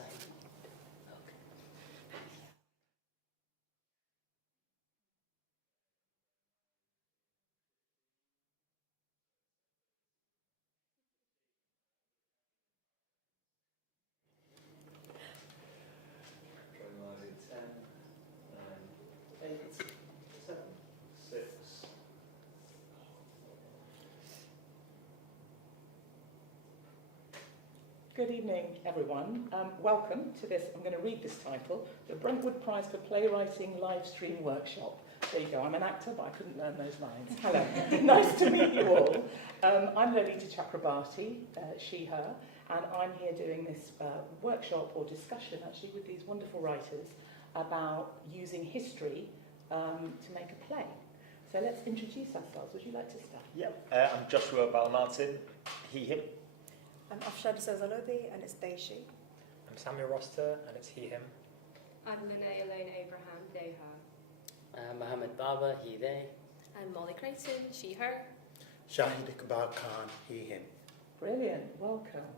side. Okay. Going 10, 9, 8, 7, 6. Good evening, everyone. Welcome to this, I'm going to read this title, the Bruntwood Prize for Playwriting Livestream Workshop. There you go, I'm an actor, but I couldn't learn those lines. Hello, nice to meet you all. I'm Lolita Chakrabarti, she, her, and I'm here doing this workshop or discussion, actually, with these wonderful writers about using history to make a play. So let's introduce ourselves. Would you like to start? Yep. I'm Joshua Balmartin, he, him. I'm Afshad Sazalobi, and it's they, she. I'm Samuel Roster, and it's he, him. I'm Lene Elaine Abraham, they, her. Mohammed Baba, he, they. I'm Molly Creighton, she, her. Shahid Iqbal Khan, he, him. Brilliant, welcome.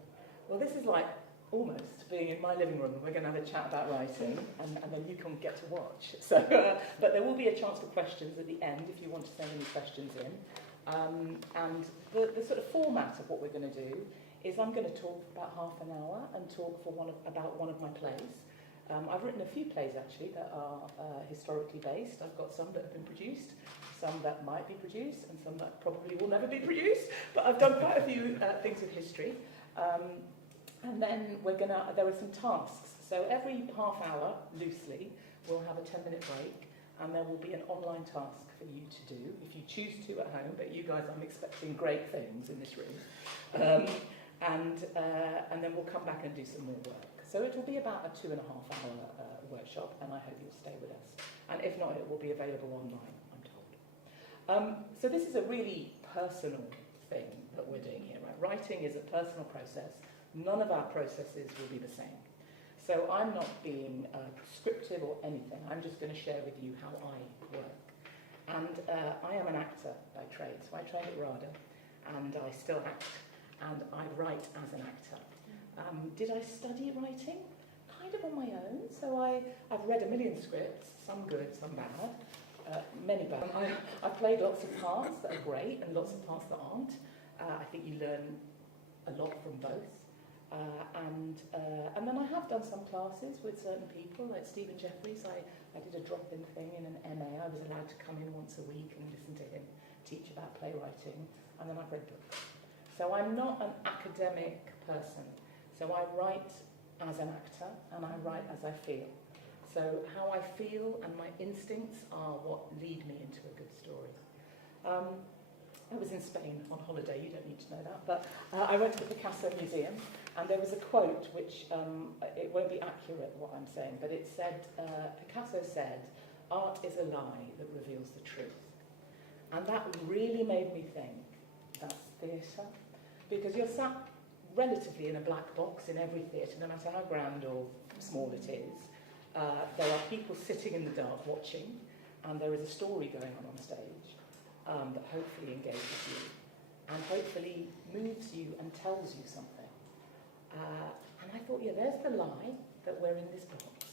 Well, this is like almost being in my living room. We're going to have a chat about writing, and then you can get to watch. So, but there will be a chance for questions at the end if you want to send any questions in. And the sort of format of what we're going to do is I'm going to talk for about half an hour and talk for about one of my plays. I've written a few plays actually that are historically based. I've got some that have been produced, some that might be produced, and some that probably will never be produced. But I've done quite a few things with history. And then there are some tasks. So every half hour, loosely, we'll have a 10-minute break, and there will be an online task for you to do, if you choose to at home, but you guys, I'm expecting great things in this room. And then we'll come back and do some more work. So it will be about a 2.5-hour workshop, and I hope you'll stay with us. And if not, it will be available online, I'm told. So this is a really personal thing that we're doing here, right? Writing is a personal process. None of our processes will be the same. So I'm not being prescriptive or anything. I'm just going to share with you how I work. And I am an actor by trade. So I trained at RADA, and I still act. And I write as an actor. Did I study writing? Kind of on my own. So I've read a million scripts, some good, some bad, many bad. I've played lots of parts that are great and lots of parts that aren't. I think you learn a lot from both. And then I have done some classes with certain people, like Stephen Jeffries. I did a drop-in thing in an MA. I was allowed to come in once a week and listen to him teach about playwriting. And then I've read books. So I'm not an academic person. So I write as an actor, and I write as I feel. So how I feel and my instincts are what lead me into a good story. I was in Spain on holiday, you don't need to know that, but I went to the Picasso Museum, and there was a quote which, it won't be accurate what I'm saying, but it said, Picasso said, "Art is a lie that reveals the truth." And that really made me think, that's theatre. Because you're sat relatively in a black box in every theatre, no matter how grand or small it is. There are people sitting in the dark watching, and there is a story going on stage that hopefully engages you, and hopefully moves you and tells you something. And I thought, yeah, there's the lie that we're in this box,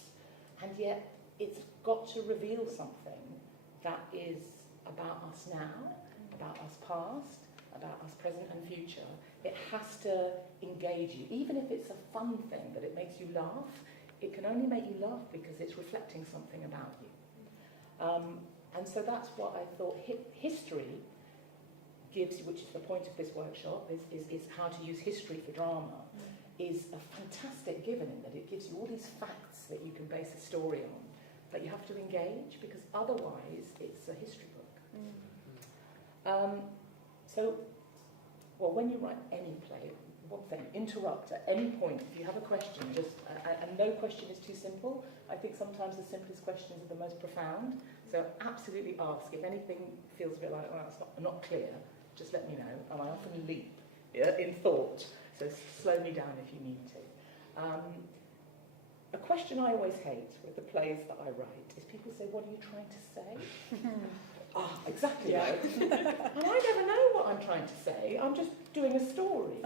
and yet it's got to reveal something that is about us now, about us past, about us present and future. It has to engage you. Even if it's a fun thing that it makes you laugh, it can only make you laugh because it's reflecting something about you. And so that's what I thought history gives you, which is the point of this workshop, is how to use history for drama, is a fantastic given in that it gives you all these facts that you can base a story on, but you have to engage because otherwise it's a history book. Well, when you write any play, one thing, interrupt at any point. If you have a question, and no question is too simple. I think sometimes the simplest questions are the most profound. So absolutely ask. If anything feels a bit like, well, it's not clear, just let me know. And I often leap in thought. So slow me down if you need to. A question I always hate with the plays that I write is people say, what are you trying to say? Exactly right. And I never know what I'm trying to say. I'm just doing a story.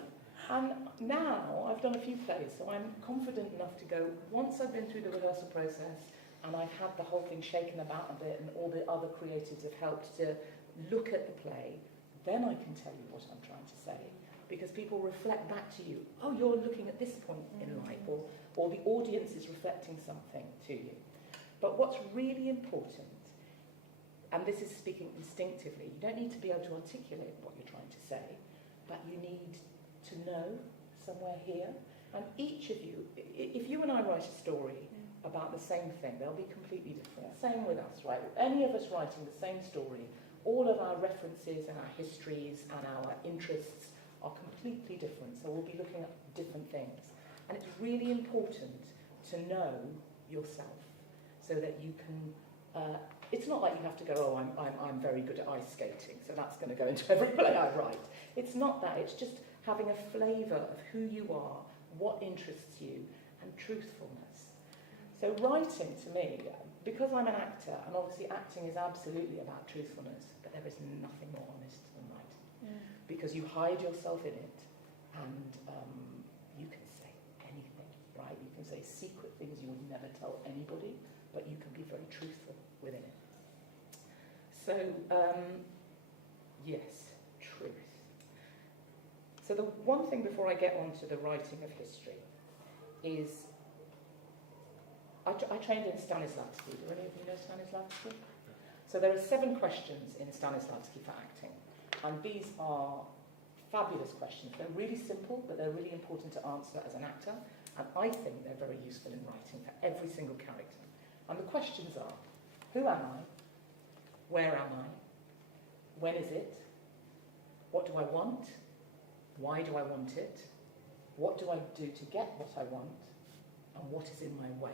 And now I've done a few plays, so I'm confident enough to go, once I've been through the rehearsal process and I've had the whole thing shaken about a bit and all the other creatives have helped to look at the play, then I can tell you what I'm trying to say. Because people reflect back to you, oh, you're looking at this point in life, or the audience is reflecting something to you. But what's really important, and this is speaking instinctively, you don't need to be able to articulate what you're trying to say, but you need to know somewhere here. And each of you, if you and I write a story about the same thing, they'll be completely different. Same with us, right? Any of us writing the same story, all of our references and our histories and our interests are completely different, so we'll be looking at different things. And it's really important to know yourself so that you can, it's not like you have to go, oh, I'm very good at ice skating, so that's going to go into every play I write. It's not that, it's just having a flavour of who you are, what interests you, and truthfulness. So writing, to me, because I'm an actor, and obviously acting is absolutely about truthfulness, but there is nothing more honest than writing. Because you hide yourself in it, and you can say anything, right? You can say secret things you would never tell anybody, but you can be very truthful within it. So, yes, truth. So the one thing before I get on to the writing of history is, I trained in Stanislavski. Do any of you know Stanislavski? So there are 7 questions in Stanislavski for acting. And these are fabulous questions. They're really simple, but they're really important to answer as an actor. And I think they're very useful in writing for every single character. And the questions are, who am I? Where am I? When is it? What do I want? Why do I want it? What do I do to get what I want? And what is in my way?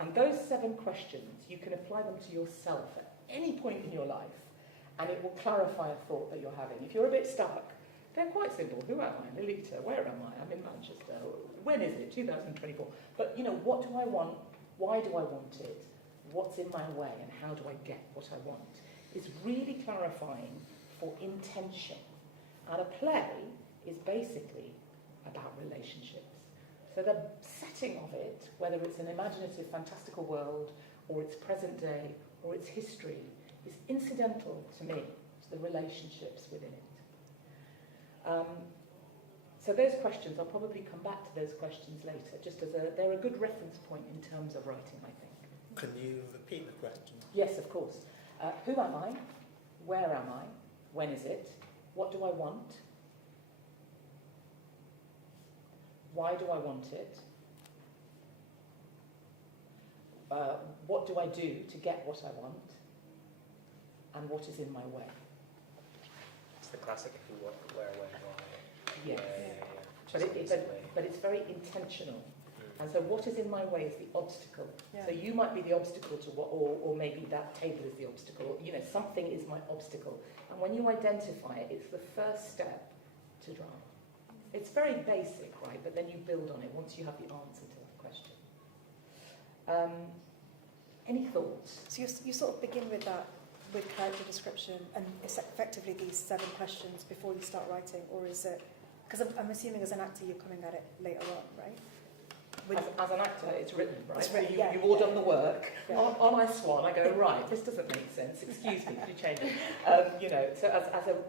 And those 7 questions, you can apply them to yourself at any point in your life, and it will clarify a thought that you're having. If you're a bit stuck, they're quite simple. Who am I? Lolita. Where am I? I'm in Manchester. When is it? 2024. But, you know, what do I want? Why do I want it? What's in my way? And how do I get what I want? It's really clarifying for intention. And a play is basically about relationships. So the setting of it, whether it's an imaginative, fantastical world, or it's present day, or it's history, is incidental to me, to the relationships within it. So those questions, I'll probably come back to those questions later, just as they're a good reference point in terms of writing, I think. Can you repeat the question? Yes, of course. Who am I? Where am I? When is it? What do I want? Why do I want it? What do I do to get what I want? And what is in my way? It's the classic who, what, where, when, why. Yes. Yeah. But it's very intentional. And so what is in my way is the obstacle. Yeah. So you might be the obstacle to what, or maybe that table is the obstacle. You know, something is my obstacle. And when you identify it, it's the first step to drama. It's very basic, right? But then you build on it once you have the answer to the question. Any thoughts? So you sort of begin with that, with character description, and it's effectively these 7 questions before you start writing, or is it? Because I'm assuming as an actor you're coming at it later on, right? As an actor, it's written, right? It's written, so yeah, you've all done the work. Yeah. On I swan, I go, right, this doesn't make sense. Excuse me, could you change it? You know, so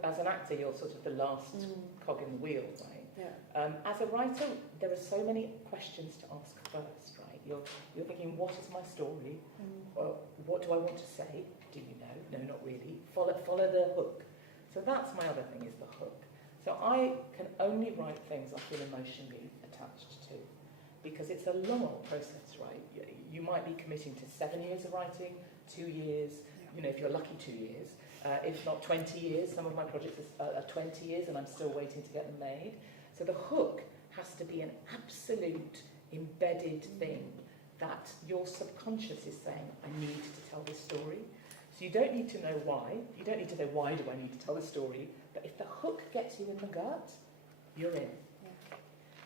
as an actor, you're sort of the last cog in the wheel, right? Yeah. As a writer, there are so many questions to ask first, right? You're thinking, what is my story? What do I want to say? Do you know? No, not really. Follow the hook. So that's my other thing, is the hook. So I can only write things I feel emotionally attached to, because it's a long old process, right? You might be committing to 7 years of writing, 2 years, you know, if you're lucky, 2 years, if not 20 years. Some of my projects are 20 years and I'm still waiting to get them made. So the hook has to be an absolute embedded thing that your subconscious is saying, I need to tell this story. So you don't need to know why. You don't need to know why do I need to tell the story. But if the hook gets you in the gut, you're in. Yeah.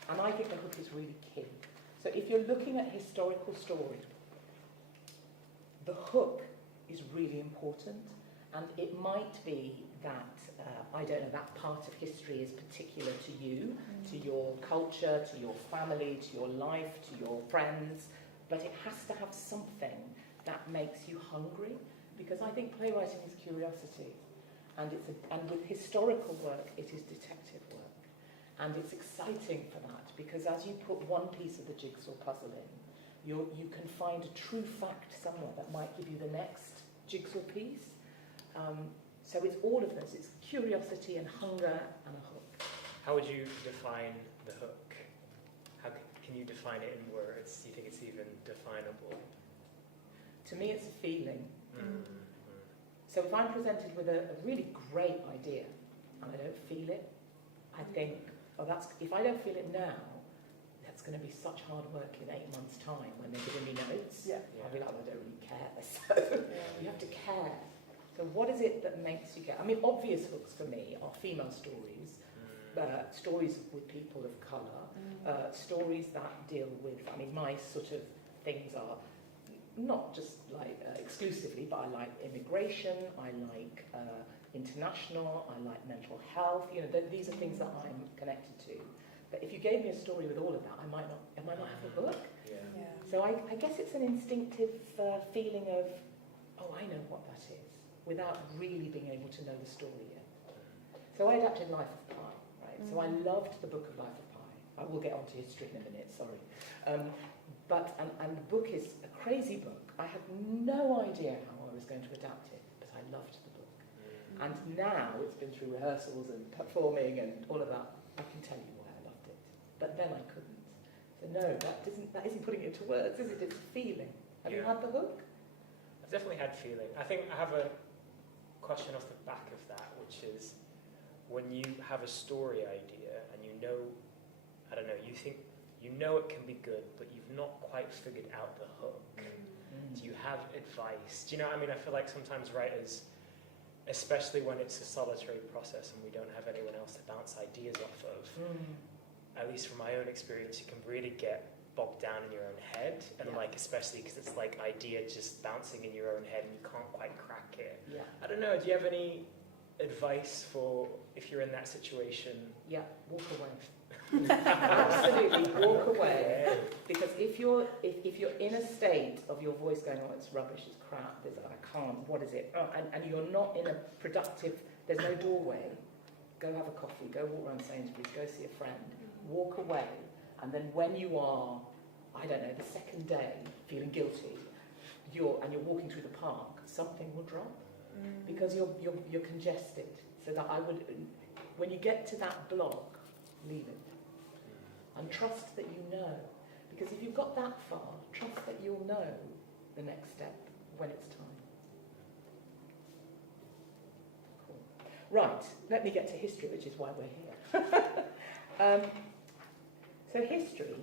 And I think the hook is really key. So if you're looking at historical story, the hook is really important. And it might be that, I don't know, that part of history is particular to you, to your culture, to your family, to your life, to your friends, but it has to have something that makes you hungry, because I think playwriting is curiosity, and with historical work, it is detective work, and it's exciting for that, because as you put one piece of the jigsaw puzzle in, you can find a true fact somewhere that might give you the next jigsaw piece. So it's all of this. It's curiosity and hunger and a hook. How would you define the hook? How can you define it in words? Do you think it's even definable? To me, it's a feeling. Mm. So if I'm presented with a really great idea and I don't feel it, I think, if I don't feel it now, that's going to be such hard work in 8 months' time when they're giving me notes. Yeah. I'll be like, I don't really care. So you have to care. So what is it that makes you care? I mean, obvious hooks for me are female stories, stories with people of colour, stories that deal with, I mean, my sort of things are not just like exclusively, but I like immigration, I like international, I like mental health, you know, these are things that I'm connected to. But if you gave me a story with all of that, I might not have a book. Yeah. Yeah. So I guess it's an instinctive feeling of, oh, I know what that is, without really being able to know the story yet. So I adapted Life of Pi, right? So I loved the book of Life of Pi. I will get onto history in a minute, sorry. But the book is a crazy book. I had no idea how I was going to adapt it, but I loved the book. And now it's been through rehearsals and performing and all of that. I can tell you why I loved it. But then I couldn't. So no, that isn't putting it into words, is it? It's a feeling. Have you had the hook? I've definitely had feeling. I think I have a question off the back of that, which is when you have a story idea and you know, I don't know, you think you know it can be good, but you've not quite figured out the hook. Do you have advice? Do you know what I mean? I feel like sometimes writers, especially when it's a solitary process and we don't have anyone else to bounce ideas off of, at least from my own experience, you can really get bogged down in your own head, and like especially because it's like idea just bouncing in your own head and you can't quite crack it. Yeah. I don't know, do you have any advice for if you're in that situation? Yeah, walk away. Absolutely, walk away. Because if you're in a state of your voice going, oh, it's rubbish, it's crap, I can't, what is it? Oh, and you're not in a productive, there's no doorway, go have a coffee, go walk around Sainsbury's, go see a friend, walk away, and then when you are, I don't know, the second day, feeling guilty, you're walking through the park, something will drop, because you're congested. So that I would, when you get to that block, leave it. And trust that you know. Because if you've got that far, trust that you'll know the next step when it's time. Cool. Right, let me get to history, which is why we're here. So history,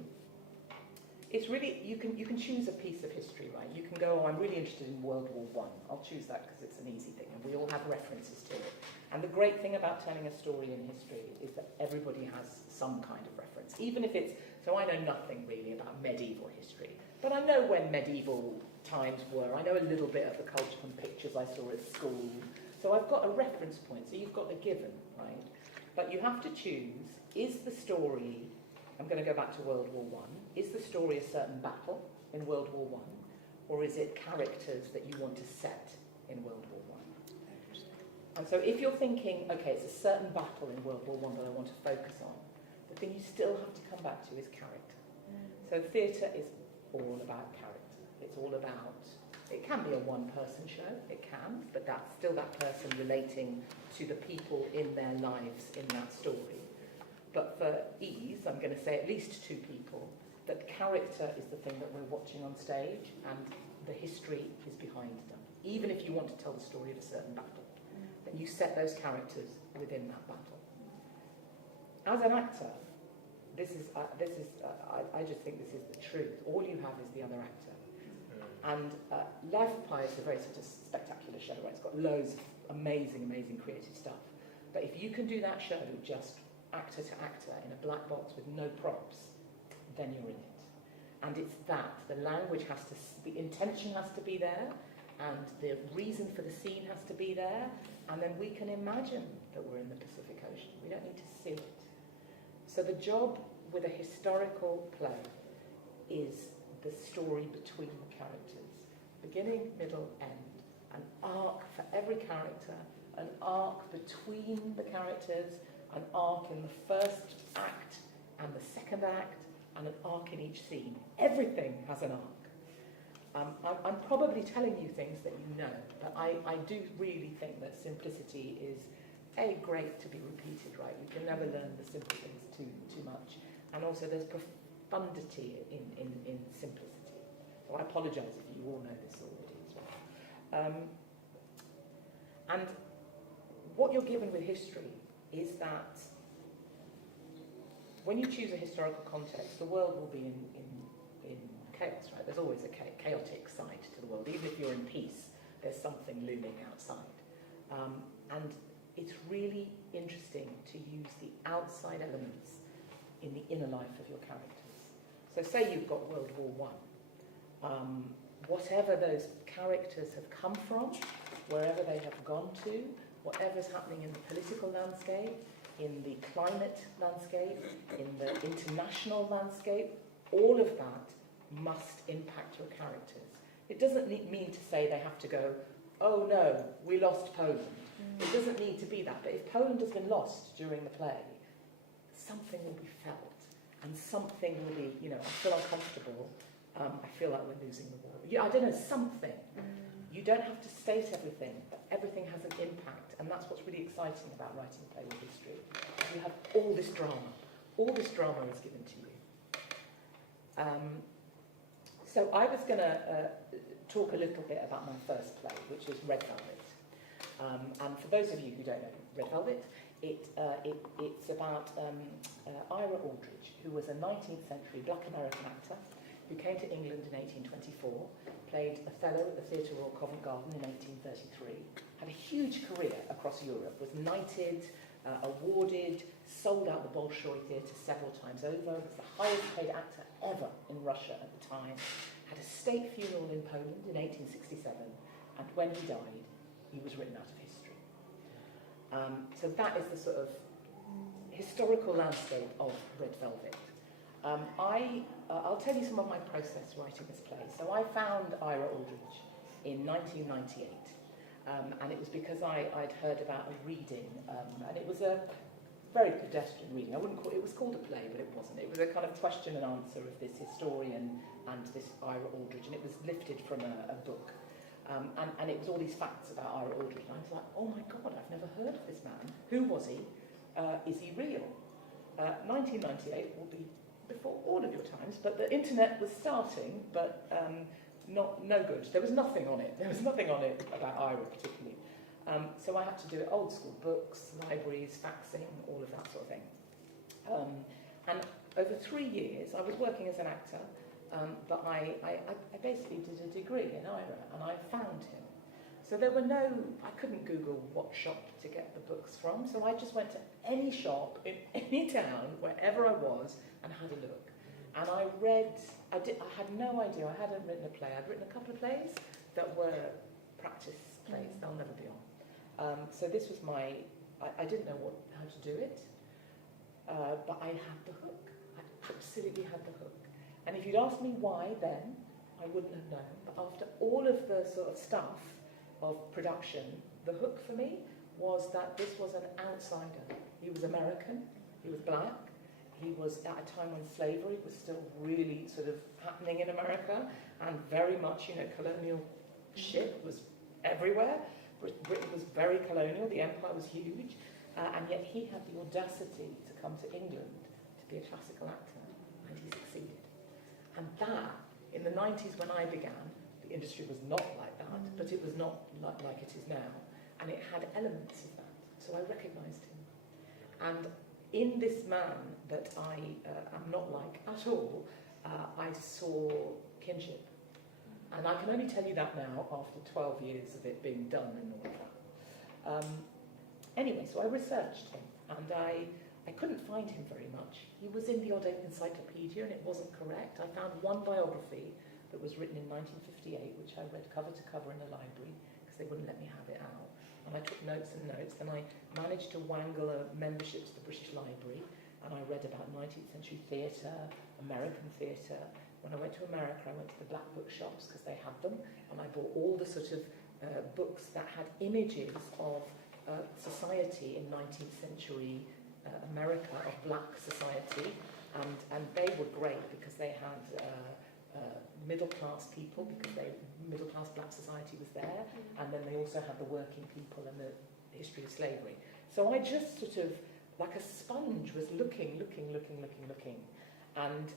it's really, you can choose a piece of history, right? You can go, oh, I'm really interested in World War I. I'll choose that because it's an easy thing, and we all have references to it. And the great thing about telling a story in history is that everybody has some kind of reference, even if it's, so I know nothing really about medieval history, but I know when medieval times were. I know a little bit of the culture from pictures I saw at school. So I've got a reference point, so you've got the given, right? But you have to choose, is the story, I'm going to go back to World War I, is the story a certain battle in World War I, or is it characters that you want to set in World War I? And so if you're thinking, okay, it's a certain battle in World War I that I want to focus on, the thing you still have to come back to is character. So theatre is all about character. It's all about, it can be a one-person show, it can, but that's still that person relating to the people in their lives in that story. But for ease, I'm going to say at least two people, that character is the thing that we're watching on stage and the history is behind them. Even if you want to tell the story of a certain battle, then you set those characters within that battle. As an actor, I just think this is the truth. All you have is the other actor. And Life of Pi is a very sort of spectacular show, right? It's got loads of amazing, amazing creative stuff. But if you can do that show just actor to actor in a black box with no props, then you're in it. And it's that, the language has to, the intention has to be there, and the reason for the scene has to be there, and then we can imagine that we're in the Pacific Ocean. We don't need to see it. So the job with a historical play is the story between the characters, beginning, middle, end, an arc for every character, an arc between the characters, an arc in the first act and the second act, and an arc in each scene. Everything has an arc. I'm probably telling you things that you know, but I do really think that simplicity is, great to be repeated, right? You can never learn the simple things too much. And also there's profundity in simplicity. So I apologise if you all know this already as well. And what you're given with history is that when you choose a historical context, the world will be in chaos, right? There's always a chaotic side to the world. Even if you're in peace, there's something looming outside. And it's really interesting to use the outside elements in the inner life of your characters. So say you've got World War I. Whatever those characters have come from, wherever they have gone to, whatever's happening in the political landscape, in the climate landscape, in the international landscape, all of that must impact your characters. It doesn't mean to say they have to go, oh no, we lost Poland. It doesn't need to be that. But if Poland has been lost during the play, something will be felt. And something will be, I feel uncomfortable. I feel like we're losing the war. Yeah, I don't know, something. You don't have to state everything, but everything has an impact. And that's what's really exciting about writing a play with history. You have all this drama. All this drama is given to you. So I was going to talk a little bit about my first play, which is Red Velvet. And for those of you who don't know Red Velvet, it's about Ira Aldridge, who was a 19th century black American actor who came to England in 1824, played Othello at the Theatre Royal Covent Garden in 1833, had a huge career across Europe, was knighted, awarded, sold out the Bolshoi Theatre several times over, was the highest paid actor ever in Russia at the time, had a state funeral in Poland in 1867, and when he died, he was written out of history. So that is the sort of historical landscape of Red Velvet. I'll tell you some of my process writing this play. So I found Ira Aldridge in 1998, and it was because I'd heard about a reading, and it was a very pedestrian reading. I wouldn't call it was called a play, but it wasn't. It was a kind of question and answer of this historian and this Ira Aldridge, and it was lifted from a book. And it was all these facts about Ira Aldridge, and I was like, oh my God, I've never heard of this man. Who was he? Is he real? 1998 will be before all of your times, but the internet was starting, but no good. There was nothing on it. There was nothing on it about Ira particularly. So I had to do it old school, books, libraries, faxing, all of that sort of thing. And over 3 years, I was working as an actor, but I basically did a degree in Ira, and I found him. So there were I couldn't Google what shop to get the books from, so I just went to any shop in any town, wherever I was, and had a look. And I had no idea, I hadn't written a play. I'd written a couple of plays that were practice plays, they'll never be on. So this was I didn't know how to do it, but I had the hook. I absolutely had the hook. And if you'd asked me why then, I wouldn't have known. But after all of the sort of stuff of production, the hook for me was that this was an outsider. He was American, he was black, he was at a time when slavery was still really sort of happening in America, and very much, colonial shit was everywhere. Britain was very colonial, the empire was huge, and yet he had the audacity to come to England to be a classical actor, and he succeeded. And that, in the 90s when I began, the industry was not like that, but it was not like it is now, and it had elements of that. So I recognised him. And in this man that I am not like at all, I saw kinship. And I can only tell you that now after 12 years of it being done and all of that. Anyway, so I researched him, and I couldn't find him very much. He was in the odd encyclopedia, and it wasn't correct. I found one biography that was written in 1958, which I read cover to cover in a library because they wouldn't let me have it out. And I took notes and notes. Then I managed to wangle a membership to the British Library, and I read about 19th century theatre, American theatre. When I went to America, I went to the black bookshops because they had them, and I bought all the sort of books that had images of society in 19th century America, of black society, and they were great because they had middle-class people, because middle-class black society was there, and then they also had the working people and the history of slavery. So I just sort of, like a sponge, was looking, and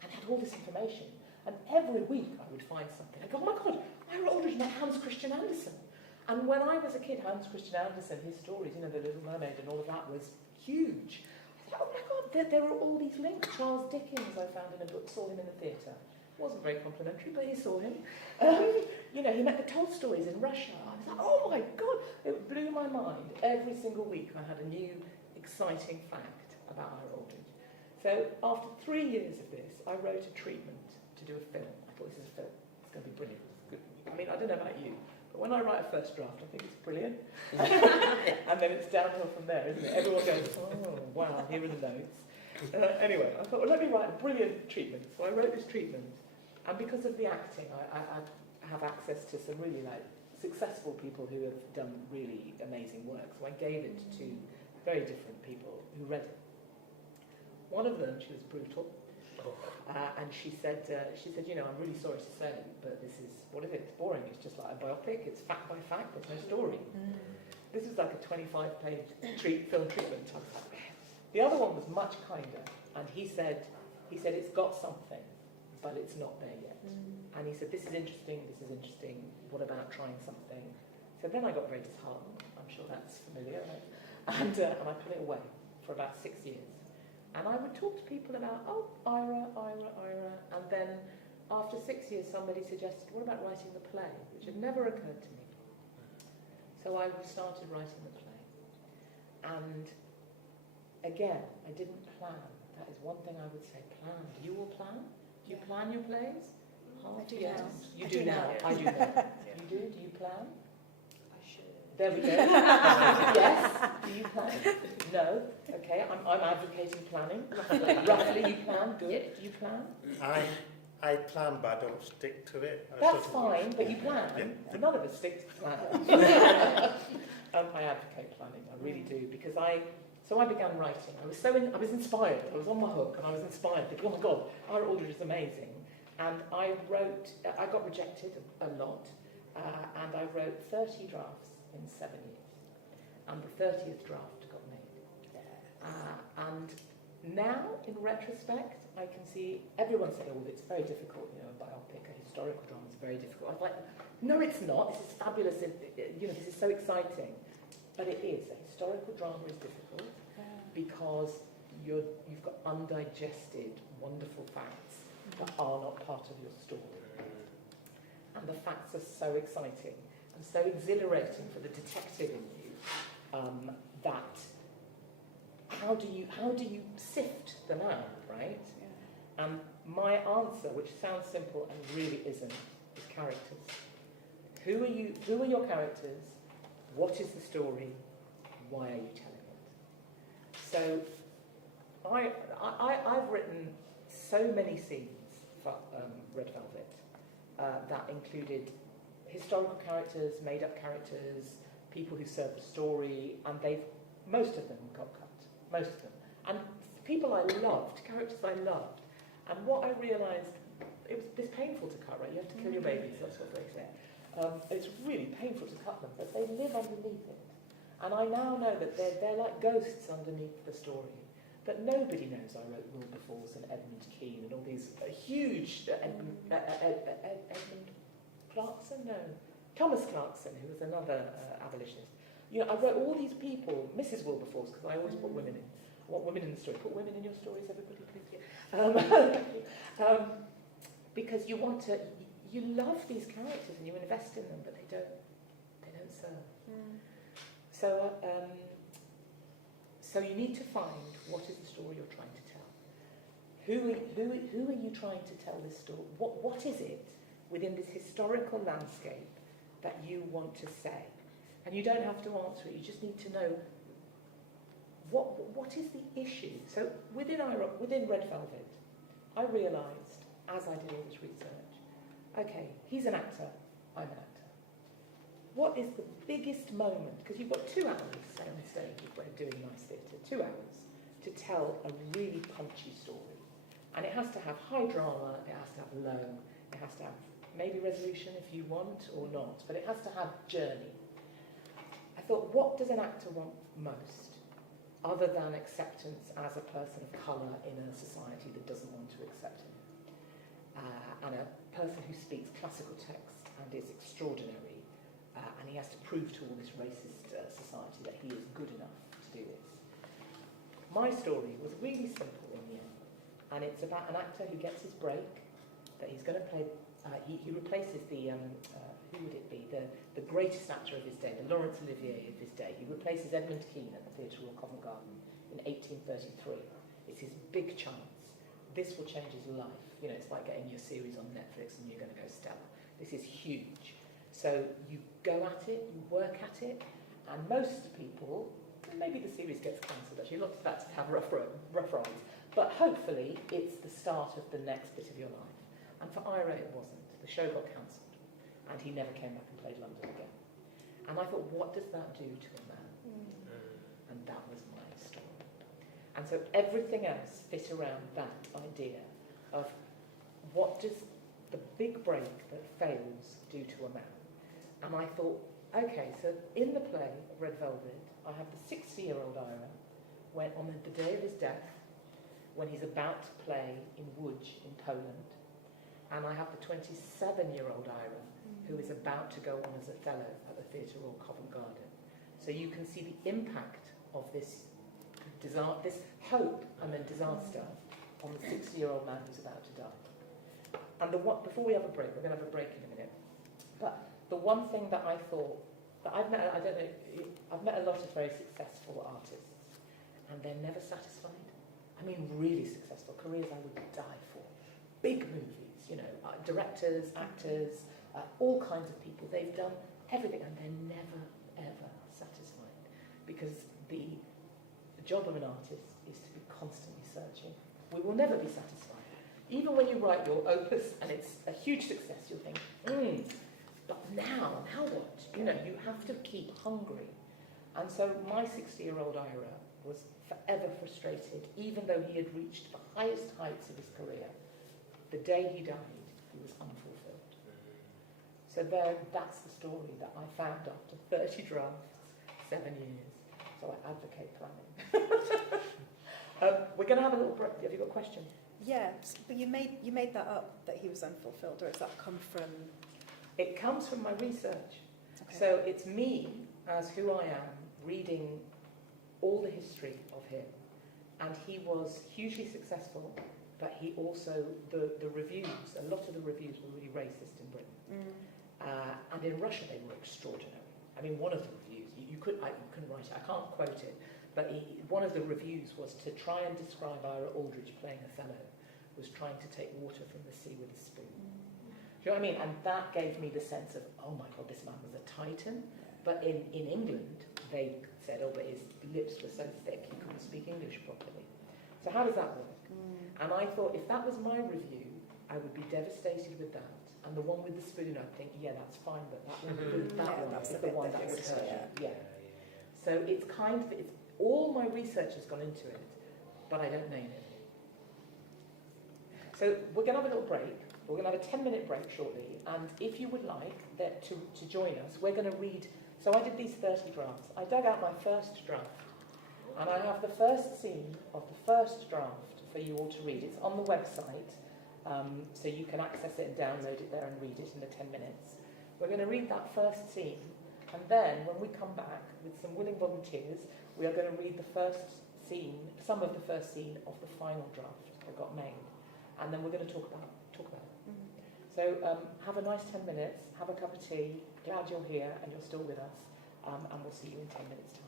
had all this information. And every week I would find something. I go, oh my God, Ira Aldridge met Hans Christian Andersen. And when I was a kid, Hans Christian Andersen, his stories, you know, The Little Mermaid and all of that was huge. I thought, oh my God, there are all these links. Charles Dickens, I found in a book, saw him in the theatre. Wasn't very complimentary, but he saw him. You know, he met the Tolstoys in Russia. I was like, oh my God, it blew my mind. Every single week I had a new, exciting fact about Ira Aldridge. So after 3 years of this, I wrote a treatment to do a film. I thought, this is a film. It's going to be brilliant. It's good. I mean, I don't know about you, but when I write a first draft, I think it's brilliant. And then it's downhill from there, isn't it? Everyone goes, oh, wow, here are the notes. Anyway, I thought, well, let me write a brilliant treatment. So I wrote this treatment. And because of the acting, I have access to some really successful people who have done really amazing work. So I gave it to very different people who read it. One of them, she was brutal, and she said, you know, I'm really sorry to say, but this is, what is it? It's boring. It's just like a biopic. It's fact by fact. There's no story. This was like a 25-page film treatment. The other one was much kinder, and he said it's got something, but it's not there yet. And he said, this is interesting. What about trying something? So then I got very disheartened. I'm sure that's familiar, right? And I put it away for about 6 years. And I would talk to people about, oh, Ira. And then after 6 years, somebody suggested, what about writing the play? Which had never occurred to me. So I started writing the play. And again, I didn't plan. That is one thing I would say, plan. Do you all plan? Do you plan your plays? I do yes. now. You do now. I do now. You do? Do you plan? I should. There we go. Yes. Do you plan? No. Okay. I'm advocating planning. Roughly, you plan. Good. Do you plan? I plan, but I don't stick to it. That's fine, but you plan. None of us stick to plan. I advocate planning. I really do, because So I began writing. I was inspired. I was on my hook, and I was inspired. Thinking, oh my God, Ira Aldridge is amazing. And I got rejected a lot, and I wrote 30 drafts in 7 years. And the 30th draft got made. And now, in retrospect, I can see everyone said, oh, it's very difficult, you know, a biopic, a historical drama is very difficult. I was like, no, it's not. This is fabulous. You know, this is so exciting. But it is. A historical drama is difficult because you've got undigested, wonderful facts that are not part of your story. And the facts are so exciting and so exhilarating for the detective in you that how do you sift them out, right? And my answer, which sounds simple and really isn't, is characters. Who are your characters? What is the story? Why are you telling it? So I've written so many scenes for Red Velvet that included historical characters, made-up characters, people who served the story, and most of them got cut. Most of them. And people I loved, characters I loved. And what I realised, it's painful to cut, right? You have to kill your babies, that's what they say. It's really painful to cut them, but they live underneath it. And I now know that they're like ghosts underneath the story. But nobody knows I wrote Wilberforce and Edmund Kean and all these huge... Edmund Clarkson? No. Thomas Clarkson, who was another abolitionist. You know, I wrote all these people, Mrs. Wilberforce, because I always put women in. I want women in the story. Put women in your stories, everybody, please. Because you love these characters and you invest in them, but they don't serve. So you need to find what is the story you're trying to tell. who are you trying to tell this story? What is it within this historical landscape that you want to say? And you don't have to answer it, you just need to know what is the issue. So within Red Velvet, I realised, as I did all this research, okay, he's an actor, I'm an actor. What is the biggest moment, because you've got 2 hours, say, on stage if we're doing nice theatre, 2 hours, to tell a really punchy story. And it has to have high drama, it has to have low, it has to have maybe resolution if you want or not, but it has to have journey. I thought, what does an actor want most, other than acceptance as a person of colour in a society that doesn't want to accept him? And a person who speaks classical text and is extraordinary, and he has to prove to all this racist society that he is good enough to do this. My story was really simple in the end, and it's about an actor who gets his break, that he's going to play. He replaces the who would it be? The greatest actor of his day, the Laurence Olivier of his day. He replaces Edmund Kean at the Theatre Royal Covent Garden in 1833. It's his big chance. This will change his life. You know, it's like getting your series on Netflix and you're going to go stellar. This is huge. So you go at it, you work at it, and most people, maybe the series gets cancelled actually, lots of actors have rough rides, but hopefully it's the start of the next bit of your life. And for Ira it wasn't. The show got cancelled and he never came back and played London again. And I thought, what does that do to a man? And that was my story. And so everything else fit around that idea of what does the big break that fails do to a man? And I thought, okay, so in the play, Red Velvet, I have the 60-year-old Ira when on the day of his death, when he's about to play in Łódź in Poland, and I have the 27-year-old Ira who is about to go on as a fellow at the Theatre Royal Covent Garden. So you can see the impact of this hope and then disaster on the 60-year-old man who's about to die. And before we have a break, we're going to have a break in a minute, but the one thing that I thought, that I've met a lot of very successful artists, and they're never satisfied. I mean, really successful careers I would die for. Big movies, you know, directors, actors, all kinds of people. They've done everything, and they're never, ever satisfied. Because the job of an artist is to be constantly searching. We will never be satisfied. Even when you write your opus and it's a huge success, you'll think, but now what? You know, you have to keep hungry. And so my 60-year-old Ira was forever frustrated, even though he had reached the highest heights of his career. The day he died, he was unfulfilled. So that's the story that I found after 30 drafts, 7 years. So I advocate planning. We're going to have a little break. Have you got a question? Yeah, but you made that up, that he was unfulfilled, or does that come from? It comes from my research. Okay. So it's me, as who I am, reading all the history of him. And he was hugely successful, but he also, the reviews, a lot of the reviews were really racist in Britain. And in Russia they were extraordinary. I mean, one of the reviews, you couldn't write it, I can't quote it, but one of the reviews was to try and describe Ira Aldridge playing Othello, was trying to take water from the sea with a spoon. Do you know what I mean? And that gave me the sense of, oh my God, this man was a titan. But in England, they said, oh, but his lips were so thick, he couldn't speak English properly. So how does that work? And I thought, if that was my review, I would be devastated with that. And the one with the spoon, I'd think, yeah, that's fine, but that one is the one that would hurt you. Yeah. So it's all my research has gone into it, but I don't name it. So we're going to have a little break. We're going to have a 10-minute break shortly, and if you would like to join us, we're going to read. So I did these 30 drafts. I dug out my first draft, and I have the first scene of the first draft for you all to read. It's on the website, so you can access it and download it there and read it in the 10 minutes. We're going to read that first scene, and then when we come back with some willing volunteers, we are going to read the first scene, some of the first scene of the final draft that got made, and then we're going to talk about it. So have a nice 10 minutes, have a cup of tea, glad you're here and you're still with us, and we'll see you in 10 minutes' time.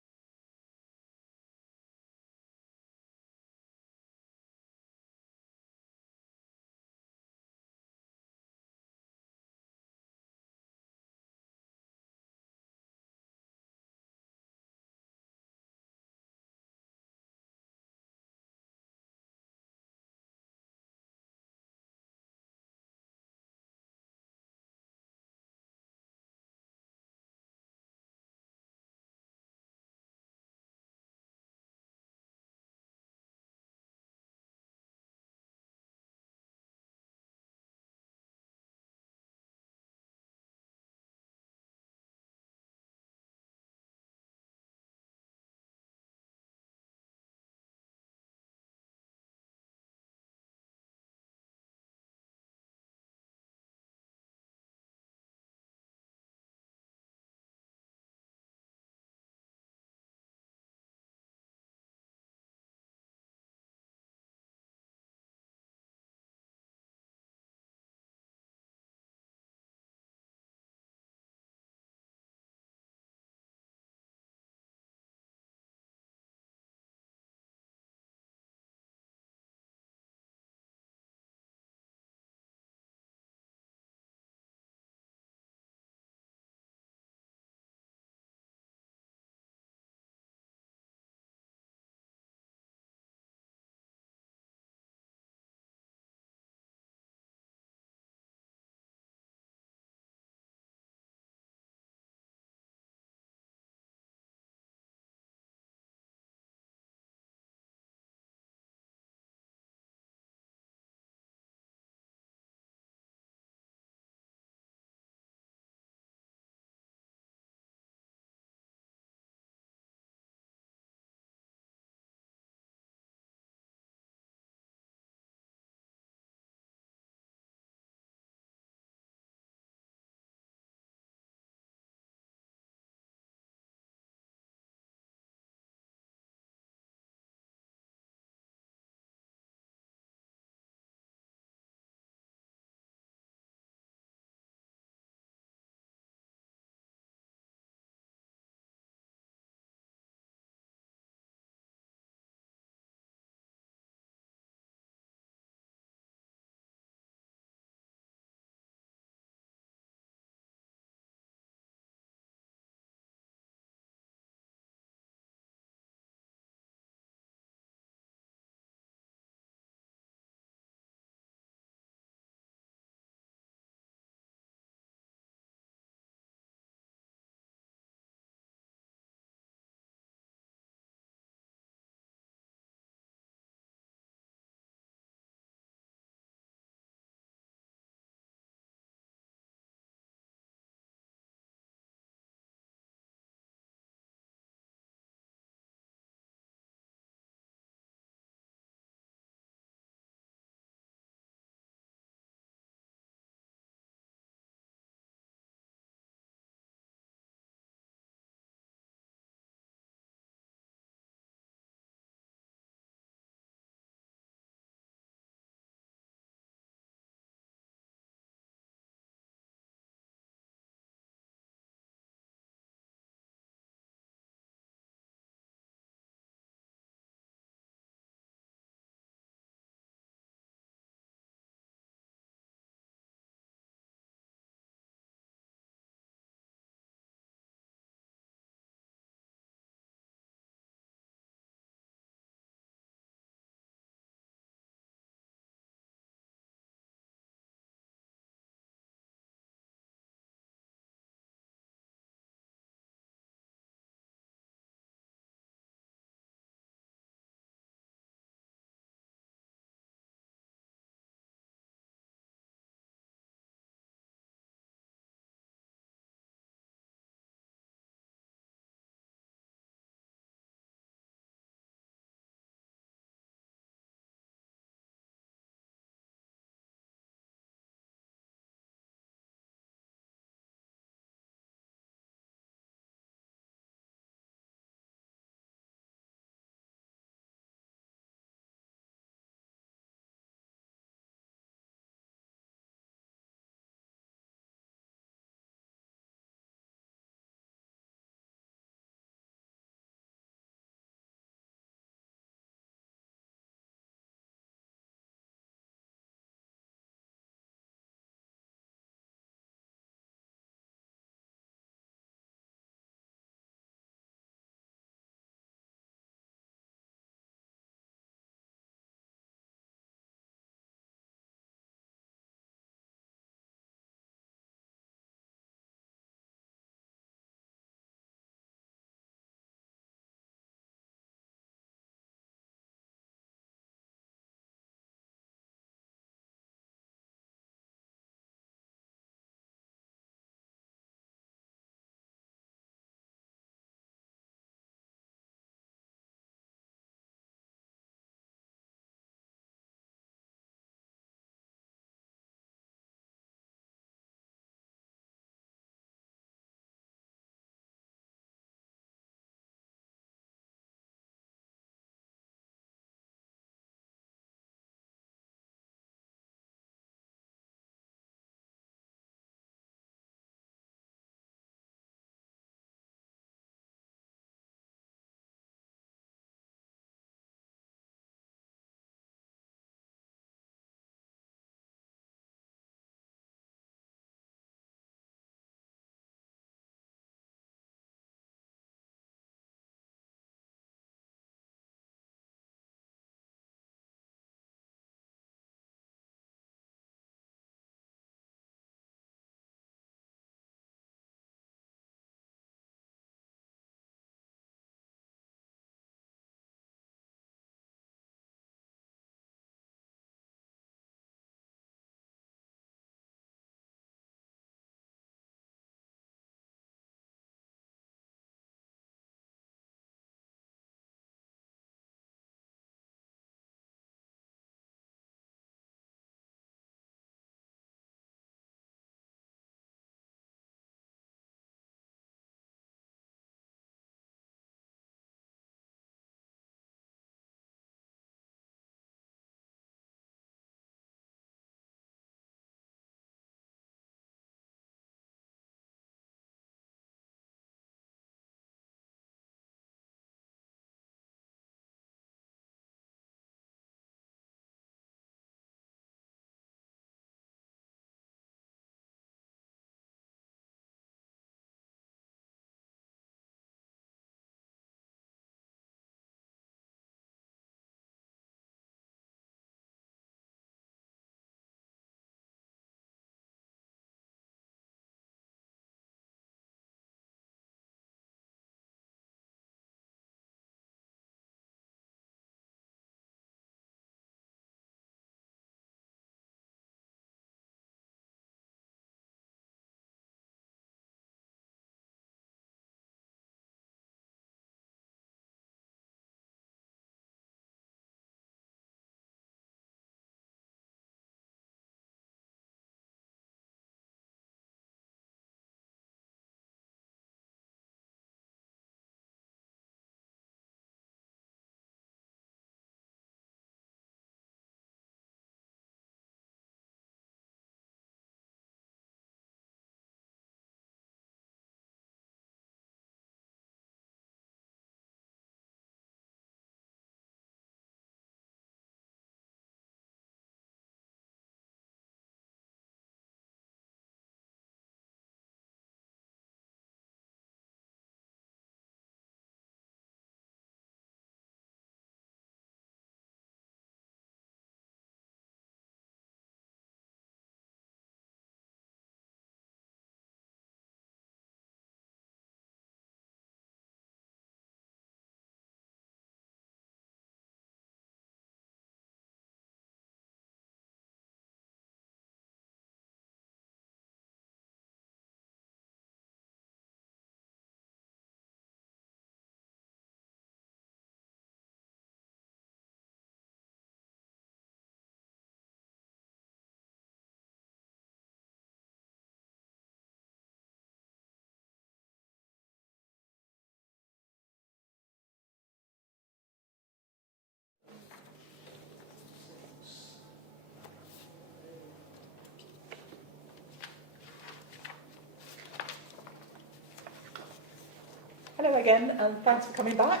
Hello again, and thanks for coming back.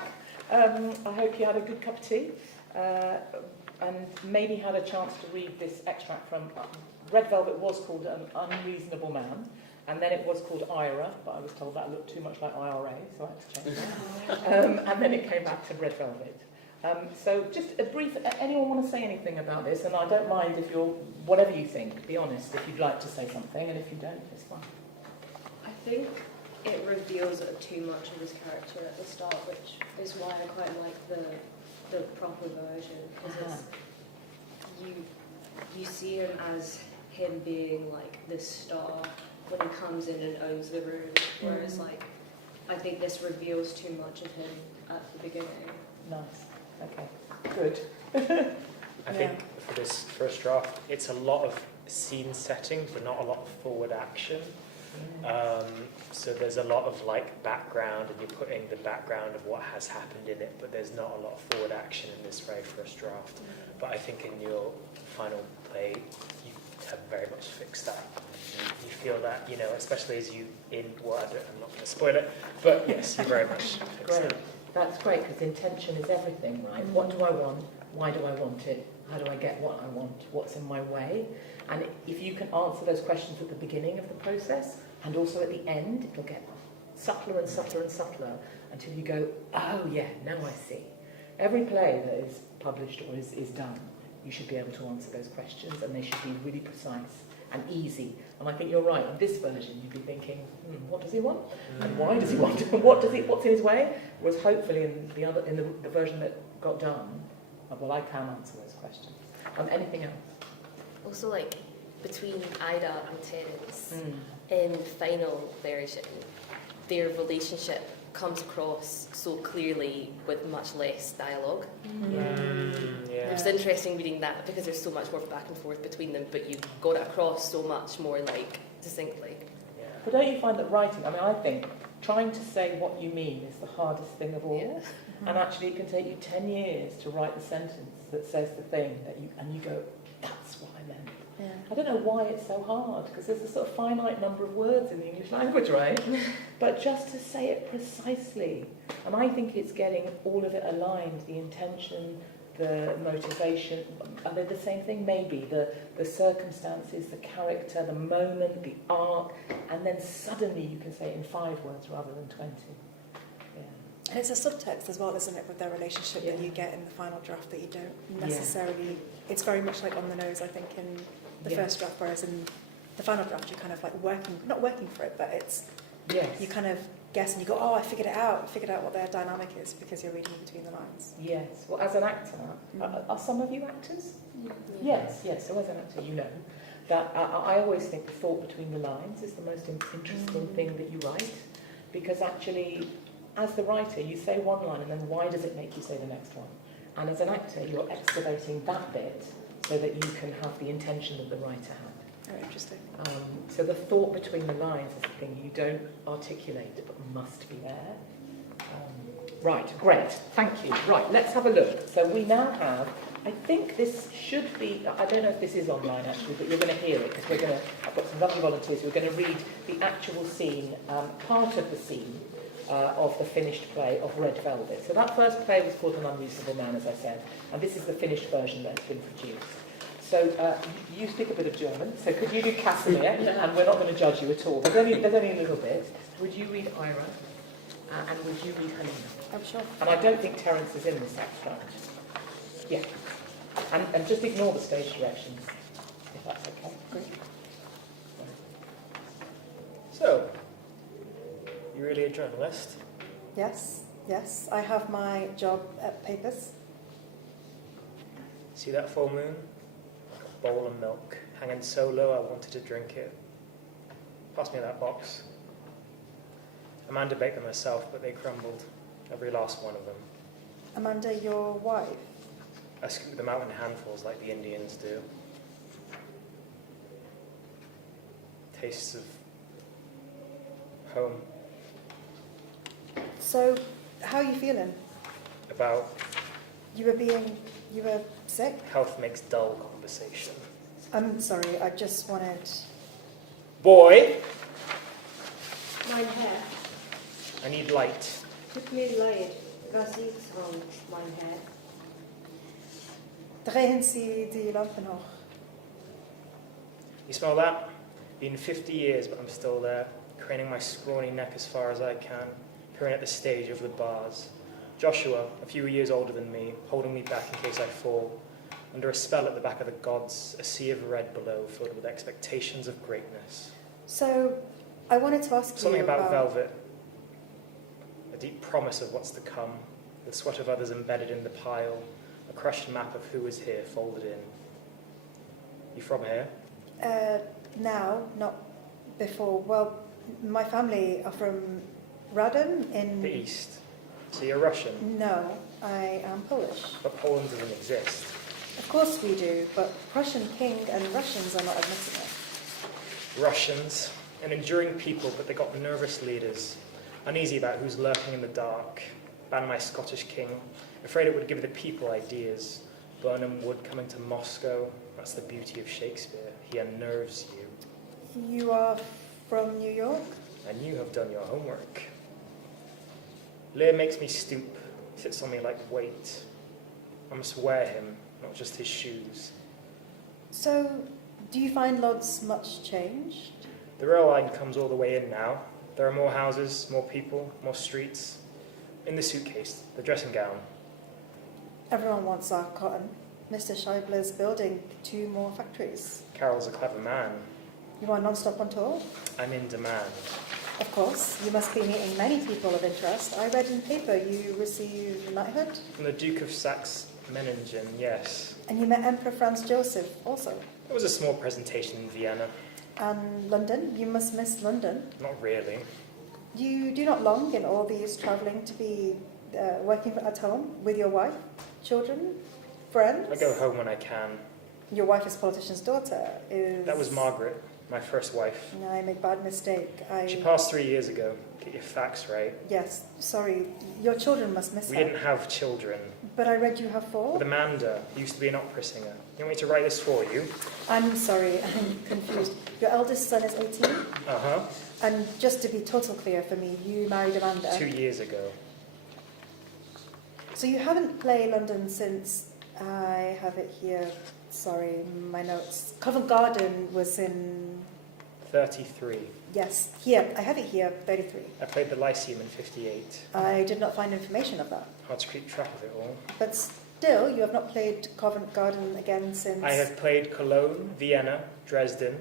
I hope you had a good cup of tea and maybe had a chance to read this extract from Red Velvet was called An Unreasonable Man, and then it was called IRA, but I was told that looked too much like IRA, so I had to change that. And then it came back to Red Velvet. So just a brief, anyone want to say anything about this? And I don't mind if you're, whatever you think, be honest, if you'd like to say something, and if you don't, it's fine. I think it reveals too much of his character at the start, which is why I quite like the proper version, because you see him as him being like this star when he comes in and owns the room, whereas like I think this reveals too much of him at the beginning. Nice. Okay. Good. I think for this first draft, it's a lot of scene setting, but not a lot of forward action. So there's a lot of like background, and you're putting the background of what has happened in it, but there's not a lot of forward action in this very first draft. But I think in your final play, you have very much fixed that. You feel that, you know, especially as you I'm not going to spoil it, but yes, you very much fixed Great. that. That's great, because intention is everything, right? What do I want? Why do I want it? How do I get what I want? What's in my way? And if you can answer those questions at the beginning of the process, and also at the end, it'll get subtler and subtler and subtler until you go, oh yeah, now I see. Every play that is published or is done, you should be able to answer those questions, and they should be really precise and easy. And I think you're right. In this version, you'd be thinking, what does he want? And why does he want it? And what's in his way? Whereas hopefully in the version that got done, well, I can answer those questions. Anything else? Also, like, between Ida and Terence, in final version, their relationship comes across so clearly with much less dialogue. It was interesting reading that because there's so much more back and forth between them, but you got it across so much more like distinctly. But don't you find that writing, I think trying to say what you mean is the hardest thing of all. And actually it can take you 10 years to write the sentence that says the thing and you go, that's what I meant. I don't know why it's so hard, because there's a sort of finite number of words in the English language, right? But just to say it precisely. And I think it's getting all of it aligned, the intention, the motivation. Are they the same thing? Maybe. The circumstances, the character, the moment, the arc, and then suddenly you can say it in 5 words rather than 20. And it's a subtext as well, isn't it, with their relationship that you get in the final draft that you don't necessarily... It's very much like on the nose, I think, in the first draft, whereas in the final draft you're kind of like not working for it, but it's... You kind of guess and you go, oh, I figured it out what their dynamic is, because you're reading between the lines. Yes. Well, as an actor, are some of you actors? Yes. So as an actor, you know that I always think the thought between the lines is the most interesting thing that you write, because actually, as the writer, you say one line, and then why does it make you say the next one? And as an actor, you're excavating that bit so that you can have the intention that the writer had. Very interesting. So the thought between the lines is the thing you don't articulate, but must be there. Right, great, thank you. Right, let's have a look. So we now have, I think this should be, I don't know if this is online actually, but you're going to hear it, because I've got some lovely volunteers who are going to read the actual scene, part of the scene, of the finished play of Red Velvet. So that first play was called An Unreasonable Man, as I said, and this is the finished version that has been produced. So you speak a bit of German, so could you do Casimir? And we're not going to judge you at all. There's only a little bit. Would you read Ira? And would you read Helena? I'm sure. And I don't think Terence is in this extract. Yeah. And just ignore the stage directions, if that's okay. Great. So, you're really a journalist? Yes. I have my job at Papers. See that full moon? Like a bowl of milk, hanging so low I wanted to drink it. Pass me that box. Amanda baked them herself, but they crumbled. Every last one of them. Amanda, your wife? I scooped them out in handfuls like the Indians do. Tastes of home. So, how are you feeling? About You were sick? health makes dull conversation. I'm sorry, I just wanted... Boy, Mine hair. I need light. Tut mir leid, was ist mein Herr? Drehen Sie die Lampen hoch. You smell that? Been 50 years, but I'm still there, craning my scrawny neck as far as I can, peering at the stage over the bars. Joshua, a few years older than me, holding me back in case I fall. Under a spell at the back of the gods, a sea of red below, filled with expectations of greatness. So, I wanted to ask Something you about velvet. A deep promise of what's to come, the sweat of others embedded in the pile, a crushed map of who is here folded in. You from here? Now, not before. Well, my family are from Radom in... The East. So you're Russian? No, I am Polish. But Poland doesn't exist. Of course we do, but Prussian king and Russians are not admitting it. Russians, an enduring people, but they got nervous leaders, uneasy about who's lurking in the dark. Ban my Scottish king, afraid it would give the people ideas. Burnham Wood coming to Moscow, that's the beauty of Shakespeare. He unnerves you. You are from New York? And you have done your homework. Lear makes me stoop, sits on me like weight. I must wear him, not just his shoes. So, do you find Lodz much changed? The rail line comes all the way in now. There are more houses, more people, more streets. In the suitcase, the dressing gown. Everyone wants our cotton. Mr. Scheibler's building 2 more factories. Carol's a clever man. You are non-stop on tour? I'm in demand. Of course, you must be meeting many people of interest. I read in paper you received knighthood. From the Duke of Saxe-Meiningen, yes. And you met Emperor Franz Joseph also. There was a small presentation in Vienna. And London? You must miss London. Not really. You do not long in all these travelling to be working at home with your wife, children, friends? I go home when I can. Your wife is politician's daughter. That was Margaret, my first wife. No, I make bad mistake. She passed 3 years ago. Get your facts right. Yes, sorry. Your children must miss We her. didn't have children. But I read you have 4. With Amanda, who used to be an opera singer. You want me to write this for you? I'm sorry, I'm confused. Your eldest son is 18? Uh-huh. And just to be total clear for me, you married Amanda. 2 years ago. So you haven't played London since... I have it here. Sorry, my notes. Covent Garden was in... 33. Yes, here. I have it here, 33. I played the Lyceum in 58. I did not find information of that. Hard to keep track of it all. But still, you have not played Covent Garden again since... I have played Cologne, Vienna, Dresden,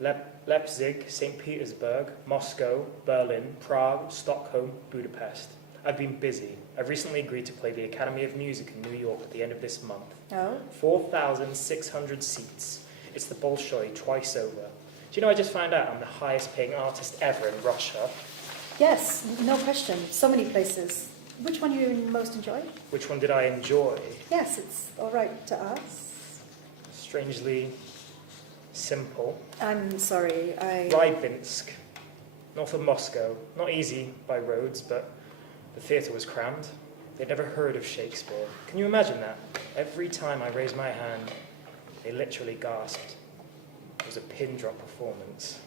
Leipzig, St. Petersburg, Moscow, Berlin, Prague, Stockholm, Budapest. I've been busy. I've recently agreed to play the Academy of Music in New York at the end of this month. Oh? 4,600 seats. It's the Bolshoi twice over. Do you know I just found out I'm the highest paying artist ever in Russia? Yes, no question. So many places. Which one you most enjoy? Which one did I enjoy? Yes, it's all right to ask. Strangely simple. I'm sorry, Rybinsk, north of Moscow. Not easy by roads, but the theatre was crammed. They'd never heard of Shakespeare. Can you imagine that? Every time I raised my hand, they literally gasped. It was a pin drop performance.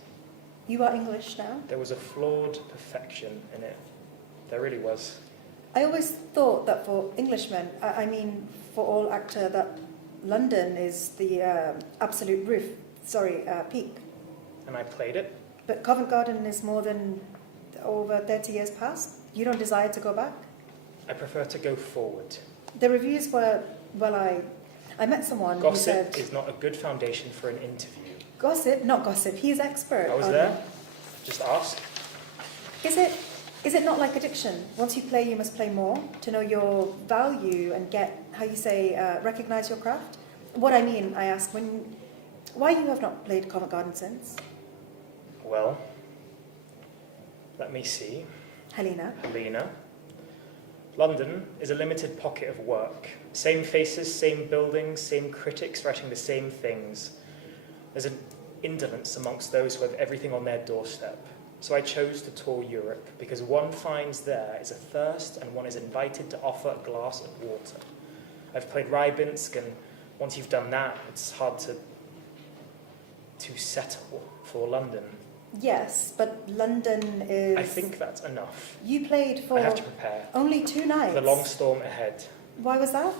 You are English now? There was a flawed perfection in it. There really was. I always thought that for Englishmen, I mean for all actor, that London is the absolute roof, peak. And I played it. But Covent Garden is more than over 30 years past. You don't desire to go back? I prefer to go forward. The reviews were, well, I met someone who said... Gossip is not a good foundation for an interview. Gossip? Not gossip. He's expert. I was there. Just ask. Is it not like addiction? Once you play, you must play more to know your value and get, recognize your craft? What I mean, I ask, why you have not played Covent Garden since? Well, let me see. Helena. London is a limited pocket of work. Same faces, same buildings, same critics writing the same things. There's an indolence amongst those who have everything on their doorstep. So I chose to tour Europe because one finds there is a thirst and one is invited to offer a glass of water. I've played Rybinsk, and once you've done that, it's hard to settle for London. Yes, but London is... I think that's enough. You played for I have to prepare. only 2 nights. The long storm ahead. Why was that?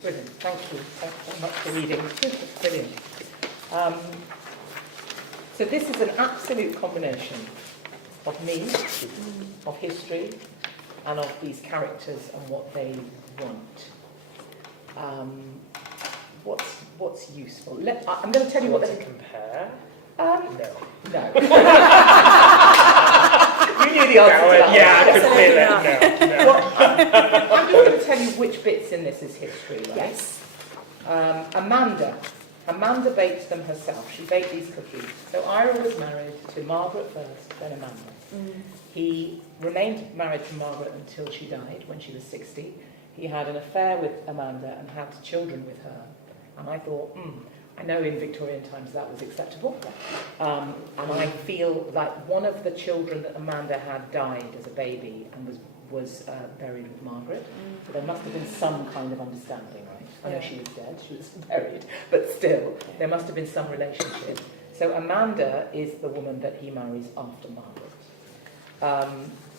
Brilliant. Thank you. Thanks very much for reading. Brilliant. So this is an absolute combination of me, of history, and of these characters and what they want. What's useful? I'm going to tell you what to they... compare? No. No. You knew the answer to that. Yeah, I could feel it. No. Well, I'm just going to tell you which bits in this is history, right? Yes. Amanda baked them herself. She baked these cookies. So Ira was married to Margaret first, then Amanda. He remained married to Margaret until she died when she was 60. He had an affair with Amanda and had children with her. And I thought, I know in Victorian times that was acceptable. And I feel like one of the children that Amanda had died as a baby and was buried with Margaret. So there must have been some kind of understanding, right? I know she was dead, she was buried, but still, there must have been some relationship. So Amanda is the woman that he marries after Margaret.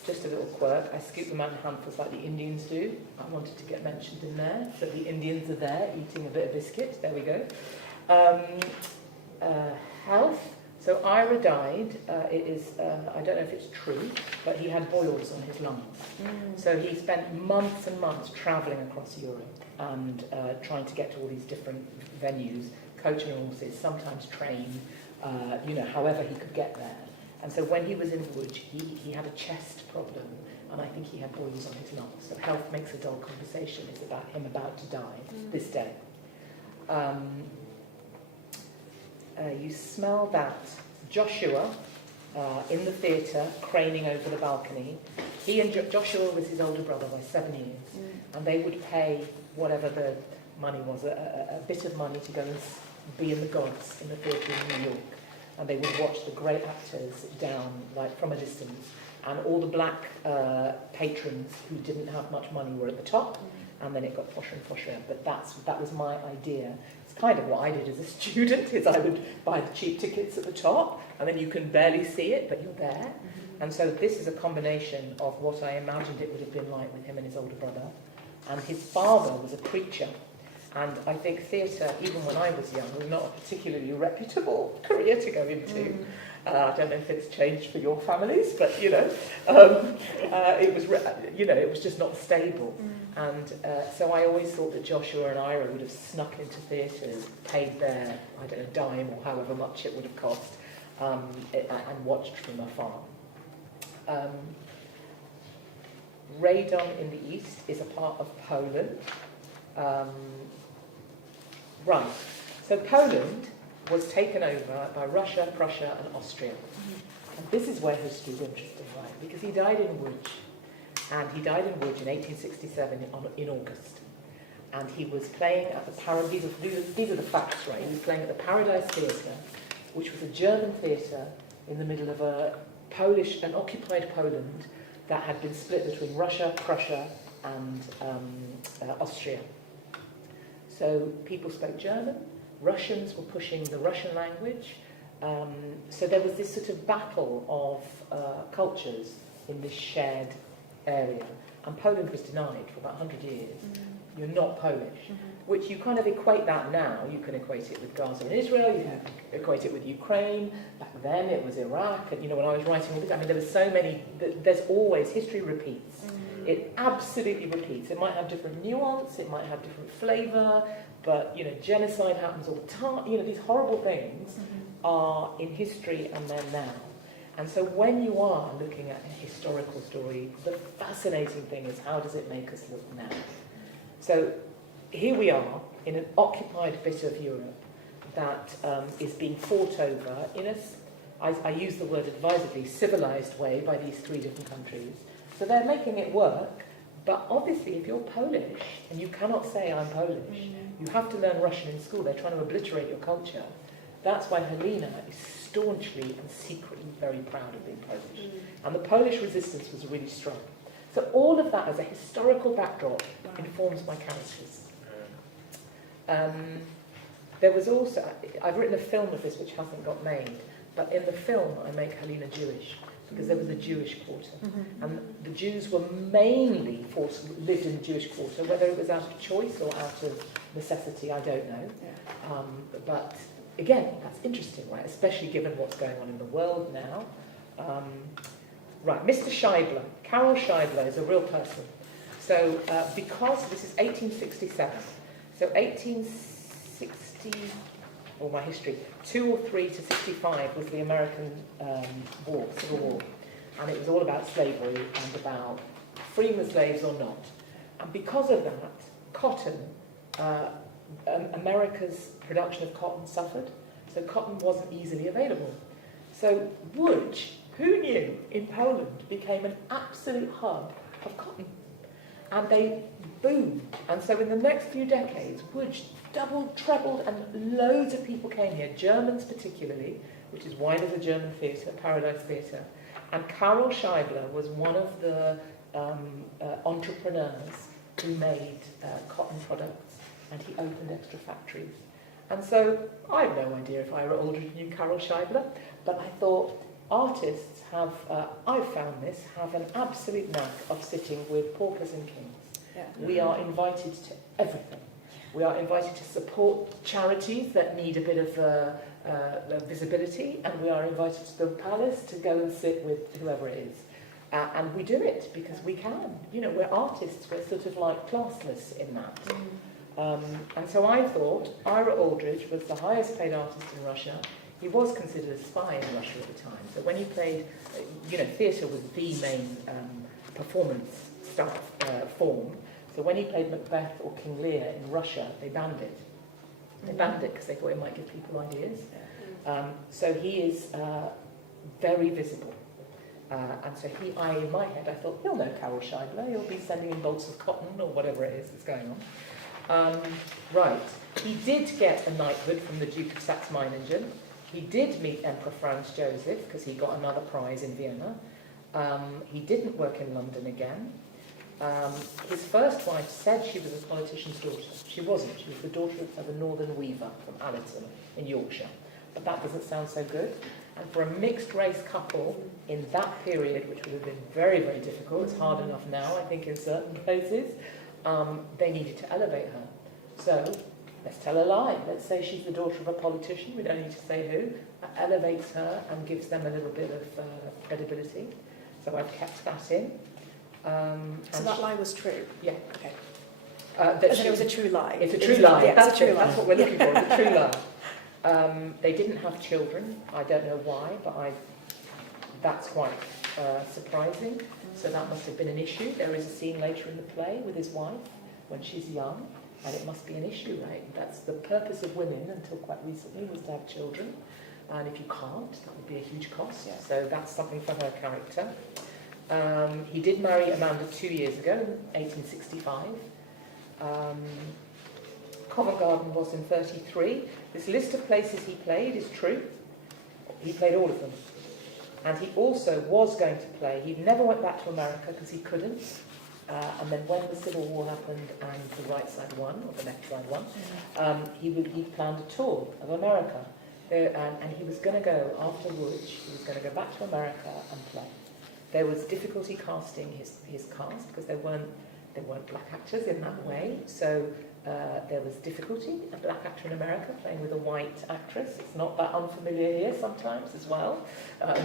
Just a little quirk, I scoop them out in handfuls like the Indians do. I wanted to get mentioned in there, so the Indians are there eating a bit of biscuit, there we go. Health, so Ira died, I don't know if it's true, but he had boils on his lungs. So he spent months and months travelling across Europe and trying to get to all these different venues, coaching horses, sometimes train, however he could get there. And so when he was in Wood, he had a chest problem, and I think he had boils on his lungs. So Health Makes a Dull Conversation is about him about to die this day. You smell that. Joshua, in the theatre, craning over the balcony. He and Joshua was his older brother by 7 years, and they would pay whatever the money was, a bit of money to go and be in the gods in the theatre in New York. And they would watch the great actors down, like from a distance, and all the black patrons who didn't have much money were at the top, and then it got posher and posher. But that was my idea. It's kind of what I did as a student, is I would buy the cheap tickets at the top, and then you can barely see it, but you're there. And so this is a combination of what I imagined it would have been like with him and his older brother. And his father was a preacher. And I think theatre, even when I was young, was not a particularly reputable career to go into. I don't know if it's changed for your families, but it was just not stable. And so I always thought that Joshua and Ira would have snuck into theatres, paid their, I don't know, dime or however much it would have cost, and watched from afar. Radom in the east is a part of Poland. Right, so Poland was taken over by Russia, Prussia and Austria. And this is where history is interesting, right? Because he died in Łódź, and he died in Łódź in 1867 in August. And he was playing at the Paradise, these are the facts, right? He was playing at the Paradise Theatre, which was a German theatre in the middle of an occupied Poland that had been split between Russia, Prussia and Austria. So people spoke German, Russians were pushing the Russian language, so there was this sort of battle of cultures in this shared area, and Poland was denied for about 100 years. You're not Polish, which you kind of equate that now. You can equate it with Gaza and Israel, you can equate it with Ukraine. Back then it was Iraq, and when I was writing all this, I mean, there was so many, there's always, history repeats. It absolutely repeats. It might have different nuance, it might have different flavour, but genocide happens all the time. These horrible things are in history and they're now. And so when you are looking at a historical story, the fascinating thing is, how does it make us look now? So here we are in an occupied bit of Europe that is being fought over in I use the word advisedly, civilised way by these 3 different countries. So they're making it work, but obviously if you're Polish and you cannot say I'm Polish, you have to learn Russian in school. They're trying to obliterate your culture. That's why Helena is staunchly and secretly very proud of being Polish. And the Polish resistance was really strong. So all of that as a historical backdrop informs my characters. There was also, I've written a film of this which hasn't got made, but in the film I make Helena Jewish, because there was a Jewish quarter. And the Jews were mainly lived in the Jewish quarter, whether it was out of choice or out of necessity, I don't know. But again, that's interesting, right? Especially given what's going on in the world now. Right, Mr. Scheibler. Carol Scheibler is a real person. So because this is 1867, so 1860, or my history, 2 or 3 to 65 was the American war, Civil War. And it was all about slavery and about freeing the slaves or not. And because of that, cotton, America's production of cotton suffered. So cotton wasn't easily available. So Łódź, who knew, in Poland, became an absolute hub of cotton. And they boomed. And so in the next few decades, Łódź doubled, trebled, and loads of people came here, Germans particularly, which is why there's a German theatre, Paradise Theatre. And Karol Scheibler was one of the entrepreneurs who made cotton products, and he opened extra factories. And so I have no idea if Ira Aldridge knew Karol Scheibler, but I thought artists have, I've found this, have an absolute knack of sitting with paupers and kings. Yeah. We are invited to everything. We are invited to support charities that need a bit of visibility, and we are invited to the palace to go and sit with whoever it is. And we do it because we can. You know, we're artists, we're sort of like classless in that. And so I thought Ira Aldridge was the highest paid artist in Russia. He was considered a spy in Russia at the time. So when he played, you know, theatre was the main performance stuff form. So when he played Macbeth or King Lear in Russia, they banned it. They banned it because they thought it might give people ideas. So he is very visible. And so in my head, I thought, he'll know Karol Scheibler. He'll be sending in bolts of cotton or whatever it is that's going on. Right. He did get a knighthood from the Duke of Saxe-Meiningen. He did meet Emperor Franz Joseph because he got another prize in Vienna. He didn't work in London again. His first wife said she was a politician's daughter. She wasn't. She was the daughter of a northern weaver from Allerton in Yorkshire. But that doesn't sound so good. And for a mixed-race couple in that period, which would have been very, very difficult, it's hard enough now, I think, in certain places, they needed to elevate her. So let's tell a lie. Let's say she's the daughter of a politician. We don't need to say who. That elevates her and gives them a little bit of credibility. So I've kept that in. So that lie was true? Yeah. Okay. That it was a true lie. It's a true lie. Yeah, That's it's a true lie. That's what we're looking for. It's a true lie. They didn't have children. I don't know why, but that's quite surprising. So that must have been an issue. There is a scene later in the play with his wife when she's young, and it must be an issue, right? That's the purpose of women until quite recently, was to have children. And if you can't, that would be a huge cost. Yeah. So that's something for her character. He did marry Amanda 2 years ago, in 1865. Covent Garden was in 33. This list of places he played is true. He played all of them. And he also was going to play. He never went back to America because he couldn't. And then when the Civil War happened and the right side won, or the left side won, he planned a tour of America. And he was going to go, after Łódź, he was going to go back to America and play. There was difficulty casting his cast because there weren't black actors in that way. So there was difficulty. A black actor in America playing with a white actress. It's not that unfamiliar here sometimes as well.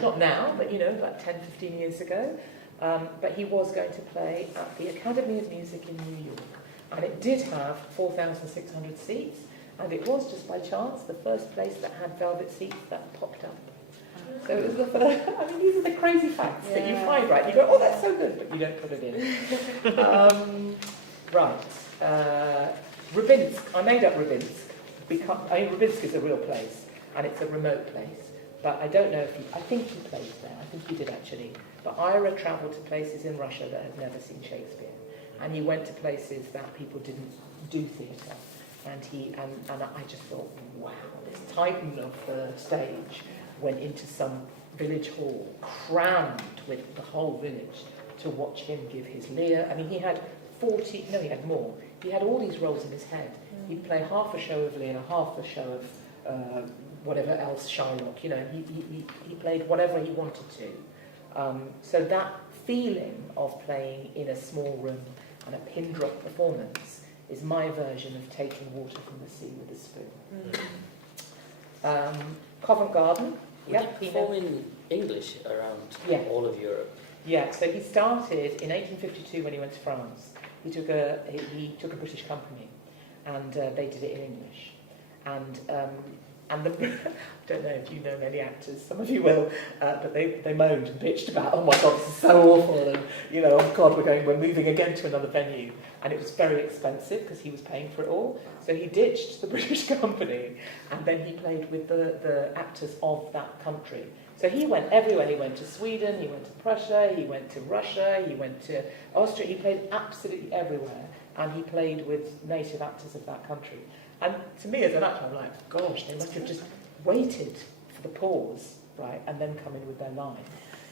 Not now, but about 10, 15 years ago. But he was going to play at the Academy of Music in New York. And it did have 4,600 seats. And it was, just by chance, the first place that had velvet seats that popped up. So it was the first. I mean, these are the crazy facts that you find, right? You go, oh, that's so good, but you don't put it in. Right. Rybinsk. I made up Rybinsk. Rybinsk is a real place, and it's a remote place. But I don't know if I think he played there. I think he did actually. But Ira travelled to places in Russia that had never seen Shakespeare. And he went to places that people didn't do theatre. And I just thought, wow, this titan of the stage went into some village hall, crammed with the whole village to watch him give his Lear. I mean, he had he had more. He had all these roles in his head. He'd play half a show of Lear, half a show of whatever else, Shylock, you know, he played whatever he wanted to. So that feeling of playing in a small room and a pin drop performance is my version of taking water from the sea with a spoon. Covent Garden. Would you perform in English around all of Europe? Yeah, so he started in 1852 when he went to France. He took a British company, and they did it in English. And I don't know if you know many actors, some of you will, but they moaned and bitched about, oh my God, this is so awful, and you know, oh God, we're moving again to another venue, and it was very expensive because he was paying for it all. So he ditched the British company, and then he played with the actors of that country. So he went everywhere. He went to Sweden, he went to Prussia, he went to Russia, he went to Austria. He played absolutely everywhere, and he played with native actors of that country. And to me as an actor, I'm like, gosh, they must have just waited for the pause, right, and then come in with their line,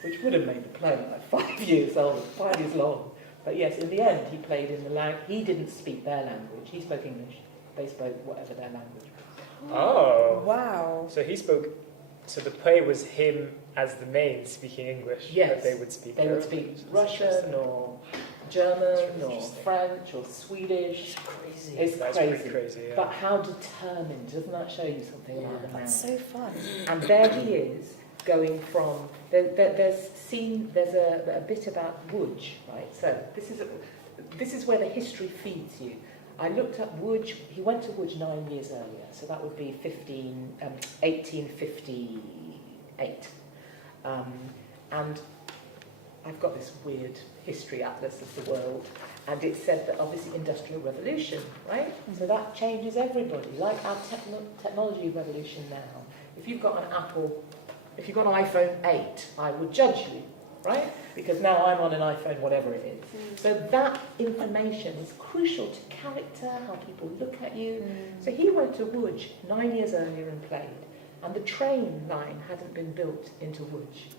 which would have made the play like 5 years old, 5 years long. But yes, in the end, he played in the language. He didn't speak their language. He spoke English. They spoke whatever their language was. Oh. Wow. So he spoke. So the play was him as the main speaking English. Yes. But they would speak. They would speak Russian or German or French or Swedish. Crazy. It's That's crazy. pretty crazy. Yeah. But how determined, doesn't that show you something about the man? That's so fun. And there he is, going from there's a bit about Łódź, right? So this is where the history feeds you. I looked up Łódź. He went to Łódź 9 years earlier, so that would be 1858. And I've got this weird history atlas of the world, and it said that obviously industrial revolution, right? So that changes everybody, like our technology revolution now. If you've got an Apple, if you've got an iPhone 8, I would judge you, right? Because now I'm on an iPhone, whatever it is. So that information is crucial to character, how people look at you. So he went to Łódź 9 years earlier and played, and the train line hadn't been built into Łódź.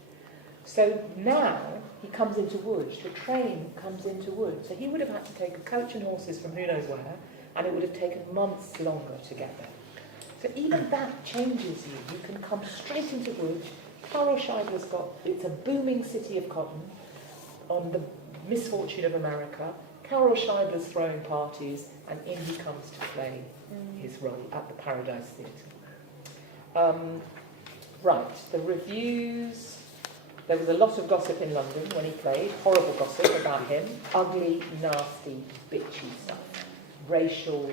So now he comes into Łódź, the train comes into Łódź. So he would have had to take a coach and horses from who knows where, and it would have taken months longer to get there. So even that changes you. You can come straight into Łódź. Carol Scheidler's got, it's a booming city of cotton on the misfortune of America. Carol Scheidler's throwing parties, and in he comes to play his role at the Paradise Theatre. Right, the reviews. There was a lot of gossip in London when he played, horrible gossip about him, ugly, nasty, bitchy stuff, racial,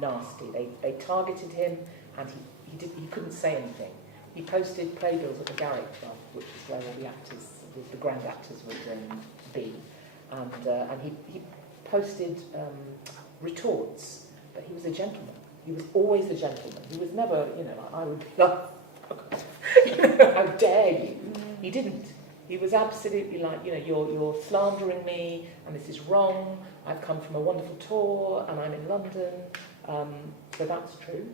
nasty. They targeted him, and he couldn't say anything. He posted playbills at the Garrick Club, which is where all the actors, the grand actors would be, and he posted retorts, but he was a gentleman. He was always a gentleman. He was never, I would love, how dare you? He didn't. He was absolutely like, you're slandering me, and this is wrong. I've come from a wonderful tour, and I'm in London, so that's true.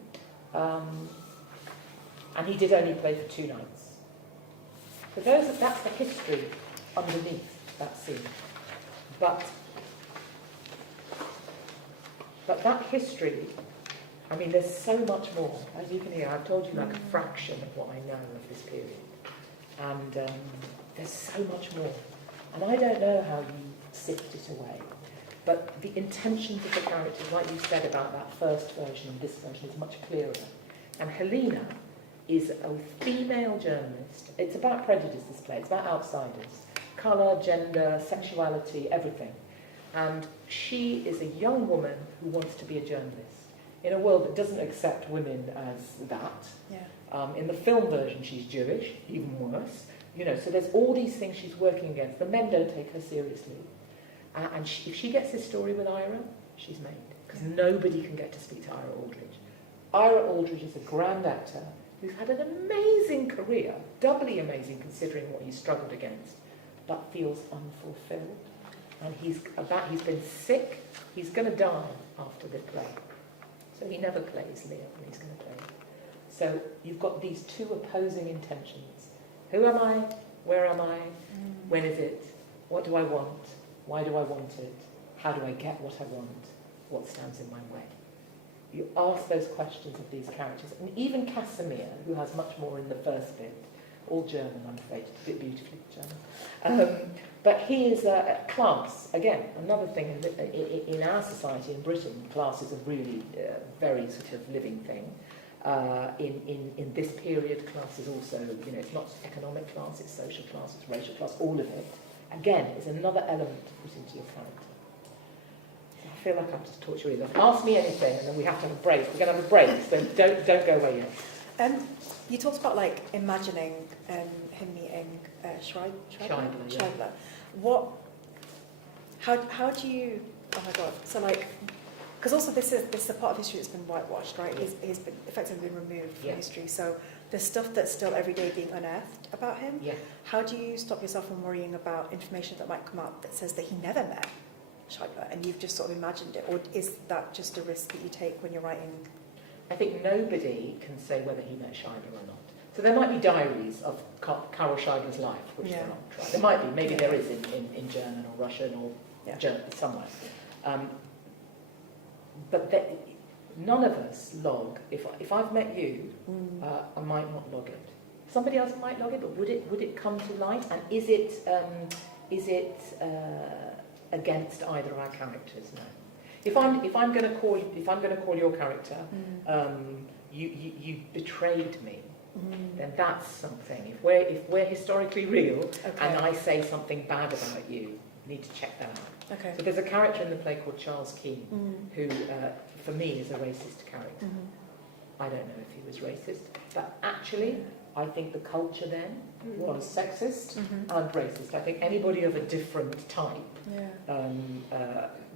And he did only play for 2 nights. So that's the history underneath that scene. But that history, I mean, there's so much more. As you can hear, I've told you like a fraction of what I know of this period. And there's so much more. And I don't know how you sift it away. But the intentions of the characters, like you said about that first version and this version, is much clearer. And Helena is a female journalist. It's about prejudice, this play. It's about outsiders. Colour, gender, sexuality, everything. And she is a young woman who wants to be a journalist in a world that doesn't accept women as that. Yeah. In the film version, she's Jewish, even worse. So there's all these things she's working against. The men don't take her seriously. And if she gets this story with Ira, she's made. Because nobody can get to speak to Ira Aldridge. Ira Aldridge is a grand actor who's had an amazing career, doubly amazing considering what he's struggled against, but feels unfulfilled. And he's been sick. He's going to die after the play. So he never plays Lear when he's going to play. So you've got these 2 opposing intentions. Who am I? Where am I? When is it? What do I want? Why do I want it? How do I get what I want? What stands in my way? you ask those questions of these characters. And even Casimir, who has much more in the first bit, all German, I'm afraid, it's a bit beautifully German. But he is a class, again, another thing in our society, in Britain, class is a really very sort of living thing. In this period, class is also, it's not economic class, it's social class, it's racial class, all of it. Again, is another element to put into your character. I feel like I've just talked you either. Ask me anything, and then we have to have a break. We're going to have a break, so don't go away yet. You talked about imagining him meeting Scheibler. How do you? Oh my God! So because also this is a part of history that's been whitewashed, right? He's been effectively been removed from history. So there's stuff that's still every day being unearthed about him. Yeah. How do you stop yourself from worrying about information that might come up that says that he never met Scheibler and you've just sort of imagined it, or is that just a risk that you take when you're writing? I think nobody can say whether he met Scheibler or not. So there might be diaries of Karl Scheibler's life, which there aren't. Right? There might be, maybe there is in German or Russian or German, somewhere. But none of us log. If I've met you, I might not log it. Somebody else might log it, but would it come to light? And is it against either of our characters? No. If I'm going to call your character, you betrayed me. Then that's something. If we're historically real, and I say something bad about you, you need to check that out. Okay. So there's a character in the play called Charles Keene, who, for me, is a racist character. I don't know if he was racist, but actually, I think the culture then was sexist and racist. I think anybody of a different type,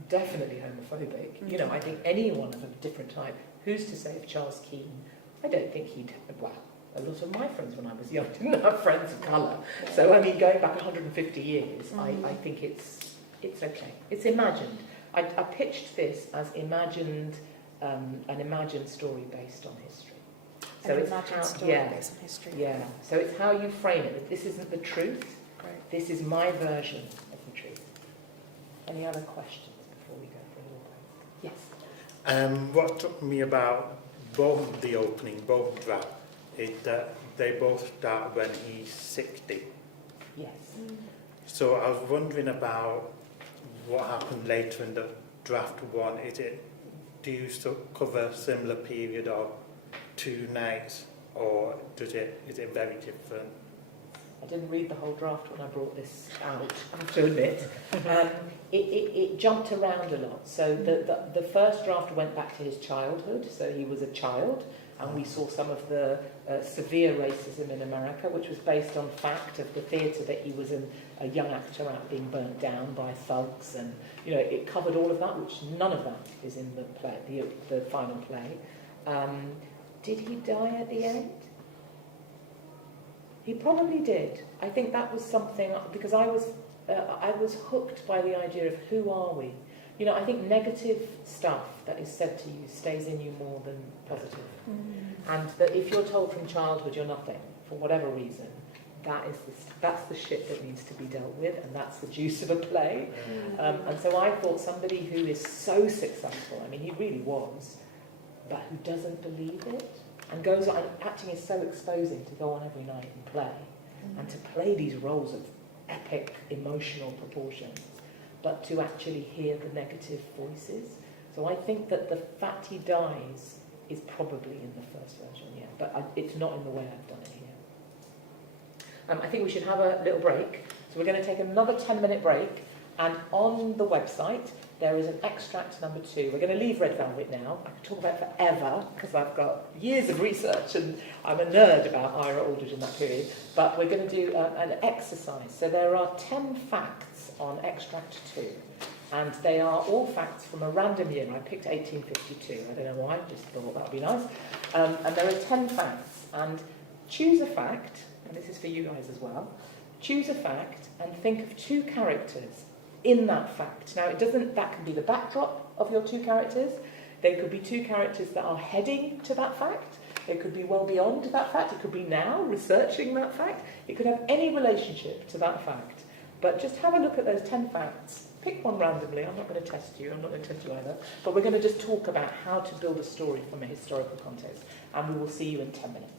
definitely homophobic. I think anyone of a different type. Who's to say of Charles Keene? I don't think he'd. Well, a lot of my friends when I was young didn't have friends of colour. So, I mean, going back 150 years, I think it's okay. It's imagined. I pitched this as an imagined story based on history. So it's imagined story based on history. Yeah. So it's how you frame it. This isn't the truth. Great. This is my version of the truth. Any other questions before we go for a little break? Yes. What took me about both the opening, both drafts, is that they both start when he's 60. Yes. So I was wondering about what happened later in the draft one. Do you cover a similar period of 2 nights, or is it very different? I didn't read the whole draft when I brought this out, I have to admit. It jumped around a lot. So the first draft went back to his childhood, so he was a child, and we saw some of the severe racism in America, which was based on fact of the theatre that he was a young actor out being burnt down by thugs, and it covered all of that, which none of that is in the play, the final play. Did he die at the end? He probably did. I think that was something, because I was hooked by the idea of who are we? I think negative stuff that is said to you stays in you more than positive. And that if you're told from childhood you're nothing, for whatever reason, that's the shit that needs to be dealt with, and that's the juice of a play. And so I thought somebody who is so successful, I mean, he really was, but who doesn't believe it, and goes on, acting is so exposing to go on every night and play, and to play these roles of epic emotional proportions, but to actually hear the negative voices. So I think that the fact he dies is probably in the first version, but it's not in the way I've done it here. I think we should have a little break. So we're going to take another 10-minute break, and on the website there is an extract number 2. We're going to leave Red Velvet now. I could talk about it forever, because I've got years of research, and I'm a nerd about Ira Aldridge in that period. But we're going to do an exercise. So there are 10 facts on extract 2. And they are all facts from a random year. I picked 1852. I don't know why, just thought that would be nice. And there are 10 facts. And choose a fact, and this is for you guys as well. Choose a fact and think of 2 characters in that fact. Now, that can be the backdrop of your 2 characters. They could be 2 characters that are heading to that fact. It could be well beyond that fact. It could be now, researching that fact. It could have any relationship to that fact. But just have a look at those 10 facts pick one randomly. I'm not going to test you. I'm not going to test you either. But we're going to just talk about how to build a story from a historical context. And we will see you in 10 minutes.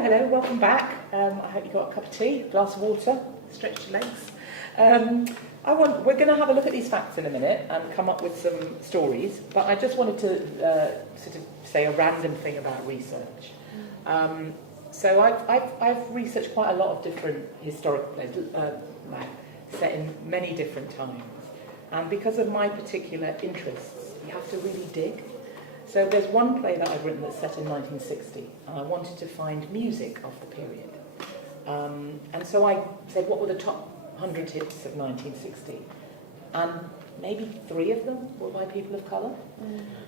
hello, welcome back. I hope you got a cup of tea, a glass of water, stretch your legs. We're going to have a look at these facts in a minute and come up with some stories, but I just wanted to sort of say a random thing about research. So I've researched quite a lot of different historical plays, set in many different times. And because of my particular interests, you have to really dig. So there's one play that I've written that's set in 1960, and I wanted to find music of the period. And so I said, what were the top 100 hits of 1960? And maybe 3 of them were by people of colour.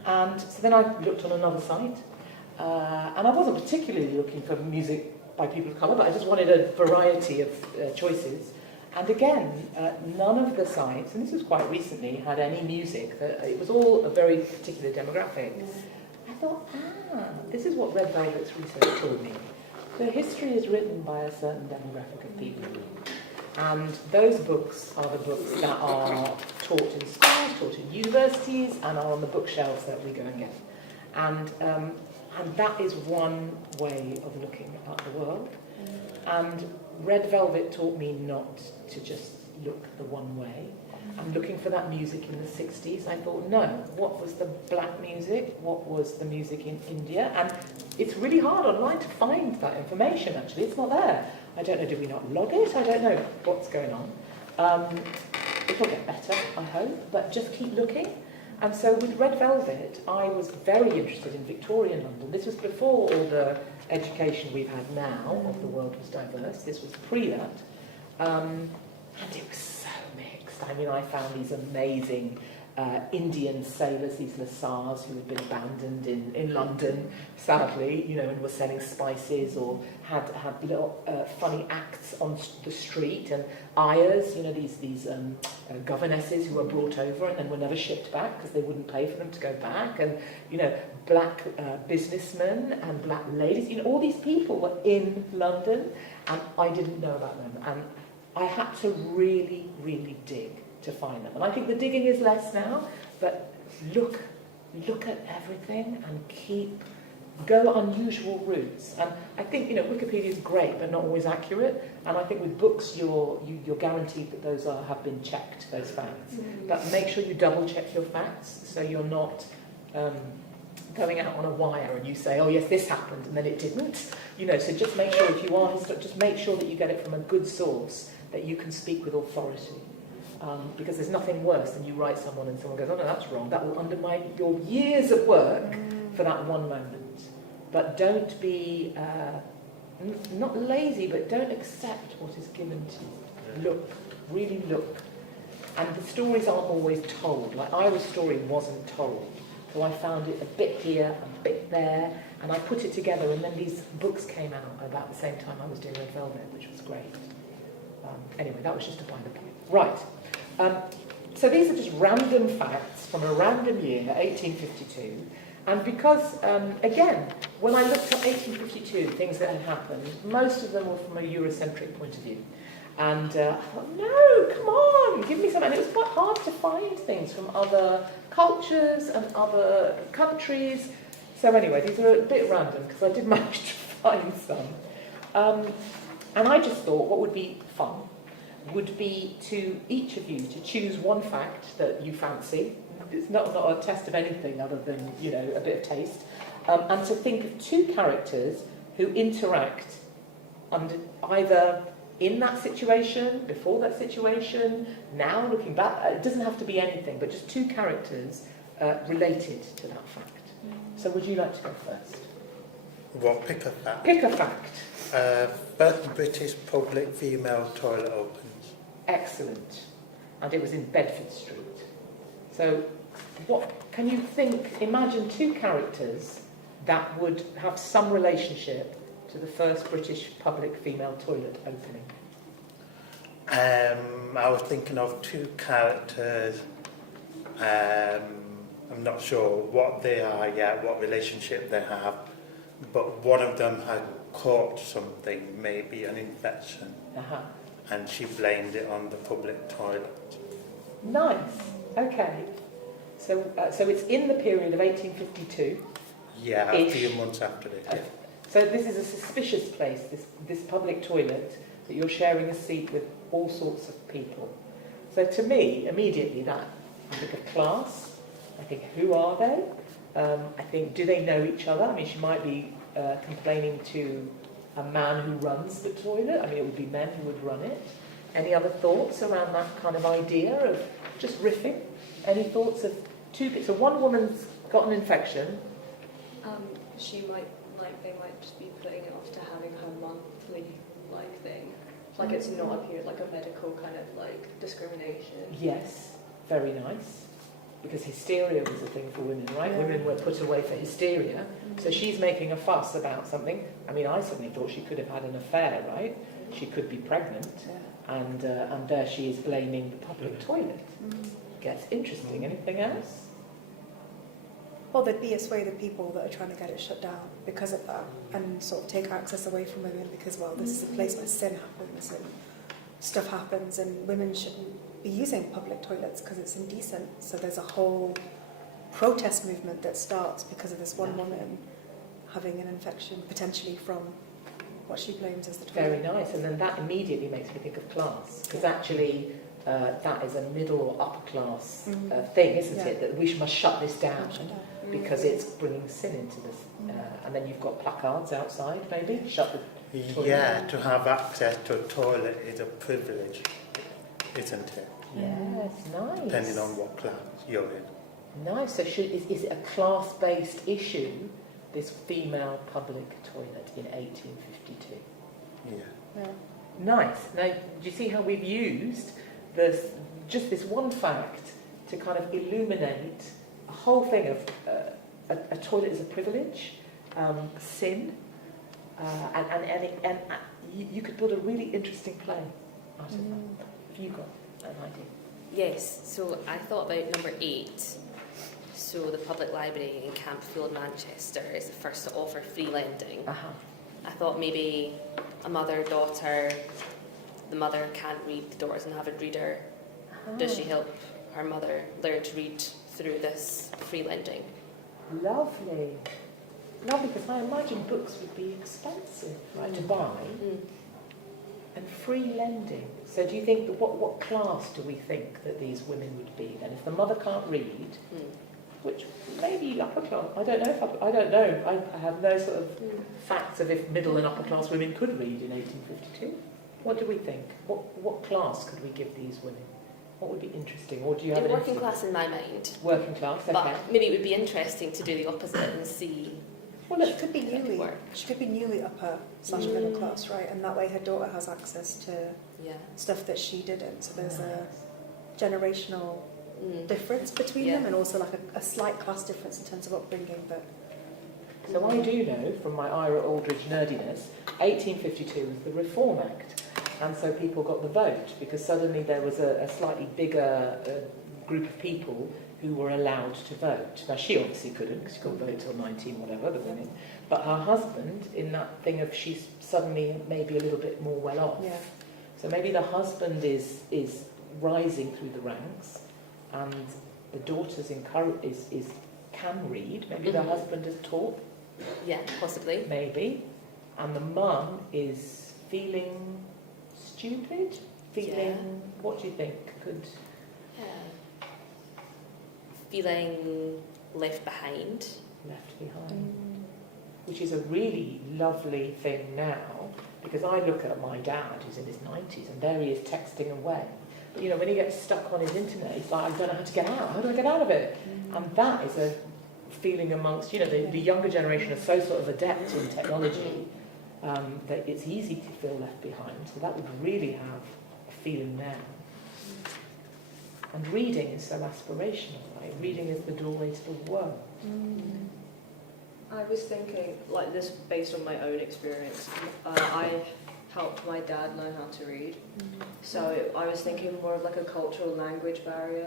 And so then I looked on another site, and I wasn't particularly looking for music by people of colour, but I just wanted a variety of choices. And again, none of the sites, and this was quite recently, had any music. It was all a very particular demographic. I thought, this is what Red Velvet's research told me. The history is written by a certain demographic of people. And those books are the books that are taught in schools, taught in universities, and are on the bookshelves that we go and get. And that is one way of looking at the world. And Red Velvet taught me not to just look the one way. I'm looking for that music in the 60s. I thought, no, what was the black music? What was the music in India? And it's really hard online to find that information, actually. It's not there. I don't know, did we not log it? I don't know what's going on. It'll get better, I hope, but just keep looking. And so with Red Velvet, I was very interested in Victorian London. This was before all the education we've had now of the world was diverse. This was pre that. And it was so mixed. I mean, I found these amazing Indian sailors, these Lasars who had been abandoned in London, sadly, and were selling spices, or had little funny acts on the street, and ayahs, these governesses who were brought over and then were never shipped back because they wouldn't pay for them to go back, and black businessmen and black ladies, all these people were in London, and I didn't know about them, and I had to really, really dig to find them. And I think the digging is less now, but look at everything and go unusual routes. And I think, Wikipedia is great, but not always accurate. And I think with books, you're guaranteed that those have been checked, those facts. But make sure you double check your facts, so you're not going out on a wire and you say, oh yes, this happened, and then it didn't. So just make sure, if you are just make sure that you get it from a good source, that you can speak with authority. Because there's nothing worse than you write someone and someone goes, oh no, that's wrong. That will undermine your years of work for that one moment. But don't be, not lazy, but don't accept what is given to you. Look, really look. And the stories aren't always told. Like Ira's story wasn't told. So I found it a bit here, a bit there, and I put it together, and then these books came out about the same time I was doing Red Velvet, which was great. Anyway, that was just a by the point. Right. So these are just random facts from a random year, 1852. And because, again, when I looked at 1852, things that had happened, most of them were from a Eurocentric point of view. And I thought, no, come on, give me some. And it was quite hard to find things from other cultures and other countries. So anyway, these are a bit random because I did manage to find some. And I just thought what would be fun would be to each of you to choose one fact that you fancy. It's not a test of anything other than, a bit of taste. And to think of 2 characters who interact under either in that situation, before that situation, now looking back. It doesn't have to be anything, but just 2 characters related to that fact. So would you like to go first? What, pick a fact? Pick a fact. First British public female toilet opens. Excellent. And it was in Bedford Street. So what can you imagine 2 characters that would have some relationship to the first British public female toilet opening? I was thinking of 2 characters. I'm not sure what they are yet, what relationship they have, but one of them had caught something, maybe an infection, and she blamed it on the public toilet. Nice. Okay. So it's in the period of 1852. Yeah, a few months after it. So this is a suspicious place, this public toilet, that you're sharing a seat with all sorts of people. So to me, immediately I think of class, I think who are they? I think, do they know each other? I mean, she might be complaining to a man who runs the toilet. I mean, it would be men who would run it. Any other thoughts around that kind of idea of just riffing? Any thoughts of so one woman's got an infection. She might, they might just be putting it off to having her monthly, thing. Like it's not a period, like a medical kind of, discrimination. Yes, very nice. Because hysteria was a thing for women, right? Yeah. Women were put away for hysteria. So she's making a fuss about something. I mean, I suddenly thought she could have had an affair, right? She could be pregnant. Yeah. And there she is blaming the public toilet. Gets interesting. Anything else? Well, there'd be a swathe of people that are trying to get it shut down because of that, and sort of take access away from women because, well, this is a place where sin happens and stuff happens, and women shouldn't be using public toilets because it's indecent. So there's a whole protest movement that starts because of this one woman having an infection, potentially from what she blames as the toilet. Very nice. And then that immediately makes me think of class, because actually that is a middle or upper class thing, isn't it? That we must shut this down because it's bringing sin into this. And then you've got placards outside, maybe, shut the toilet. Yeah, to have access to a toilet is a privilege, isn't it? Yes, nice. Depending on what class you're in. Nice. So is it a class-based issue, this female public toilet in 1852? Yeah. Nice. Now, do you see how we've used just this one fact to kind of illuminate a whole thing of a toilet is a privilege, sin, and you could build a really interesting play out of that. Have you got an idea? Yes, so I thought about number 8. So the public library in Campfield, Manchester is the first to offer free lending. I thought maybe a mother-daughter, the mother can't read, the daughter doesn't have a reader. Does she help her mother learn to read through this free lending? Lovely. Lovely, because I imagine books would be expensive, right, to buy. And free lending. So do you think, what class do we think that these women would be then? If the mother can't read, which maybe upper class, I don't know. I have no sort of facts of if middle and upper class women could read in 1852. What do we think? What class could we give these women? What would be interesting? Or do you have In working class in my mind. Working class, okay. But maybe it would be interesting to do the opposite and see. Well, she could be newly upper / middle class, right? And that way her daughter has access to stuff that she didn't. So there's a generational difference between them, and also like a slight class difference in terms of upbringing. But so I do know from my Ira Aldridge nerdiness, 1852 was the Reform Act, and so people got the vote because suddenly there was a slightly bigger group of people who were allowed to vote. Now, she obviously couldn't, because she couldn't vote till 19 whatever, the women. But her husband, in that thing of she's suddenly maybe a little bit more well off. Yeah. So maybe the husband is rising through the ranks, and the daughter's can read. Maybe the husband is taught. Yeah, possibly. Maybe. And the mum is feeling stupid? Feeling, what do you think could... Feeling left behind. Left behind. Which is a really lovely thing now, because I look at my dad, who's in his 90s, and there he is texting away. But, when he gets stuck on his internet, he's like, I don't know how to get out. How do I get out of it? And that is a feeling amongst, the younger generation are so sort of adept in technology that it's easy to feel left behind. So that would really have a feeling now. And reading is so aspirational, right? Reading is the doorway to the world. I was thinking, this based on my own experience, I helped my dad learn how to read. So I was thinking more of a cultural language barrier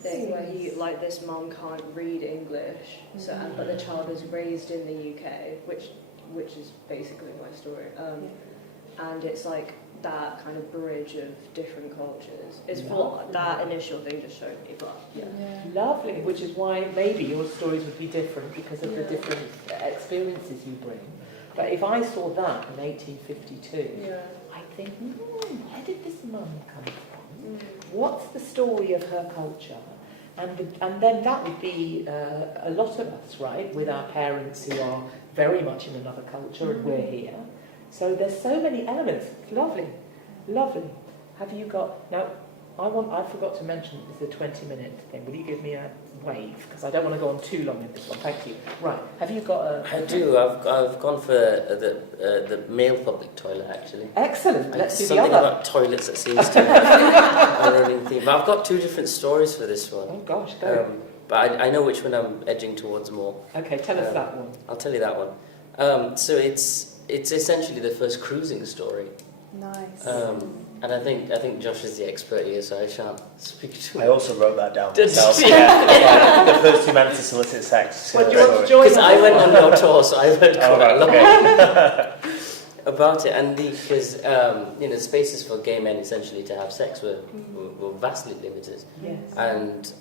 thing where this mum can't read English, but the child is raised in the UK, which is basically my story. And it's that kind of bridge of different cultures is what that initial thing just showed me. But Lovely, which is why maybe your stories would be different because of the different experiences you bring. But if I saw that in 1852, Yeah. I think, where did this mum come from? What's the story of her culture? And then that would be a lot of us, right, with our parents who are very much in another culture and we're here. So there's so many elements. Lovely, lovely. Have you got, now, I forgot to mention it's a 20-minute thing. Will you give me a wave? Because I don't want to go on too long in this one. Thank you. Right, have you got a... I do. I've gone for the male public toilet, actually. Excellent. Let's do the something other. about toilets that seems to be a running theme. But I've got two different stories for this one. Oh gosh, go. But I know which one I'm edging towards more. Okay, tell us that one. I'll tell you that one. So it's essentially the first cruising story. Nice. And I think Josh is the expert here, so I shan't speak to him. I also wrote that down Did myself. you? Yeah, like, the first two men to solicit sex. Well, do you want to join Because I went on your tour, so I've heard quite a lot Okay. about it. And because spaces for gay men essentially to have sex were vastly limited. Yes. And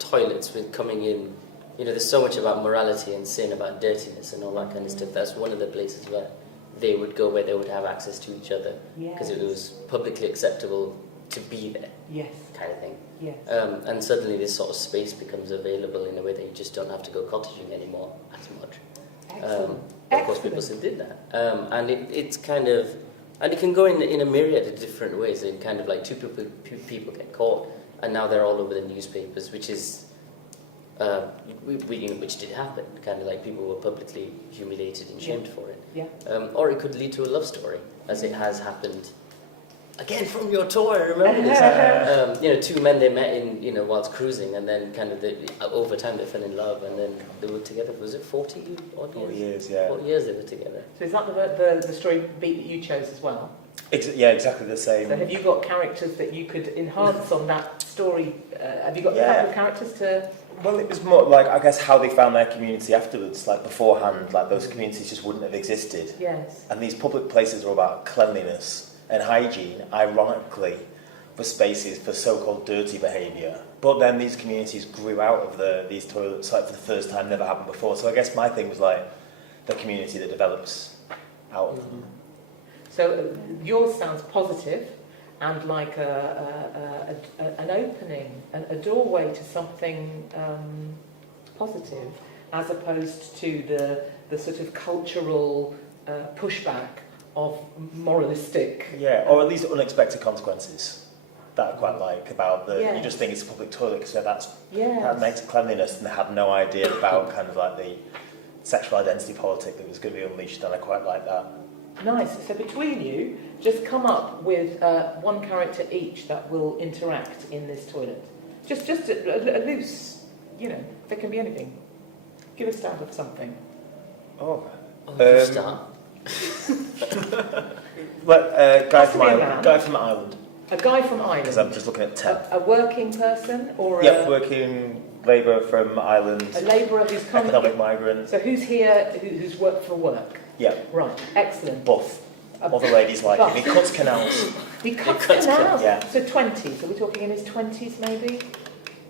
toilets with coming in, there's so much about morality and sin, about dirtiness and all that kind of stuff. That's one of the places where they would go, where they would have access to each other, because it was publicly acceptable to be there, Yes. kind of thing. Yes. And suddenly this sort of space becomes available in a way that you just don't have to go cottaging anymore as much. Excellent. Of course, people still did that. And it's kind of, and it can go in a myriad of different ways. And kind of like two people get caught, and now they're all over the newspapers, which is, which did happen. Kind of like people were publicly humiliated and shamed for it. Yeah. Or it could lead to a love story, as it has happened. Again, from your tour, I remember this. Two men they met in, whilst cruising, and then kind of over time they fell in love, and then they were together. Was it 40 odd years? 4 years, yeah. 40 years they were together. So is that the story beat that you chose as well? Yeah, exactly the same. So have you got characters that you could enhance on that story? Have you got a couple of characters to... Well, it was more like, I guess, how they found their community afterwards. Like beforehand, like those communities just wouldn't have existed. Yes. And these public places were about cleanliness and hygiene, ironically, for spaces for so-called dirty behaviour. But then these communities grew out of these toilets like for the first time, never happened before. So I guess my thing was like the community that develops out of them. So yours sounds positive and like an opening, a doorway to something positive, as opposed to the sort of cultural pushback of moralistic. Yeah, or at least unexpected consequences that I quite like about Yes. you just think it's a public toilet, so that Yes. makes cleanliness, and they had no idea about kind of like the sexual identity politic that was going to be unleashed, and I quite like that. Nice. So between you, just come up with one character each that will interact in this toilet. Just a loose, there can be anything. Give a stab of something. Oh. You start. Guy from Ireland. A guy from Ireland. Because I'm just looking at 10. A working person or Yep, working labourer from Ireland. a labourer who's come... Economic migrant. So who's here who's worked for work? Yeah. Right, excellent. Buff. Other ladies like him. He cuts canals. He cuts cuts canals? yeah. So 20, so we're talking in his 20s maybe?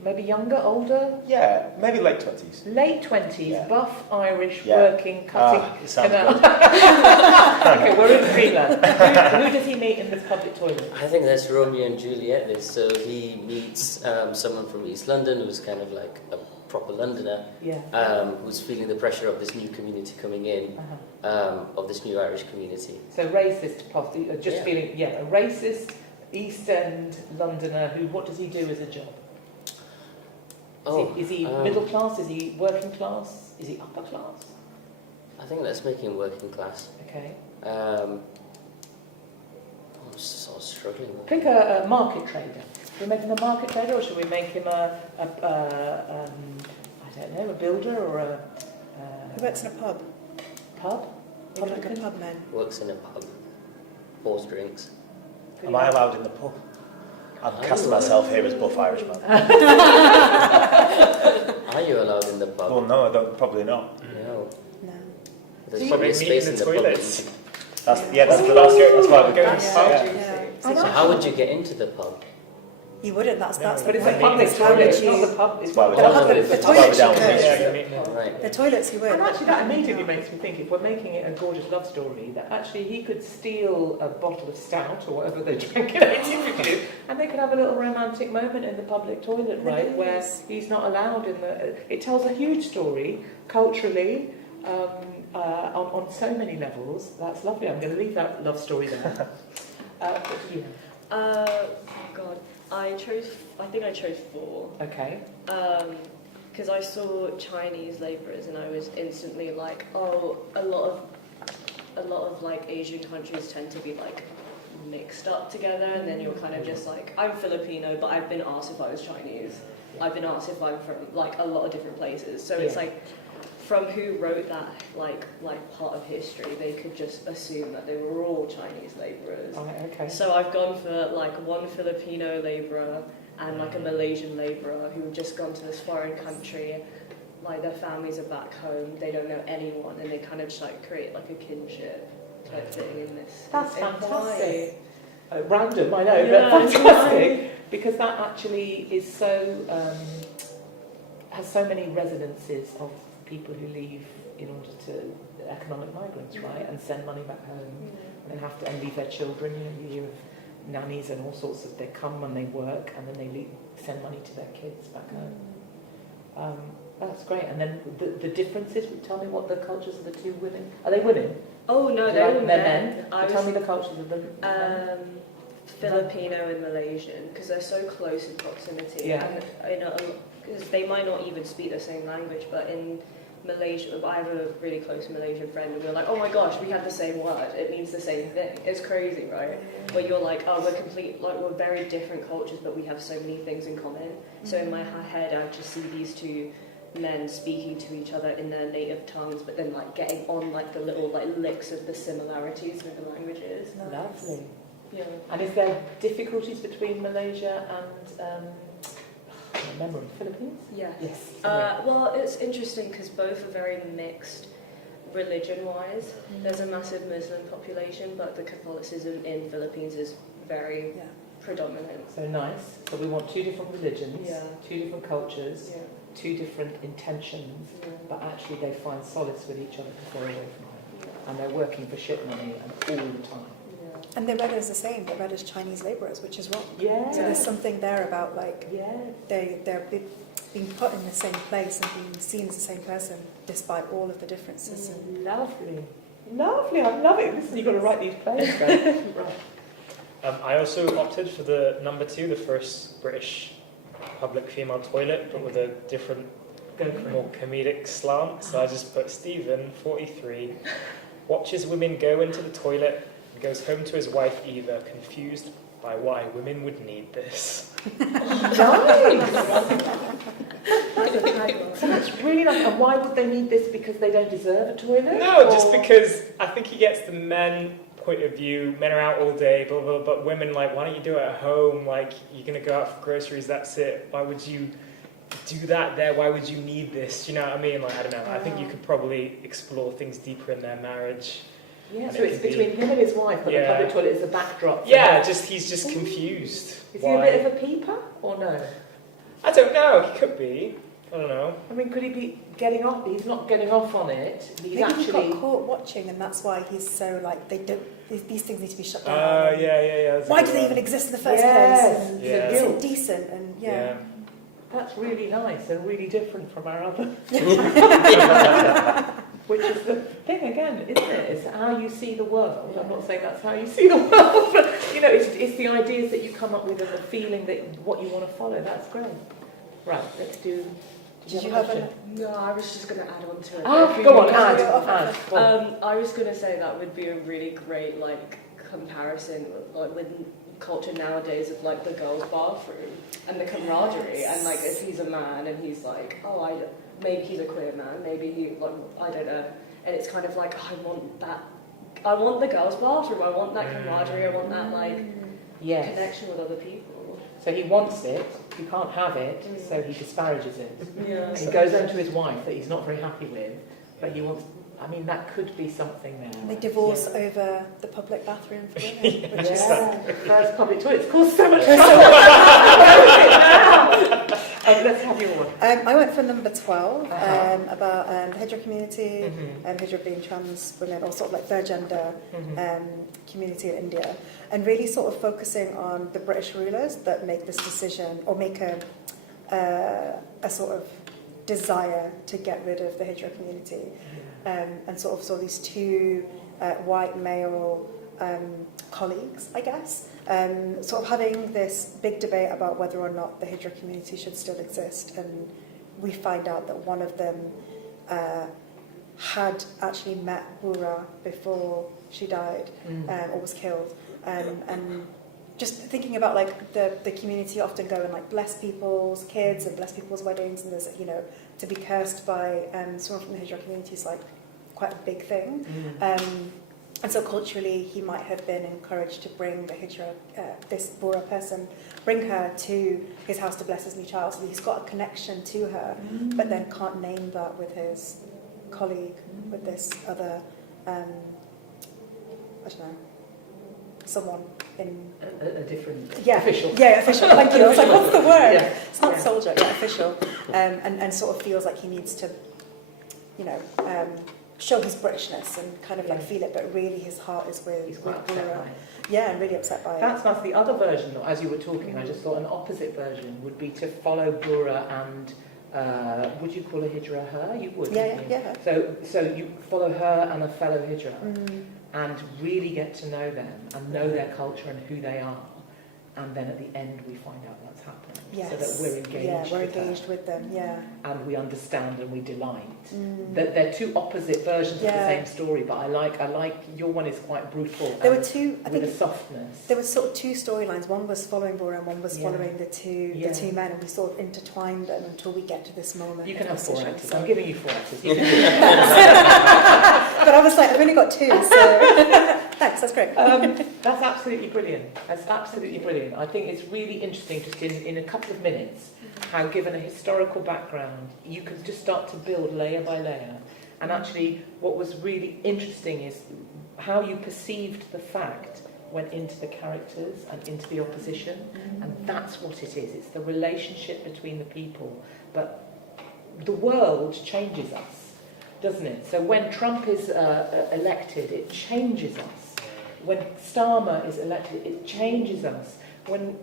Maybe younger, older? Yeah, maybe late 20s. Late 20s, Yeah. buff, Irish, Yeah. working, cutting It sounds canals. good. Okay, we're in Greenland. Who does he meet in this public toilet? I think that's Romeo and Juliet. So he meets someone from East London who's kind of like a proper Londoner, Yeah. who's feeling the pressure of this new community coming in, of this new Irish community. So racist, just Yeah. feeling, a racist East End Londoner who, what does he do as a job? Is he middle class? Is he working class? Is he upper class? I think let's make him working class. Okay. I'm sort of struggling. Pick a market trader. Should we make him a market trader, or should we make him I don't know, a builder or a... Who works in a pub? Pub? Like a pub man. Works in a pub. Pours drinks. Am I allowed in the pub? I'm casting myself here as buff Irishman. Are you allowed in the pub? Well, no, I don't. Probably not. No. No. There's So probably you a meet space in in the the pub. toilets? That's why we're Going going. to Yeah. Yeah. So how would you get into the pub? You wouldn't. That's No, But it's a point. public How toilet, would it's not you- the pub. It's Why not would the that public. The Why would toilets you that could. Yeah, you make me- Right. The toilets you would. And actually, that immediately makes me think, if we're making it a gorgeous love story, that actually he could steal a bottle of stout or whatever they drank in 1852, and they could have a little romantic moment in the public toilet, right, where Yes. he's not allowed in the... It tells a huge story, culturally, on so many levels. That's lovely. I'm going to leave that love story there. What do you have? Oh God, I think I chose 4. Okay. Because I saw Chinese labourers and I was instantly like, oh, a lot of like Asian countries tend to be like mixed up together, and then you're kind of just like, I'm Filipino, but I've been asked if I was Chinese. I've been asked if I'm from like a lot of different places. So it's like, from who wrote that like part of history, they could just assume that they were all Chinese labourers. Right, okay. So I've gone for like one Filipino labourer and like a Malaysian labourer who have just gone to this foreign country, like their families are back home, they don't know anyone, and they kind of just like create like a kinship type thing in this. That's in fantastic. Random, I know, Yeah, but fantastic, because that actually is so has so many resonances of people who leave in order to economic migrants, right, and send money back home, and have to and leave their children. You know, you hear of nannies and all sorts of. They come and they work, and then they send money to their kids back home. That's great. And then the differences. Tell me what the cultures of the two women. Are they women? Oh no, They're they were men. I Tell was me the cultures of them. Filipino and Malaysian, because they're so close in proximity. Yeah. And you know, because they might not even speak the same language, but in Malaysia, I have a really close Malaysian friend, and we're like, oh my gosh, we have the same word. It means the same thing. It's crazy, right? Where you're like, oh, we're very different cultures, but we have so many things in common. So in my head, I just see these two men speaking to each other in their native tongues, but then like getting on like the little like licks of the similarities with the languages. Lovely. Yeah. And is there difficulties between Malaysia and I can't remember, Philippines? Yes. Yes. Well, it's interesting because both are very mixed religion-wise. There's a massive Muslim population, but the Catholicism in Philippines is very predominant. So nice. So we want two different religions, Yeah. two different cultures, Yeah. two different intentions, Yeah. but actually they find solace with each other because they're away from home. And they're working for shit money and all the time. And they're read as the same. They're read as Chinese labourers, which is wrong. Yeah. So there's something there about like Yeah. they're being put in the same place and being seen as the same person, despite all of the differences. And Lovely. Lovely. I love it. Listen, you've got to write these plays, guys. Right. I also opted for the number 2, the first British public female toilet, but with a different, more comedic slant. So I just put Stephen, 43, watches women go into the toilet and goes home to his wife Eva, confused by why women would need this. So that's really nice. And why would they need this? Because they don't deserve a toilet? No, just because I think he gets the men point of view. Men are out all day, blah, blah, blah, but women, like, why don't you do it at home? Like, you're going to go out for groceries, that's it. Why would you do that there? Why would you need this? Do you know what I mean? Like, I don't know. I think you could probably explore things deeper in their marriage. Yeah, And so it's between him and his wife, but the public toilet is a backdrop. Yeah, he's just confused. Is he a bit of a peeper or no? I don't know. He could be. I don't know. I mean, could he be getting off? He's not getting off on it. He's maybe actually. he got caught watching, and that's why he's so like they don't. These things need to be shut down. Yeah. Why do they even exist in the first Yes, place? And yeah. it's indecent, and yeah. That's really nice and really different from our other. Which is the thing again, isn't it? It's how you see the world. I'm not saying that's how you see the world, but you know, it's the ideas that you come up with and the feeling that what you want to follow. That's great. Right, let's do. Did you have question? No, I was just going to add on to it. Go on, add. Go on. I was going to say that would be a really great like comparison with culture nowadays of like the girls' bathroom and the camaraderie, and like if he's a man and he's like, maybe he's a queer man, maybe he like I don't know, and it's kind of like I want the girls' bathroom, I want that camaraderie, I want that like connection with other people. So he wants it, you can't have it, so he disparages it. Yeah. And he goes home to his wife that he's not very happy with, but he wants I mean, that could be something there. They divorce over the public bathroom for women, which is... The first public toilet. It's caused so much trouble. Let's have your one. I went for number 12, Uh-huh. about the Hijra community, Mhm. Hijra being trans women, or sort of like third gender Mhm. community in India, and really sort of focusing on the British rulers that make this decision, or make a sort of desire to get rid of the Hijra community. And sort of saw these two white male colleagues, I guess, sort of having this big debate about whether or not the Hijra community should still exist. And we find out that one of them had actually met Bura before she died, or was killed. And just thinking about like the community often go and like bless people's kids and bless people's weddings, and there's, you know, to be cursed by someone from the Hijra community is like quite a big thing. And so culturally he might have been encouraged to bring the Hijra, this Bora person, bring her to his house to bless his new child, so he's got a connection to her, but then can't name that with his colleague, with this other, I don't know, someone in... A different... Yeah, official. Yeah, official. Thank you. I was like, what's the word? Yeah. It's not soldier, yeah, official. And sort of feels like he needs to, you know, show his Britishness and kind of like feel it, but really his heart is He's with quite upset Bora. by it. Yeah, I'm really upset by it. That's the other version, as you were talking, I just thought an opposite version would be to follow Bora and, would you call a Hijra her? You would, Yeah, wouldn't you? yeah. So you follow her and a fellow Hijra and really get to know them and know their culture and who they are. And then at the end we find out what's happened. Yes. So that we're engaged, Yeah, we're with engaged her. with them, yeah. And we understand and we delight. They're two opposite versions of the same story, but I like your one is quite brutal. There were two, I with think, a softness. there was sort of two storylines. One was following Bora and one was following the two men, and we sort of intertwined them until we get to this moment. You can have decision, 4 actors. so- I'm giving you 4 actors. You can do But I was like, I've only got 2, so thanks, that's great. That's absolutely brilliant. That's absolutely brilliant. I think it's really interesting, just in a couple of minutes, how given a historical background, you can just start to build layer by layer. And actually, what was really interesting is how you perceived the fact went into the characters and into the opposition. And that's what it is. It's the relationship between the people. But the world changes us, doesn't it? So when Trump is elected, it changes us. When Starmer is elected, it changes us. When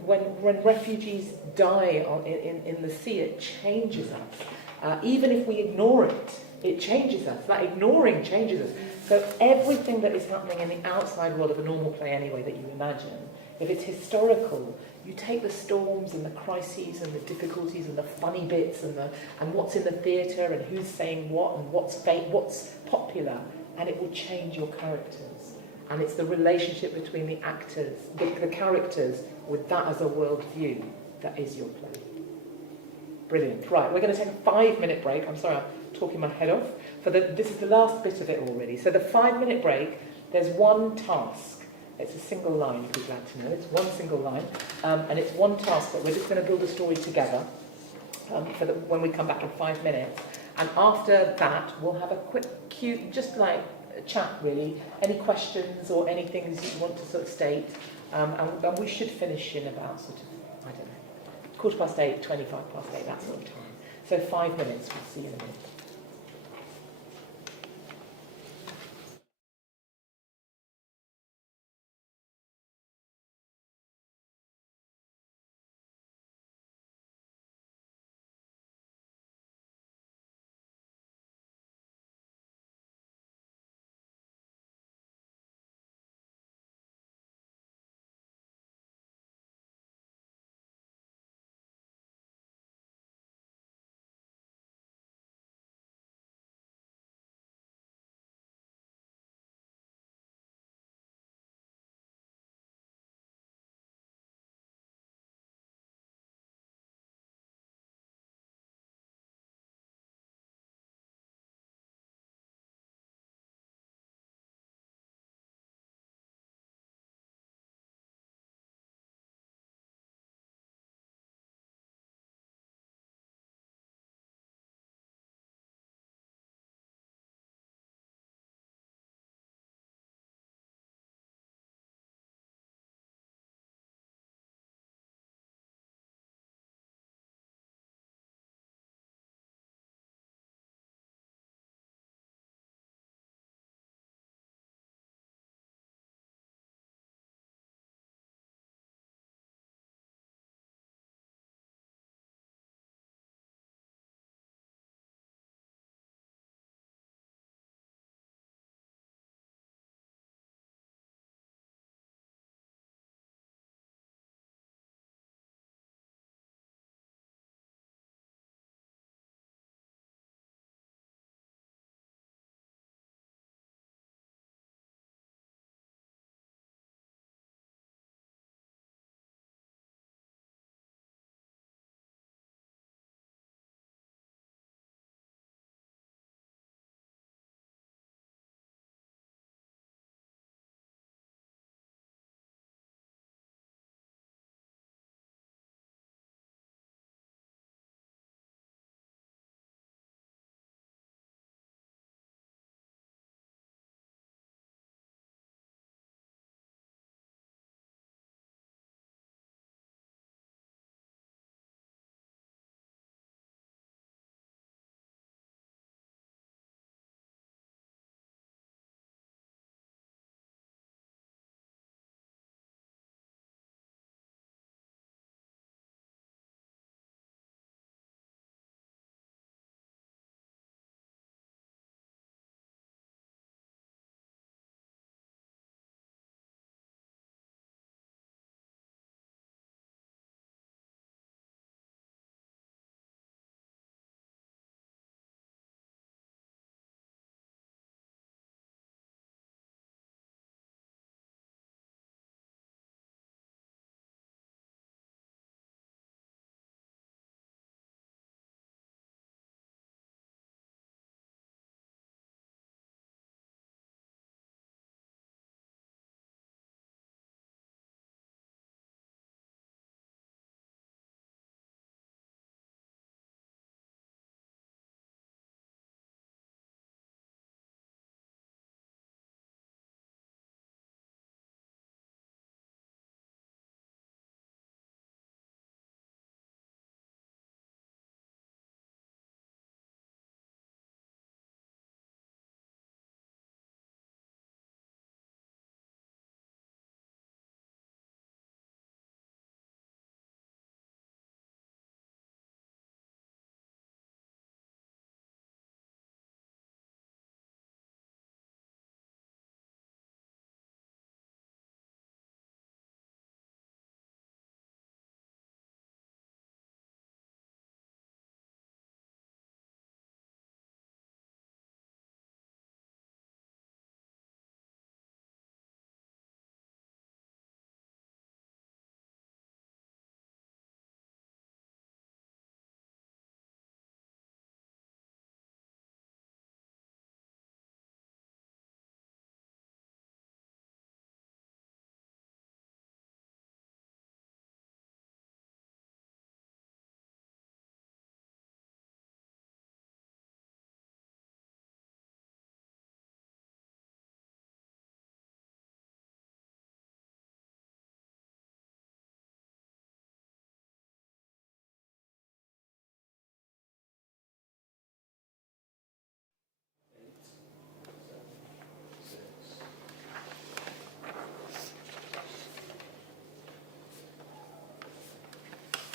refugees die in the sea, it changes us. Even if we ignore it, it changes us. That ignoring changes us. So everything that is happening in the outside world of a normal play anyway that you imagine, if it's historical, you take the storms and the crises and the difficulties and the funny bits and what's in the theatre and who's saying what and what's fake, what's popular, and it will change your characters. And it's the relationship between the actors, the characters, with that as a world view that is your play. Brilliant. Right, we're going to take a 5-minute break. I'm sorry, I'm talking my head off. This is the last bit of it already. So the 5-minute break, there's one task. It's a single line, if you'd like to know. It's one single line. And it's one task, but we're just going to build a story together when we come back in 5 minutes. And after that, we'll have a quick cue, just like a chat, really. Any questions or any things you want to sort of state. And we should finish in about sort of, I don't know, 8:15, 8:25, that sort of time. So 5 minutes, we'll see you in a minute.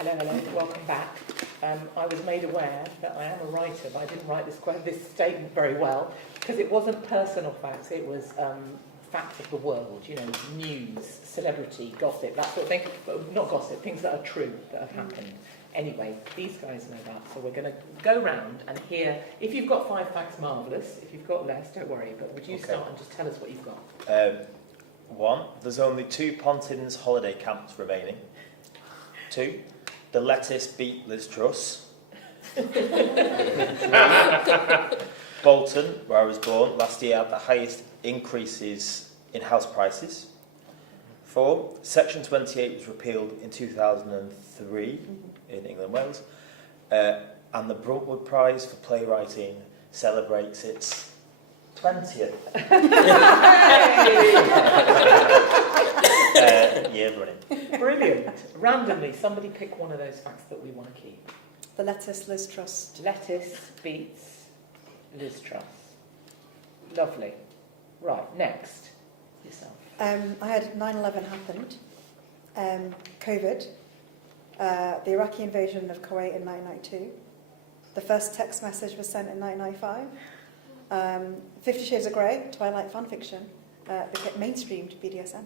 Hello, welcome back. I was made aware that I am a writer, but I didn't write this statement very well, because it wasn't personal facts, it was facts of the world, you know, news, celebrity, gossip, that sort of thing. But not gossip, things that are true, that have happened. Anyway, these guys know that, so we're going to go round and hear. If you've got 5 facts, marvellous. If you've got less, don't worry. But would you start and just tell us what you've got? 1, there's only 2 Pontins holiday camps remaining. 2, the lettuce beat Liz Truss. 3, Bolton, where I was born, last year had the highest increases in house prices. 4, Section 28 was repealed in 2003 in England and Wales. And the Bruntwood Prize for Playwriting celebrates its 20th year running. Brilliant. Randomly, somebody pick one of those facts that we want to keep. The lettuce, Liz Truss. Lettuce beats Liz Truss. Lovely. Right, next. Yourself. I had 9/11 happened, COVID, the Iraqi invasion of Kuwait in 1992, the first text message was sent in 1995, 50 Shades of Grey, Twilight fan fiction, became mainstreamed BDSM.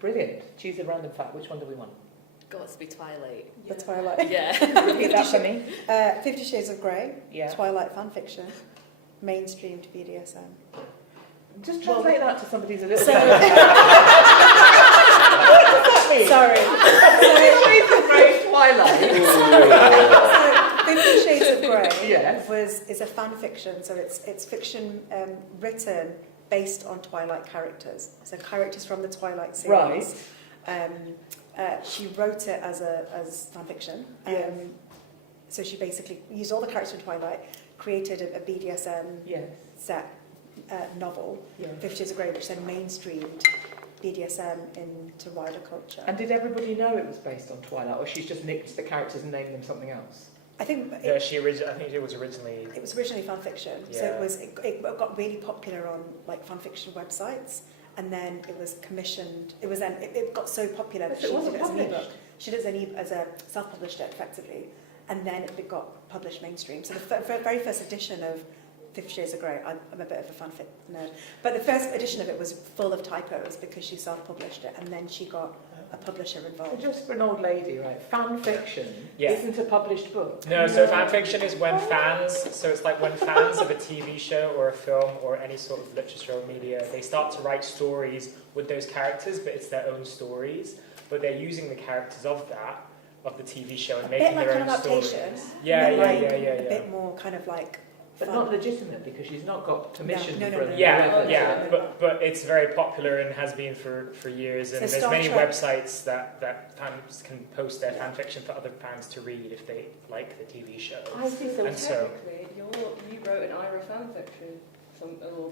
Brilliant. Choose a random fact. Which one do we want? Got to be Twilight. The Twilight. Yeah. Repeat that for me. 50 Shades of Grey, Yeah. Twilight fan fiction, mainstreamed BDSM. Just translate that to somebody's a little So- bit. What does that mean? Sorry. 50 Shades of Grey, Twilight. So 50 Shades of Grey Yes. is a fan fiction, so it's fiction written based on Twilight characters. So characters from the Twilight series. Right. She wrote it as fan fiction. Yes. So she basically used all the characters from Twilight, created a BDSM Yes. set novel, Yes. 50 Shades of Grey, which then mainstreamed BDSM into wider culture. And did everybody know it was based on Twilight, or she's just nicked the characters and named them something else? I think Yeah, I think it was originally. it was originally fan fiction, so it got really popular on like fan fiction websites, and then it was commissioned. It got so popular that So it she wasn't did it as an published? ebook. She did it as a self-published it effectively, and then it got published mainstream. So the very first edition of 50 Shades of Grey, I'm a bit of a fanfic nerd, but the first edition of it was full of typos because she self-published it, and then she got a publisher So involved. just for an old lady, right? Fan fiction isn't a published book. No, so fan fiction is when fans, so it's like when fans of a TV show or a film or any sort of literature or media, they start to write stories with those characters, but it's their own stories, but they're using the characters of the TV show and making like their an own adaptation. stories. A bit more kind of like. But fun. not legitimate, because she's not got permission No. from Yeah, but it's very popular and has been for years, and So there's Star many Trek- websites that fans can post their fan fiction for other fans to read if they like the TV show. I see, so And so- Technically, you wrote an Ira fan fiction.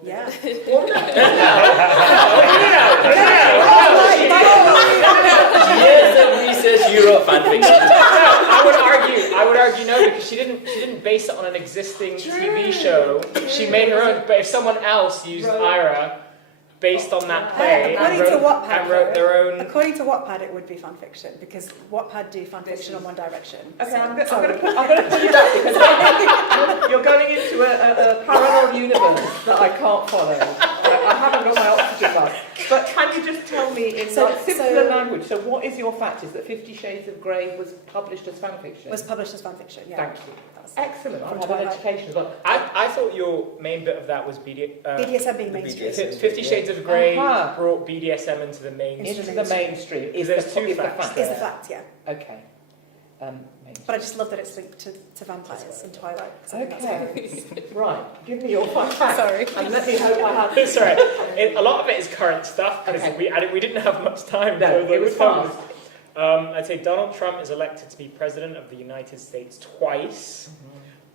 Yeah. Years of research, Euro fan fiction. I would argue no, because she didn't base it on an existing TV show. She made her own. But if someone else used Ira based on that play and wrote their own. According to Wattpad, it would be fan fiction because Wattpad do fan fiction on One Direction. Okay, I'm going to put you back because you're going into a parallel universe that I can't follow. I haven't got my oxygen mask. But can you just tell me in simpler language? So what is your fact? Is that 50 Shades of Grey was published as fan fiction? Was published as fan fiction. Yeah. Thank you. Excellent. I've had an education as well. I thought your main bit of that was BDSM being mainstream. 50 Shades of Grey brought BDSM into the mainstream. Into the mainstream. Is There's the, two is the facts fact. Is the fact, yeah. Okay. But I just love that it's linked to vampires and Twilight. So I think that's Okay. great. Right. Give me your fact. Sorry. And let me hope I have. It's alright. A lot of it is current stuff because we didn't have much time. No, so it was fast. I'd say Donald Trump is elected to be president of the United States twice.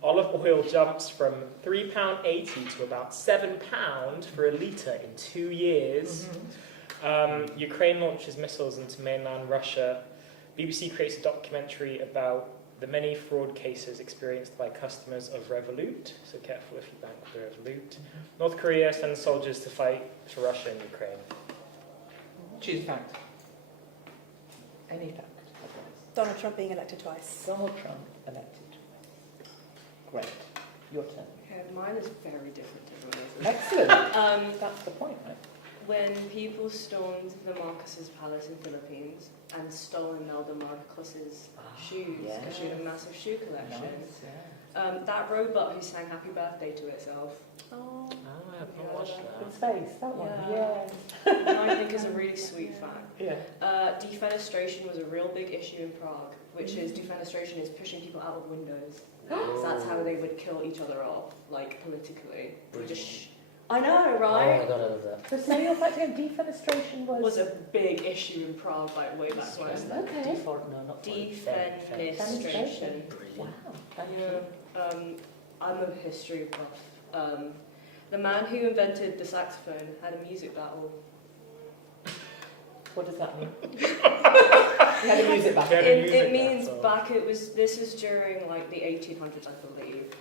Olive oil jumps from £3.80 to about £7 for a litre in 2 years. Ukraine launches missiles into mainland Russia. BBC creates a documentary about the many fraud cases experienced by customers of Revolut. So careful if you bank with Revolut. North Korea sends soldiers to fight for Russia and Ukraine. Choose fact. Any fact. Donald Trump being elected twice. Donald Trump elected. Great. Your turn. Okay, mine is very different to yours. Excellent. That's the point, right? When people stormed the Marcos's palace in Philippines and stole Imelda Marcos's shoes because she had a massive shoe collection. Nice, yeah. That robot who sang Happy Birthday to itself. Oh. I haven't watched that. Good space, that one. Yeah. Yeah. I think is a really sweet fact. Yeah. Defenestration was a real big issue in Prague, which is defenestration is pushing people out of windows. So that's how they would kill each other off, like politically. I know, right? Oh my god, I love that. So say your fact again, defenestration Was a big issue in Prague, like way back when. Okay. Defenestration. Wow. Thank You you. know, I'm a history buff. The man who invented the saxophone had a music battle. What does that mean? You had a music battle. It means back. This is during like the 1800s, I believe.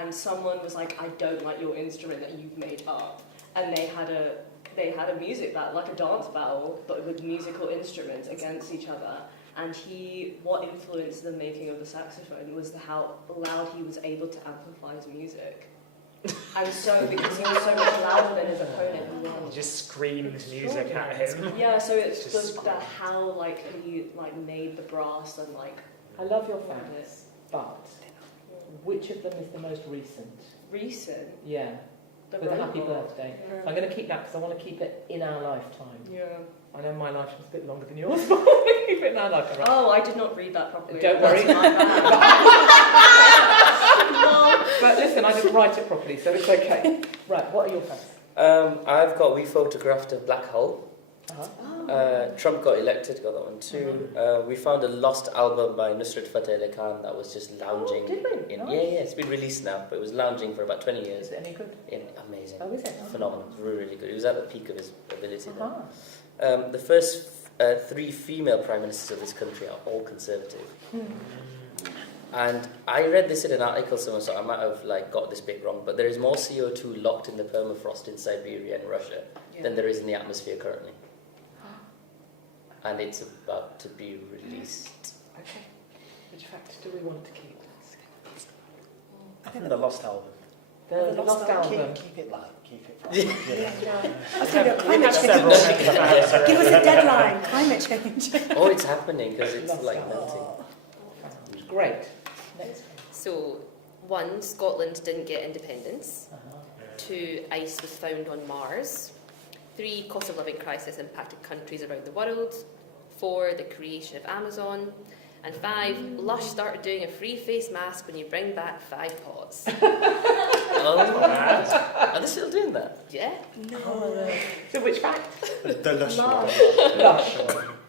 And someone was like, "I don't like your instrument that you've made up," and they had a music battle, like a dance battle, but with musical instruments against each other. And what influenced the making of the saxophone was how loud he was able to amplify his music. And so, because he was so much louder than his opponent, he won. He just screamed music at him. Yeah, so it's just how like he like made the brass and like. I love your facts, but which of them is the most recent? Recent? Yeah. With a happy birthday. Yeah. So I'm going to keep that because I want to keep it in our lifetime. Yeah. I know my lifetime's a bit longer than yours, but I want to keep it in our lifetime. Right? Oh, I did not read that properly. Don't That's worry. my bad. But listen, I didn't write it properly, so it's okay. Right, what are your facts? We photographed a black hole. Trump got elected, got that one too. We found a lost album by Nusrat Fateh Ali Khan that was just lounging. Did we? In, Nice. Yeah, it's been released now, but it was lounging for about 20 Is years. it any good? Amazing. Oh, is it? Phenomenal. It was really, really good. He was at the peak of his ability then. Uh-huh. The first 3 female prime ministers of this country are all conservative. And I read this in an article somewhere, so I might have got this bit wrong, but there is more CO2 locked in the permafrost in Siberia and Russia than there is in the atmosphere currently. And it's about to be released. Okay. Which fact do we want to keep? I think the Lost album. The Lost Album. Keep it light. Keep it light. Yeah. I was thinking of climate several change. things. Give us a deadline. Climate change. Oh, it's happening because it's Lost melting. Album. Great. Next. So, 1, Scotland didn't get independence. Uh-huh. 2, ice was found on Mars. 3, cost of living crisis impacted countries around the world. 4, the creation of Amazon. And 5, Lush started doing a free face mask when you bring back 5 pots. Oh, are they still doing that? Yeah? No. So which fact? The Lush one. Lush.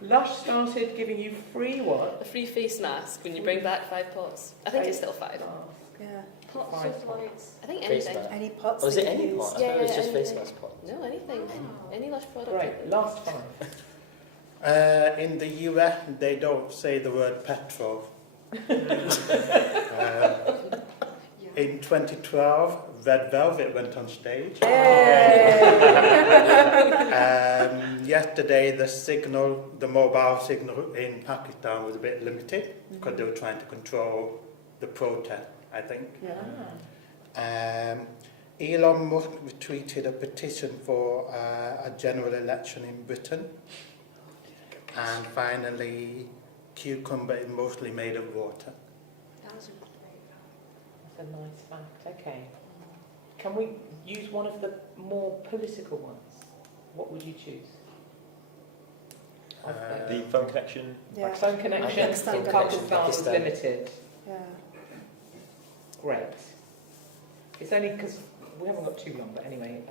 Lush started giving you free what? A free face mask when you bring back 5 pots. I think it's still 5. Yeah. Pots of lights. I think Face anything. mask. Any pots? Oh, is that it you any use? pot? I Yeah, thought it was yeah, just face anything. mask pot. No, anything. Any Lush product. Great. Last 5. In the US, they don't say the word petrol. In 2012, Red Velvet went on stage. Yesterday, the mobile signal in Pakistan was a bit limited because they were trying to control the protest, I think. Elon Musk retweeted a petition for a general election in Britain. And finally, cucumber is mostly made of water. That was a great fact. That's a nice fact. Okay. Can we use one of the more political ones? What would you choose? The phone connection. Yeah. Phone connection Pakistan in connection. Pakistan was limited. Yeah. Great. It's only because we haven't got too long, but anyway,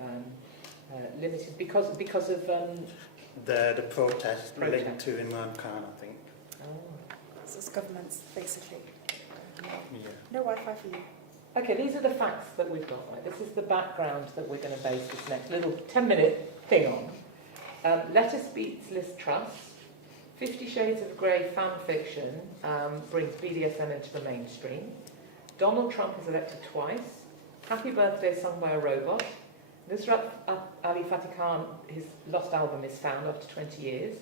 limited because of The protest linked to Imran Khan, I think. So it's governments, basically. Yeah. No Wi-Fi for you. Okay, these are the facts that we've got. Right? This is the background that we're going to base this next little 10-minute thing on. Letter Beats Liz Truss. 50 Shades of Grey fan fiction brings BDSM into the mainstream. Donald Trump is elected twice. Happy Birthday sung by a robot. Nusrat Ali Fateh Khan, his lost album is found after 20 years.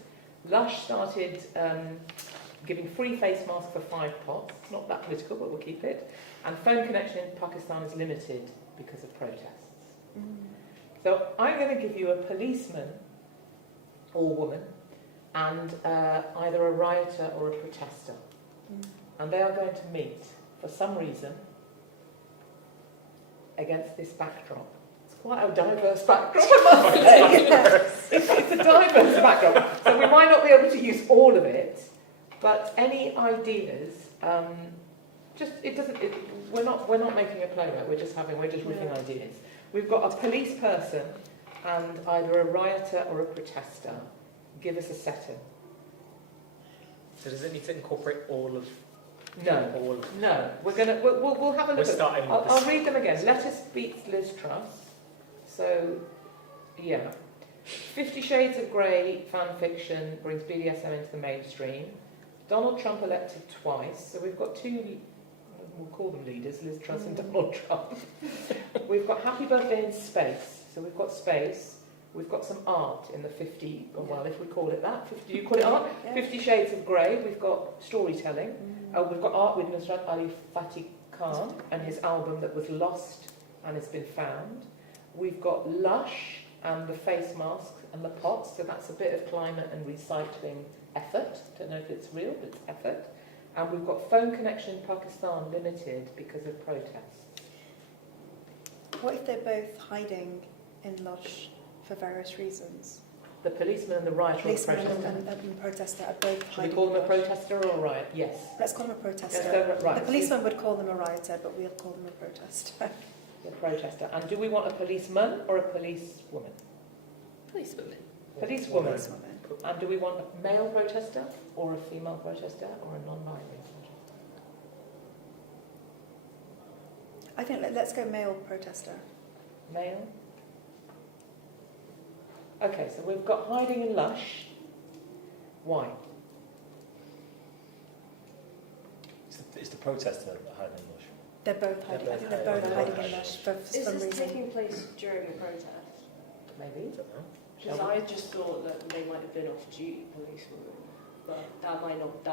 Lush started giving free face masks for 5 pots. It's not that political, but we'll keep it. And phone connection in Pakistan is limited because of protests. So I'm going to give you a policeman or woman and either a rioter or a protester. And they are going to meet, for some reason, against this backdrop. It's quite a diverse backdrop, I must say. It's a diverse backdrop. So we might not be able to use all of it, but any ideas, we're not making a playwright, we're just riffing ideas. We've got a police person and either a rioter or a protester. Give us a setting. So does it need to incorporate all of? No. No. We'll have a look. I'll read them again. Lettuce beats Liz Truss. So, yeah. 50 Shades of Grey fan fiction brings BDSM into the mainstream. Donald Trump elected twice. So we've got 2. We'll call them leaders, Liz Truss and Donald Trump. We've got Happy Birthday in Space. So we've got space. We've got some art in the 50, well, if we call it that. 50, do you call it art? Yeah. 50 Shades of Grey. We've got storytelling. We've got art with Nusrat Ali Fateh Khan and his album that was lost and has been found. We've got Lush and the face masks and the pots. So that's a bit of climate and recycling effort. Don't know if it's real, but it's effort. And we've got phone connection in Pakistan limited because of protests. What if they're both hiding in Lush for various reasons? The policeman and the rioter. Policeman and protester are both hiding. Should we call them a protester or a riot? Yes. Let's call them a protester. Right. The policeman would call them a rioter, but we'll call them a protester. A protester. And do we want a policeman or a policewoman? Policewoman. Policewoman. Policewoman. And do we want a male protester or a female protester or a non-binary protester? I think let's go male protester. Male? Okay, so we've got hiding in Lush. Why? Is the protester hiding in Lush? They're both hiding. I think they're both hiding in Lush for Is some this reason. taking place during the protest? Maybe. Because I just thought that they might have been off-duty policewomen, but that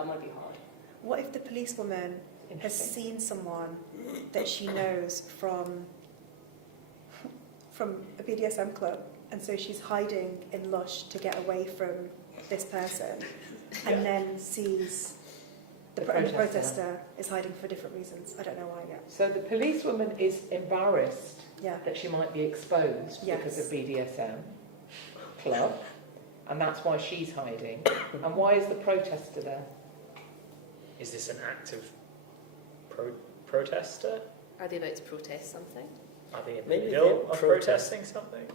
might be hard. What if the policewoman has seen someone that she knows from a BDSM club, and so she's hiding in Lush to get away from this person, and then sees the protester is hiding for different reasons. I don't know why yet. So the policewoman is embarrassed Yeah. that she might be exposed because of BDSM club, and that's why she's hiding. And why is the protester there? Is this an active protester? Are they about to protest something? Are they in the Maybe middle they're of protesting something?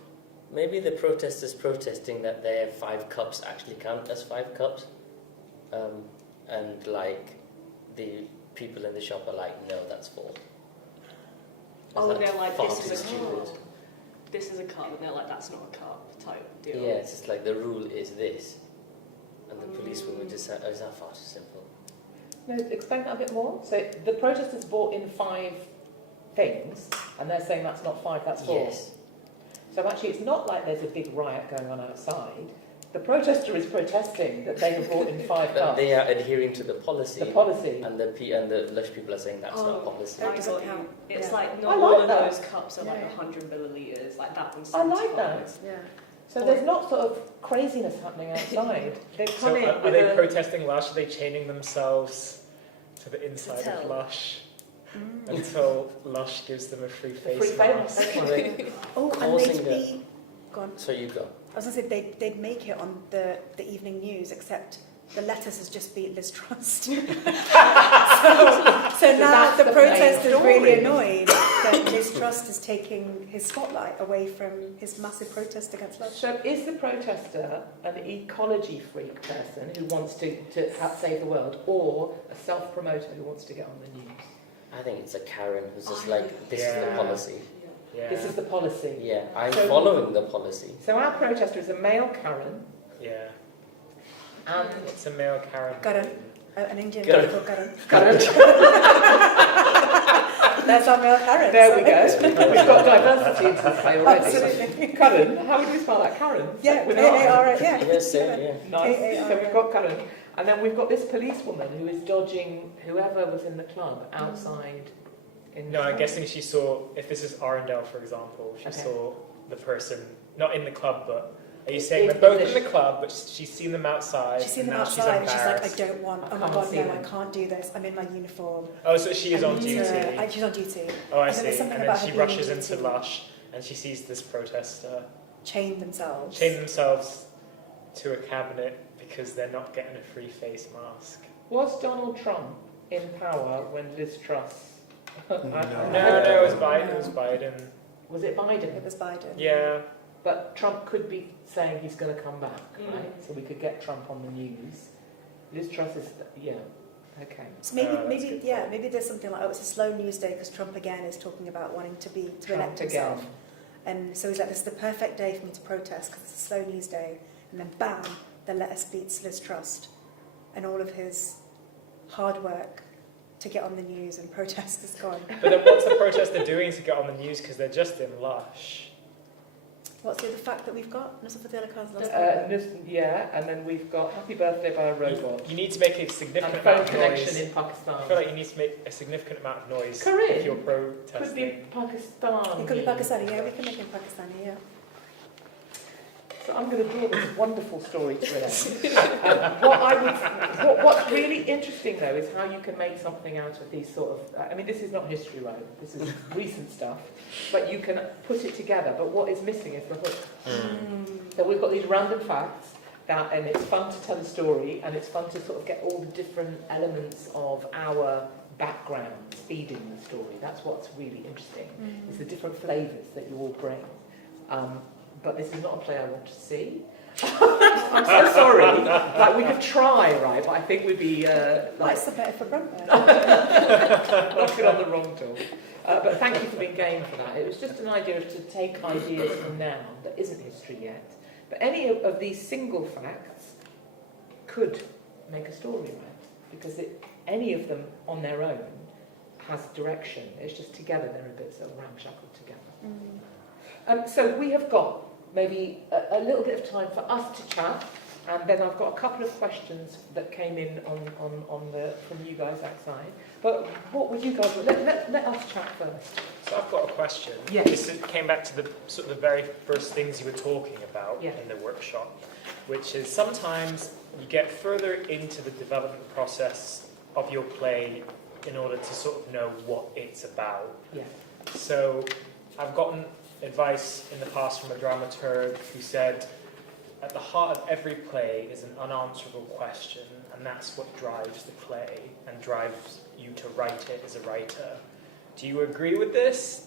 Maybe the protesters protesting that their 5 cups actually count as 5 cups. And like the people in the shop are like, no, that's 4. Oh, That's they're like, far this too is a stupid. cup. This is a cup, and they're like, that's not a cup type deal. Yeah, it's just like the rule is this. And the policewoman just said, oh, is that far too simple? No, explain that a bit more. So the protesters brought in 5 things, and they're saying that's not 5, that's 4. Yes. So actually, it's not like there's a big riot going on outside. The protester is protesting that they have brought in 5 But cups. they are adhering to the policy. The policy. And the Lush people are saying that's not policy. That I doesn't got you. count. It's Yeah. like I not like all of that. those cups are like 100 millilitres, like that one's I 75. like that. Yeah. So there's not sort of craziness happening outside. They've come So in are with they a... protesting Lush? Are they chaining themselves to the inside tell. of Lush until Lush gives them a free face free mask? face. Oh, and Causing they'd be... Go on. So you go. I was going to say they'd make it on the evening news, except the lettuce has just beat Liz Truss. so now that's the the protest main is really story. annoyed that Liz Truss is taking his spotlight away from his massive protest against Lush. So is the protester an ecology freak person who wants to help save the world, or a self-promoter who wants to get on the news? I think it's a Karen who's just like, this is the Yeah. policy. Yeah. This is the policy. Yeah, I'm So- following the policy. So our protester is a male Karen, Yeah. and It's a male Karen. Karan. An Indian Karan. guy called Karan. Karen. That's our male Karen. There we so- go. We've got diversity into this play already. Absolutely. Karen, how would you spell that? Karen? Yeah, With an I. A-A-R-A, yeah. Yes, sir, yeah. Nice. A-A-R-A. So we've got Karen. And then we've got this policewoman who is dodging whoever was in the club outside. No, I'm guessing she saw, if this is Arundel, for example, she saw the person, not in the club, but are you saying they're both in the club, but she's seen them outside? She's seen them outside and she's like, I don't want, oh my god, no, I can't do this, I'm in my uniform. Oh, so she is on duty. She's on duty. Oh, I see. And then she rushes into Lush and she sees this protester chain themselves to a cabinet because they're not getting a free face mask. Was Donald Trump in power when Liz Truss? No, it was Biden. It was Biden. Was it Biden? It was Biden. Yeah. But Trump could be saying he's going to come back, right? So we could get Trump on the news. Liz Truss is, okay. So maybe there's something like, it's a slow news day because Trump again is talking about wanting to elect himself. And so he's like, this is the perfect day for me to protest because it's a slow news day. And then bam, the lettuce beats Liz Truss. And all of his hard work to get on the news and protest is gone. But then what's the protester doing to get on the news because they're just in Lush? What's the other fact that we've got? Nothing for the other cards last and then we've got Happy Birthday by a Robot. You need to make a significant and amount of connection noise. in Pakistan. I feel like you need to make a significant amount of noise Correct. if you're protesting. Could be Pakistan. It could be Pakistani, yeah, we can make it Pakistani, yeah. So I'm going to draw this wonderful story to an end. What's really interesting, though, is how you can make something out of these sort of... I mean, this is not history, right? This is recent stuff. But you can put it together. But what is missing is the hook. So we've got these random facts, and it's fun to tell a story, and it's fun to sort of get all the different elements of our background feeding the story. That's what's really interesting, is the different flavours that you all bring. But this is not a play I want to see. I'm so sorry. Like, we could try, right? But I think we'd be Might submit it for Bruntwood. knocking on the wrong door. But thank you for being game for that. It was just an idea to take ideas from now that isn't history yet. But any of these single facts could make a story, right? Because any of them on their own has direction. It's just together they're a bit sort of ramshackled together. So we have got maybe a little bit of time for us to chat, and then I've got a couple of questions that came in from you guys outside. But what would you guys let us chat first? So I've got a question. Yes. This came back to the sort of the very first things you were talking about in the workshop, which is sometimes you get further into the development process of your play in order to sort of know what it's about. Yeah. So I've gotten advice in the past from a dramaturg who said, at the heart of every play is an unanswerable question, and that's what drives the play and drives you to write it as a writer. Do you agree with this?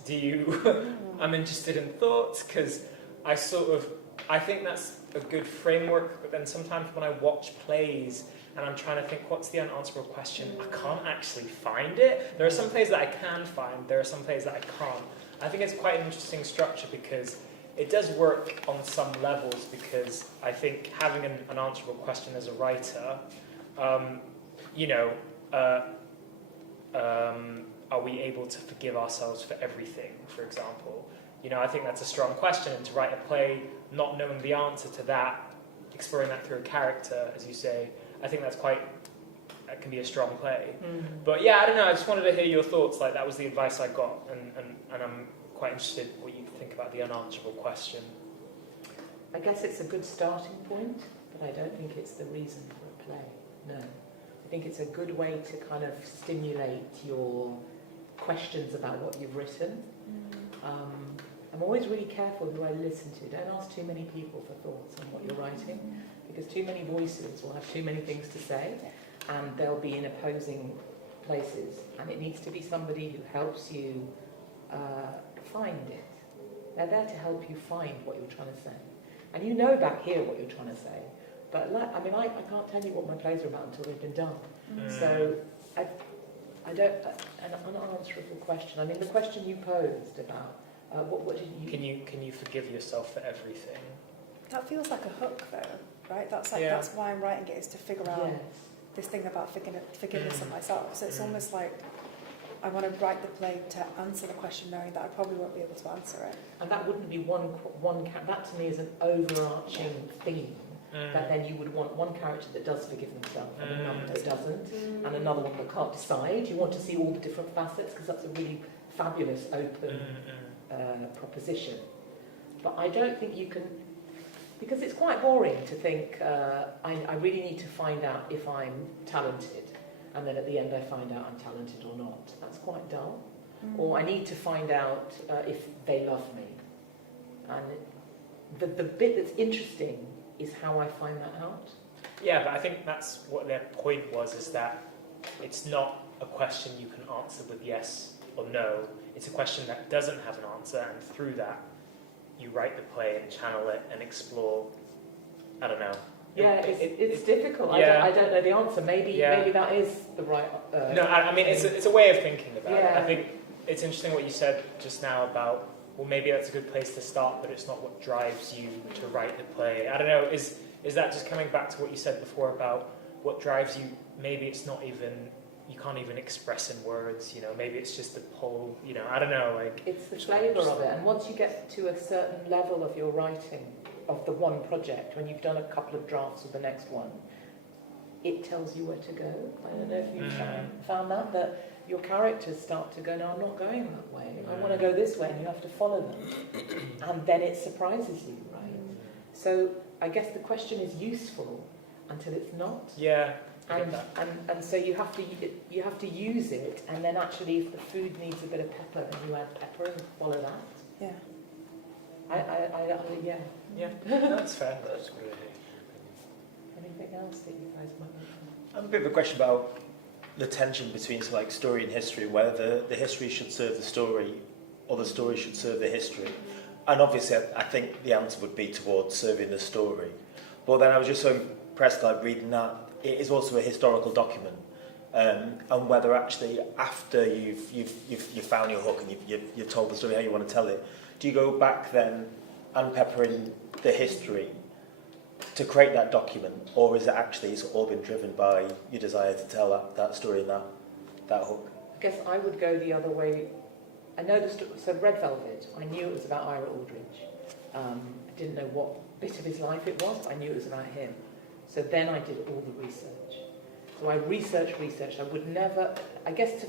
I'm interested in thoughts, because I think that's a good framework, but then sometimes when I watch plays and I'm trying to think, what's the unanswerable question? I can't actually find it. There are some plays that I can find, there are some plays that I can't. I think it's quite an interesting structure because it does work on some levels, because I think having an unanswerable question as a writer, are we able to forgive ourselves for everything, for example? I think that's a strong question, and to write a play not knowing the answer to that, exploring that through a character, as you say, I think that can be a strong play. But yeah, I don't know, I just wanted to hear your thoughts. Like, that was the advice I got, and I'm quite interested in what you think about the unanswerable question. I guess it's a good starting point, but I don't think it's the reason for a play. No. I think it's a good way to kind of stimulate your questions about what you've written. I'm always really careful who I listen to. Don't ask too many people for thoughts on what you're writing, because too many voices will have too many things to say, and they'll be in opposing places, and it needs to be somebody who helps you find it. They're there to help you find what you're trying to say. And you know back here what you're trying to say, but I can't tell you what my plays are about until they've been done. So I don't, an unanswerable question. I mean, the question you posed about, what did you... Can you forgive yourself for everything? That feels like a hook, though, right? That's why I'm writing it, is to figure out this thing about forgiveness of myself. So it's almost like I want to write the play to answer the question, knowing that I probably won't be able to answer it. And that wouldn't be one. That to me is an overarching theme. that then you would want one character that does forgive themselves and another that doesn't, and another one that can't decide. You want to see all the different facets because that's a really fabulous open proposition. But I don't think you can, because it's quite boring to think, I really need to find out if I'm talented, and then at the end I find out I'm talented or not. That's quite dull. Or I need to find out if they love me. And the bit that's interesting is how I find that out. Yeah, but I think that's what their point was, is that it's not a question you can answer with yes or no. It's a question that doesn't have an answer, and through that you write the play and channel it and explore, I don't know. Yeah, it's difficult. Yeah. I don't know the answer. Maybe that is the right... no, I mean, it's a way of thinking about it. Yeah. I think it's interesting what you said just now about, well, maybe that's a good place to start, but it's not what drives you to write the play. I don't know, is that just coming back to what you said before about what drives you? Maybe it's not even, you can't even express in words, you know, maybe it's just the pull, you know, I don't know. Like, it's the flavour of it, and once you get to a certain level of your writing, of the one project, when you've done a couple of drafts of the next one, it tells you where to go. I don't know if you've found that your characters start to go, no, I'm not going that way. I want to go this way, and you have to follow them. And then it surprises you, right? So I guess the question is useful until it's not. Yeah. And so you have to use it, and then actually if the food needs a bit of pepper, then you add pepper and follow that. Yeah. Yeah. Yeah, that's fair. That's great. Anything else that you guys might want to... I have a bit of a question about the tension between like story and history, whether the history should serve the story or the story should serve the history. And obviously I think the answer would be towards serving the story. But then I was just so impressed, like reading that it is also a historical document, and whether actually after you've found your hook and you've told the story how you want to tell it, do you go back then and pepper in the history to create that document, or is it actually it's all been driven by your desire to tell that story and that hook? I guess I would go the other way. I know so Red Velvet, I knew it was about Ira Aldridge. I didn't know what bit of his life it was, but I knew it was about him. So then I did all the research. So I researched. I would never, I guess,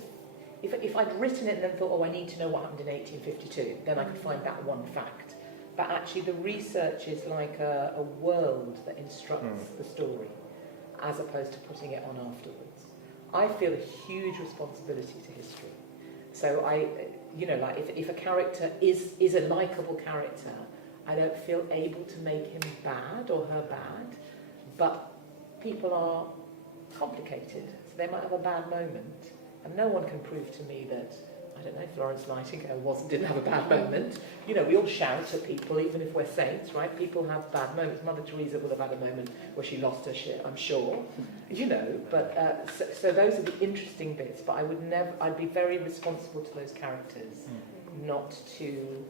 if I'd written it and then thought, oh, I need to know what happened in 1852, then I could find that one fact. But actually the research is like a world that instructs the story, as opposed to putting it on afterwards. I feel a huge responsibility to history. So if a character is a likeable character, I don't feel able to make him bad or her bad, but people are complicated, so they might have a bad moment, and no one can prove to me that, I don't know, Florence Nightingale didn't have a bad moment. You know, we all shout at people, even if we're saints, right? People have bad moments. Mother Teresa would have had a moment where she lost her shit, I'm sure. You know, but so those are the interesting bits. But I'd be very responsible to those characters, not to,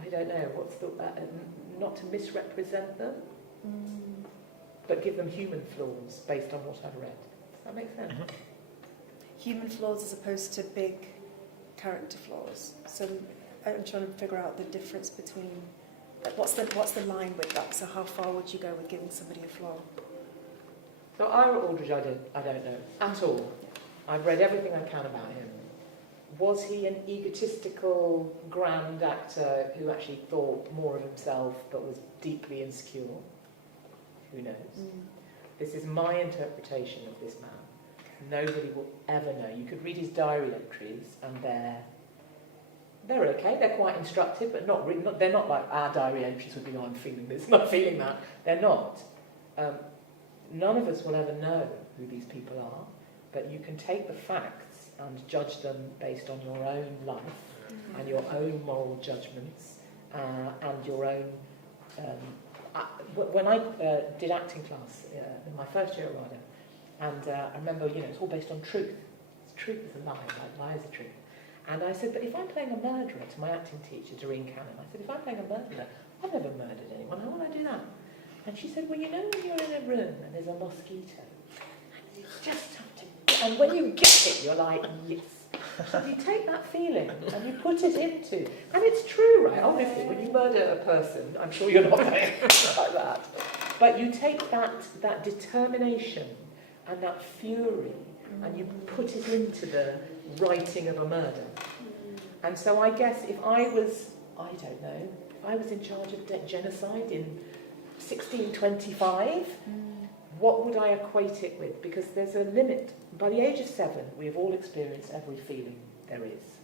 I don't know, not to misrepresent them, but give them human flaws based on what I've read. Does that make sense? Human flaws as opposed to big character flaws. So I'm trying to figure out the difference between, like, what's the line with that? So how far would you go with giving somebody a flaw? So Ira Aldridge, I don't know at all. I've read everything I can about him. Was he an egotistical, grand actor who actually thought more of himself but was deeply insecure? Who knows? This is my interpretation of this man. Nobody will ever know. You could read his diary entries, and they're okay. They're quite instructive, but they're not like our diary entries would be. Oh, I'm feeling this, not feeling that. They're not. None of us will ever know who these people are, but you can take the facts and judge them based on your own life and your own moral judgments and your own. When I did acting class in my first year at RADA, and I remember, it's all based on truth. Truth is a lie, like lie is a truth. And I said, but if I'm playing a murderer, to my acting teacher, Doreen Cannon, I said, if I'm playing a murderer, I've never murdered anyone, how will I do that? And she said, well, when you're in a room and there's a mosquito, and you just have to, and when you get it, you're like, yes. So you take that feeling and you put it into, and it's true, right? Obviously, when you murder a person, I'm sure you're not saying like that, but you take that determination and that fury and you put it into the writing of a murder. And so I guess if I was, I don't know, if I was in charge of genocide in 1625, what would I equate it with? Because there's a limit. By the age of 7, we have all experienced every feeling there is.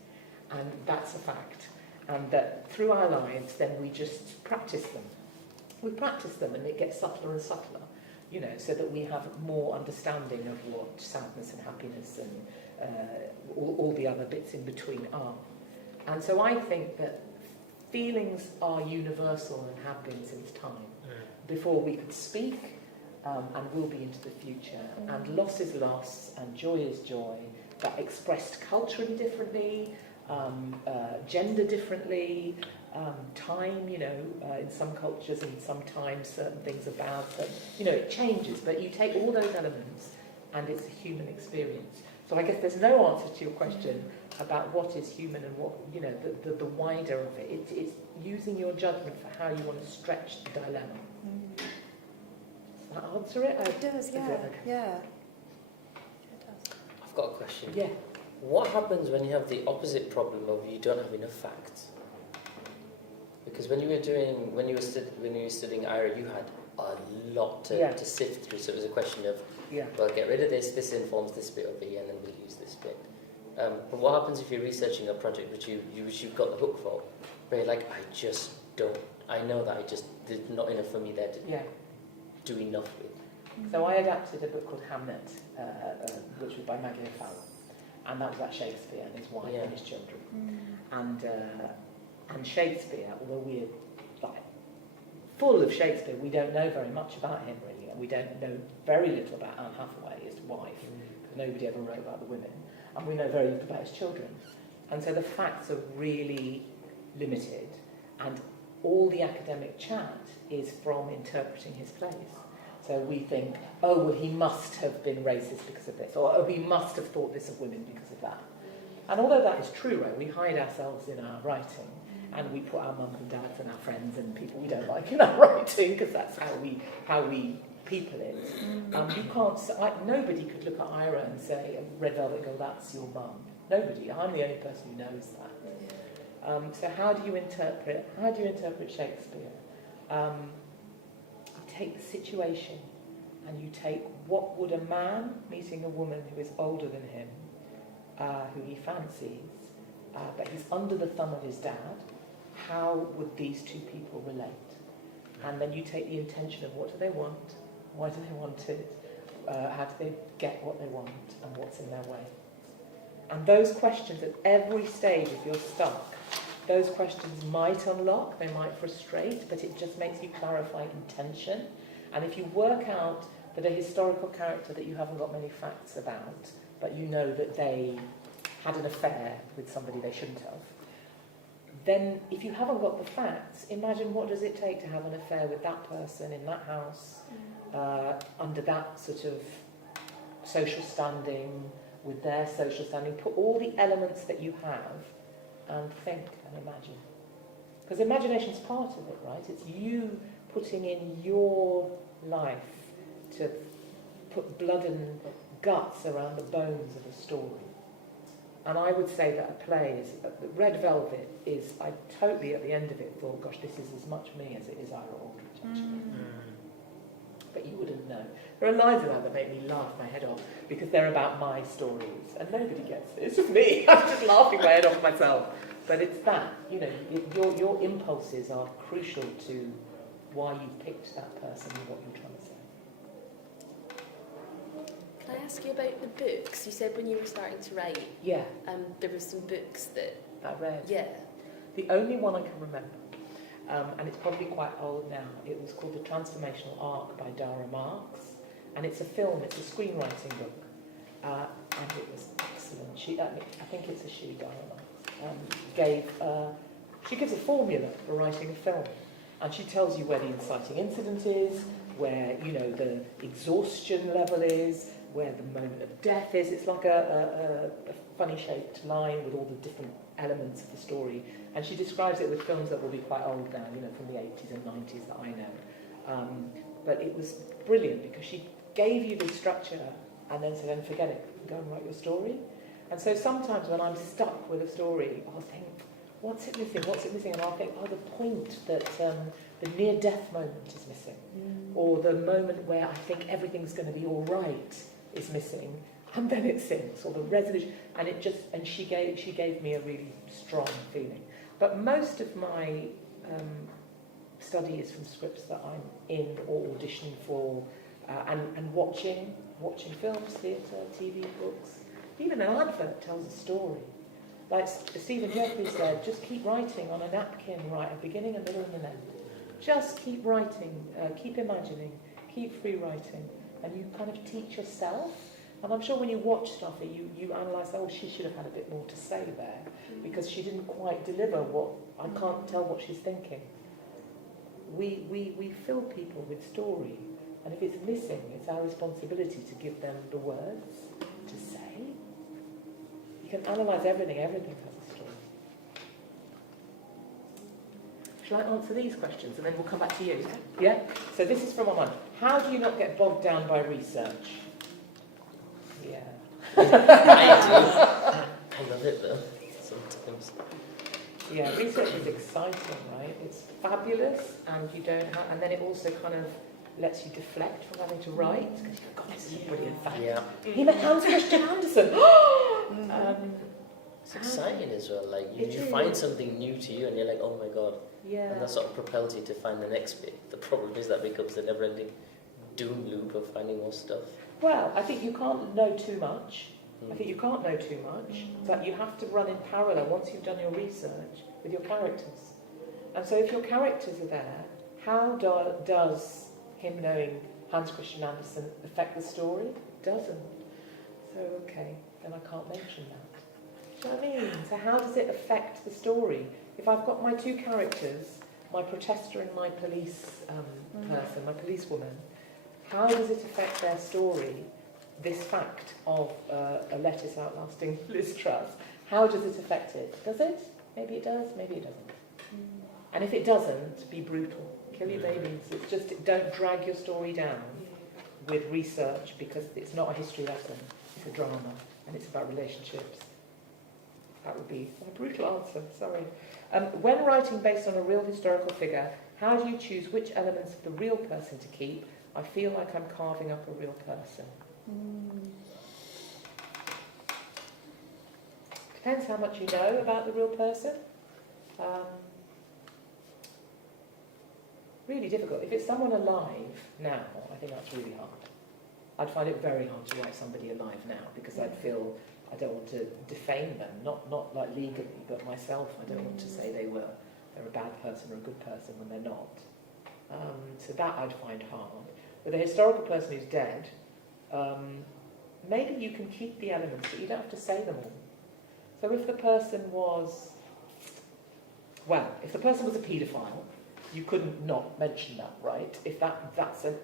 And that's a fact. And that through our lives, then we just practice them. We practice them and it gets subtler and subtler, you know, so that we have more understanding of what sadness and happiness and all the other bits in between are. And so I think that feelings are universal and have been since time. Before we could speak, and will be into the future. And loss is loss, and joy is joy, but expressed culturally differently, gender differently, time, you know, in some cultures and sometimes certain things about them. You know, it changes, but you take all those elements and it's a human experience. So I guess there's no answer to your question about what is human and what, you know, the wider of it. It's using your judgment for how you want to stretch the dilemma. Does that answer it? It does, yeah. Okay. Yeah. It does. I've got a question. Yeah. What happens when you have the opposite problem of you don't have enough facts? Because when you were studying IRA, you had a lot to sift through. So it was a question of, well, get rid of this informs this bit over here, and then we'll use this bit. But what happens if you're researching a project which you've got the hook for, where you're like, I know that there's not enough for me there to do enough with. So I adapted a book called Hamlet, which was by Maggie O'Farrell, and that was about Shakespeare and his wife and his children. And Shakespeare, although we're like full of Shakespeare, we don't know very much about him really, and we don't know very little about Anne Hathaway, his wife, because nobody ever wrote about the women, and we know very little about his children. And so the facts are really limited, and all the academic chat is from interpreting his plays. So we think, oh, well, he must have been racist because of this, or oh, he must have thought this of women because of that. And although that is true, right, we hide ourselves in our writing, and we put our mums and dads and our friends and people we don't like in our writing, because that's how we people it. You can't. Nobody could look at Ira and say, Red Velvet Girl, that's your mum. Nobody. I'm the only person who knows that. So how do you interpret Shakespeare? You take the situation and you take what would a man meeting a woman who is older than him, who he fancies, but he's under the thumb of his dad, how would these two people relate? And then you take the intention of what do they want, why do they want it, how do they get what they want, and what's in their way. And those questions at every stage, if you're stuck, those questions might unlock, they might frustrate, but it just makes you clarify intention. And if you work out that a historical character that you haven't got many facts about, but you know that they had an affair with somebody they shouldn't have, then if you haven't got the facts, imagine what does it take to have an affair with that person in that house, under that sort of social standing, with their social standing. Put all the elements that you have and think and imagine. Because imagination's part of it, right? It's you putting in your life to put blood and guts around the bones of a story. And I would say that a play is, Red Velvet is, I totally at the end of it thought, gosh, this is as much me as it is Ira Aldrich, actually. But you wouldn't know. There are lines in that make me laugh my head off because they're about my stories, and nobody gets it. It's just me. I'm just laughing my head off myself. But it's that, you know, your impulses are crucial to why you picked that person and what you're trying to say. Can I ask you about the books? You said when you were starting to write, there were some books that I read. Yeah. The only one I can remember, and it's probably quite old now, it was called The Transformational Arc by Dara Marks, and it's a film, it's a screenwriting book, and it was excellent. I think it's a she, Dara Marks, she gives a formula for writing a film, and she tells you where the inciting incident is, where, you know, the exhaustion level is, where the moment of death is. It's like a funny shaped line with all the different elements of the story. And she describes it with films that will be quite old now, you know, from the 80s and 90s that I know. But it was brilliant because she gave you the structure and then said, "And forget it, go and write your story." And so sometimes when I'm stuck with a story, I'll think, what's it missing? What's it missing? And I'll think, oh, the point that the near-death moment is missing, or the moment where I think everything's going to be all right is missing, and then it sinks, or the resolution. And it just, and she gave me a really strong feeling. But most of my study is from scripts that I'm in or auditioning for, and watching films, theatre, TV, books. Even an advert tells a story. Like Stephen Jeffries said, just keep writing on a napkin, write a beginning, a middle and an end. Just keep writing, keep imagining, keep free writing, and you kind of teach yourself. And I'm sure when you watch stuff, you analyse, oh, she should have had a bit more to say there, because she didn't quite deliver what, I can't tell what she's thinking. We fill people with story, and if it's missing, it's our responsibility to give them the words to say. You can analyse everything has a story. Shall I answer these questions and then we'll come back to you? Yeah? So this is from one. How do you not get bogged down by research? Yeah. I do. I love it though, sometimes. Yeah, research is exciting, right? It's fabulous, and you don't have, and then it also kind of lets you deflect from having to write, because you've got this is a brilliant fact. Yeah. He met Hans Christian Andersen. It's exciting as well. Like you find something new to you, and you're like, oh my god. Yeah. And that sort of propels you to find the next bit. The problem is that becomes a never-ending doom loop of finding more stuff. Well, I think you can't know too much. But you have to run in parallel once you've done your research with your characters. And so if your characters are there, how does him knowing Hans Christian Andersen affect the story? It doesn't. So, okay, then I can't mention that. Do you know what I mean? So how does it affect the story? If I've got my two characters, my protester and my police person, my policewoman, how does it affect their story, this fact of a lettuce outlasting Liz Truss? How does it affect it? Does it? Maybe it does, maybe it doesn't. And if it doesn't, be brutal. Kill your babies. It's just, don't drag your story down with research, because it's not a history lesson, it's a drama, and it's about relationships. That would be a brutal answer, sorry. When writing based on a real historical figure, how do you choose which elements of the real person to keep? I feel like I'm carving up a real person. Depends how much you know about the real person. Really difficult. If it's someone alive now, I think that's really hard. I'd find it very hard to write somebody alive now, because I'd feel I don't want to defame them, not like legally, but myself. I don't want to say they're a bad person or a good person when they're not. So that I'd find hard. With a historical person who's dead, maybe you can keep the elements, but you don't have to say them all. So if the person was a paedophile, you couldn't not mention that, right? If that's an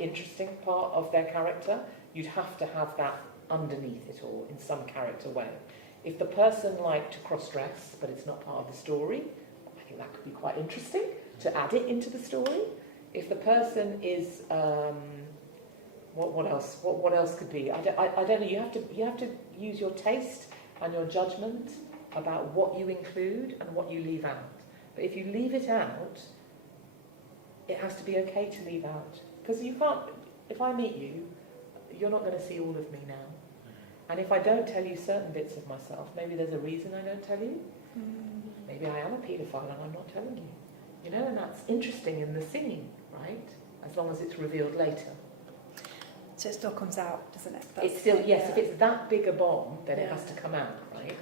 interesting part of their character, you'd have to have that underneath it all in some character way. If the person liked to cross-dress, but it's not part of the story, I think that could be quite interesting to add it into the story. If the person is, what else? What else could be? I don't know. You have to use your taste and your judgment about what you include and what you leave out. But if you leave it out, it has to be okay to leave out, because you can't. If I meet you, you're not going to see all of me now. And if I don't tell you certain bits of myself, maybe there's a reason I don't tell you. Maybe I am a paedophile and I'm not telling you. You know, and that's interesting in the scene, right? As long as it's revealed later. So it still comes out, doesn't it? It's still, yes, if it's that big a bomb, then it has to come out, right?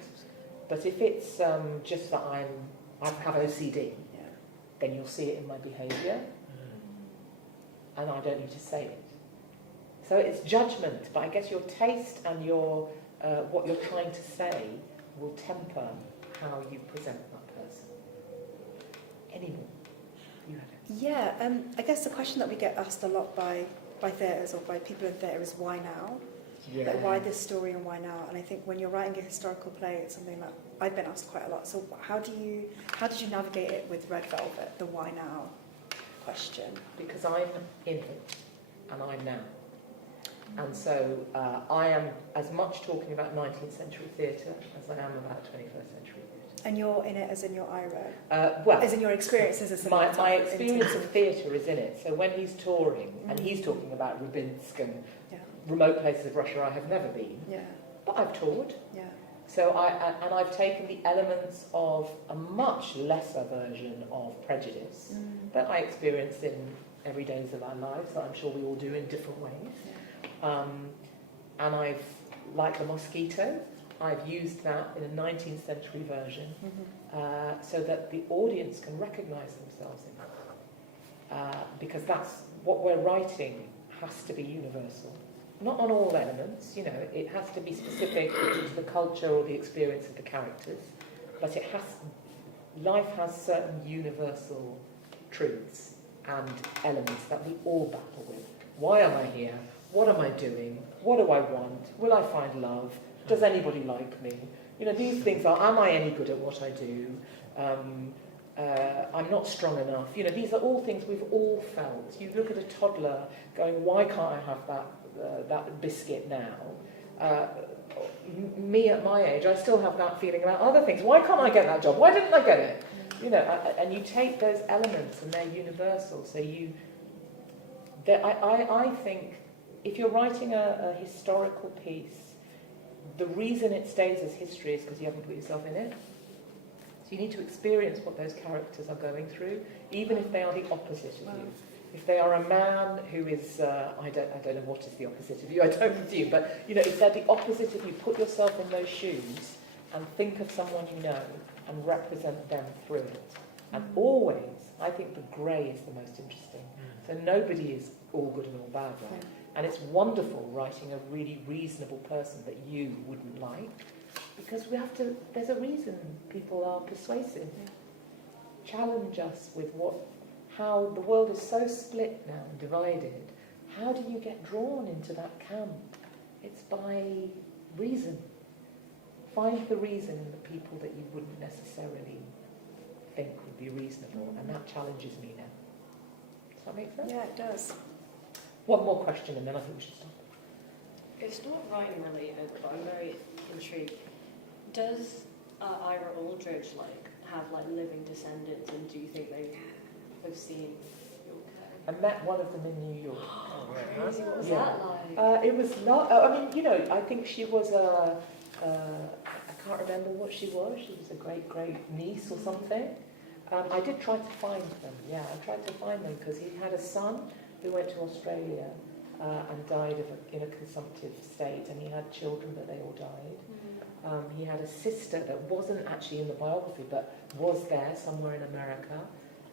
But if it's just that I have OCD, then you'll see it in my behaviour, and I don't need to say it. So it's judgment, but I guess your taste and your what you're trying to say will temper how you present that person. Any more? You had it. Yeah, I guess the question that we get asked a lot by by theatres or by people in theatre is why now? Yeah. Like, why this story and why now? And I think when you're writing a historical play, it's something that I've been asked quite a lot. So how did you navigate it with Red Velvet, the why now question? Because I'm in it and I'm now. And so I am as much talking about 19th century theatre as I am about 21st century theatre. And you're in it as in your IRA? Well, as in your experiences as a my experience of theatre is in it. So when he's touring and he's talking about Rubinsk and remote places of Russia I have never been, but I've toured. Yeah. So I've taken the elements of a much lesser version of prejudice that I experience in every days of our lives, that I'm sure we all do in different ways. And I've, like the mosquito, I've used that in a 19th century version so that the audience can recognise themselves in it. Because that's what we're writing has to be universal. Not on all elements, you know, it has to be specific to the culture or the experience of the characters, but life has certain universal truths and elements that we all battle with. Why am I here? What am I doing? What do I want? Will I find love? Does anybody like me? You know, these things are, am I any good at what I do? I'm not strong enough. You know, these are all things we've all felt. You look at a toddler going, why can't I have that biscuit now? Me at my age, I still have that feeling about other things. Why can't I get that job? Why didn't I get it? You know, and you take those elements and they're universal. So I think if you're writing a historical piece, the reason it stays as history is because you haven't put yourself in it. So you need to experience what those characters are going through, even if they are the opposite of you. If they are a man who is, I don't know what is the opposite of you, I don't presume, but you know, if they're the opposite of you, put yourself in those shoes and think of someone you know and represent them through it. And always, I think the grey is the most interesting. So nobody is all good and all bad, right? And it's wonderful writing a really reasonable person that you wouldn't like, because there's a reason people are persuasive. Challenge us with how the world is so split now and divided. How do you get drawn into that camp? It's by reason. Find the reason in the people that you wouldn't necessarily think would be reasonable, and that challenges me now. Does that make sense? Yeah, it does. One more question and then I think we should stop. It's not writing related, but I'm very intrigued. Does Ira Aldridge have living descendants, and do you think they have seen your I met one of them in New York. Crazy. What was that like? It was not. I mean, you know, I think she was I can't remember what she was. She was a great niece or something. I did try to find them. Yeah, I tried to find them because he had a son who went to Australia and died in a consumptive state, and he had children, but they all died. He had a sister that wasn't actually in the biography, but was there somewhere in America,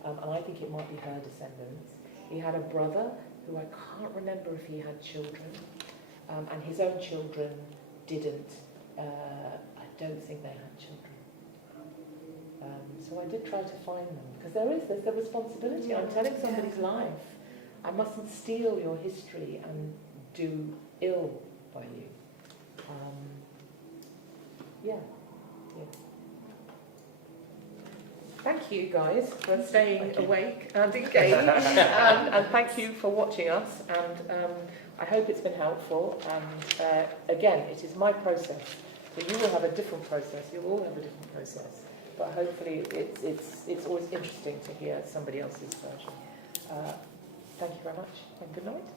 and I think it might be her descendants. He had a brother who I can't remember if he had children, and his own children didn't. I don't think they had children. So I did try to find them, because there's the responsibility. I'm telling somebody's life. I mustn't steal your history and do ill by you. Yeah. Thank you guys for staying awake and engaged, and thank you for watching us. And I hope it's been helpful. And again, it is my process, so you will have a different process. You will all have a different process. But hopefully, it's always interesting to hear somebody else's version. Thank you very much, and good night.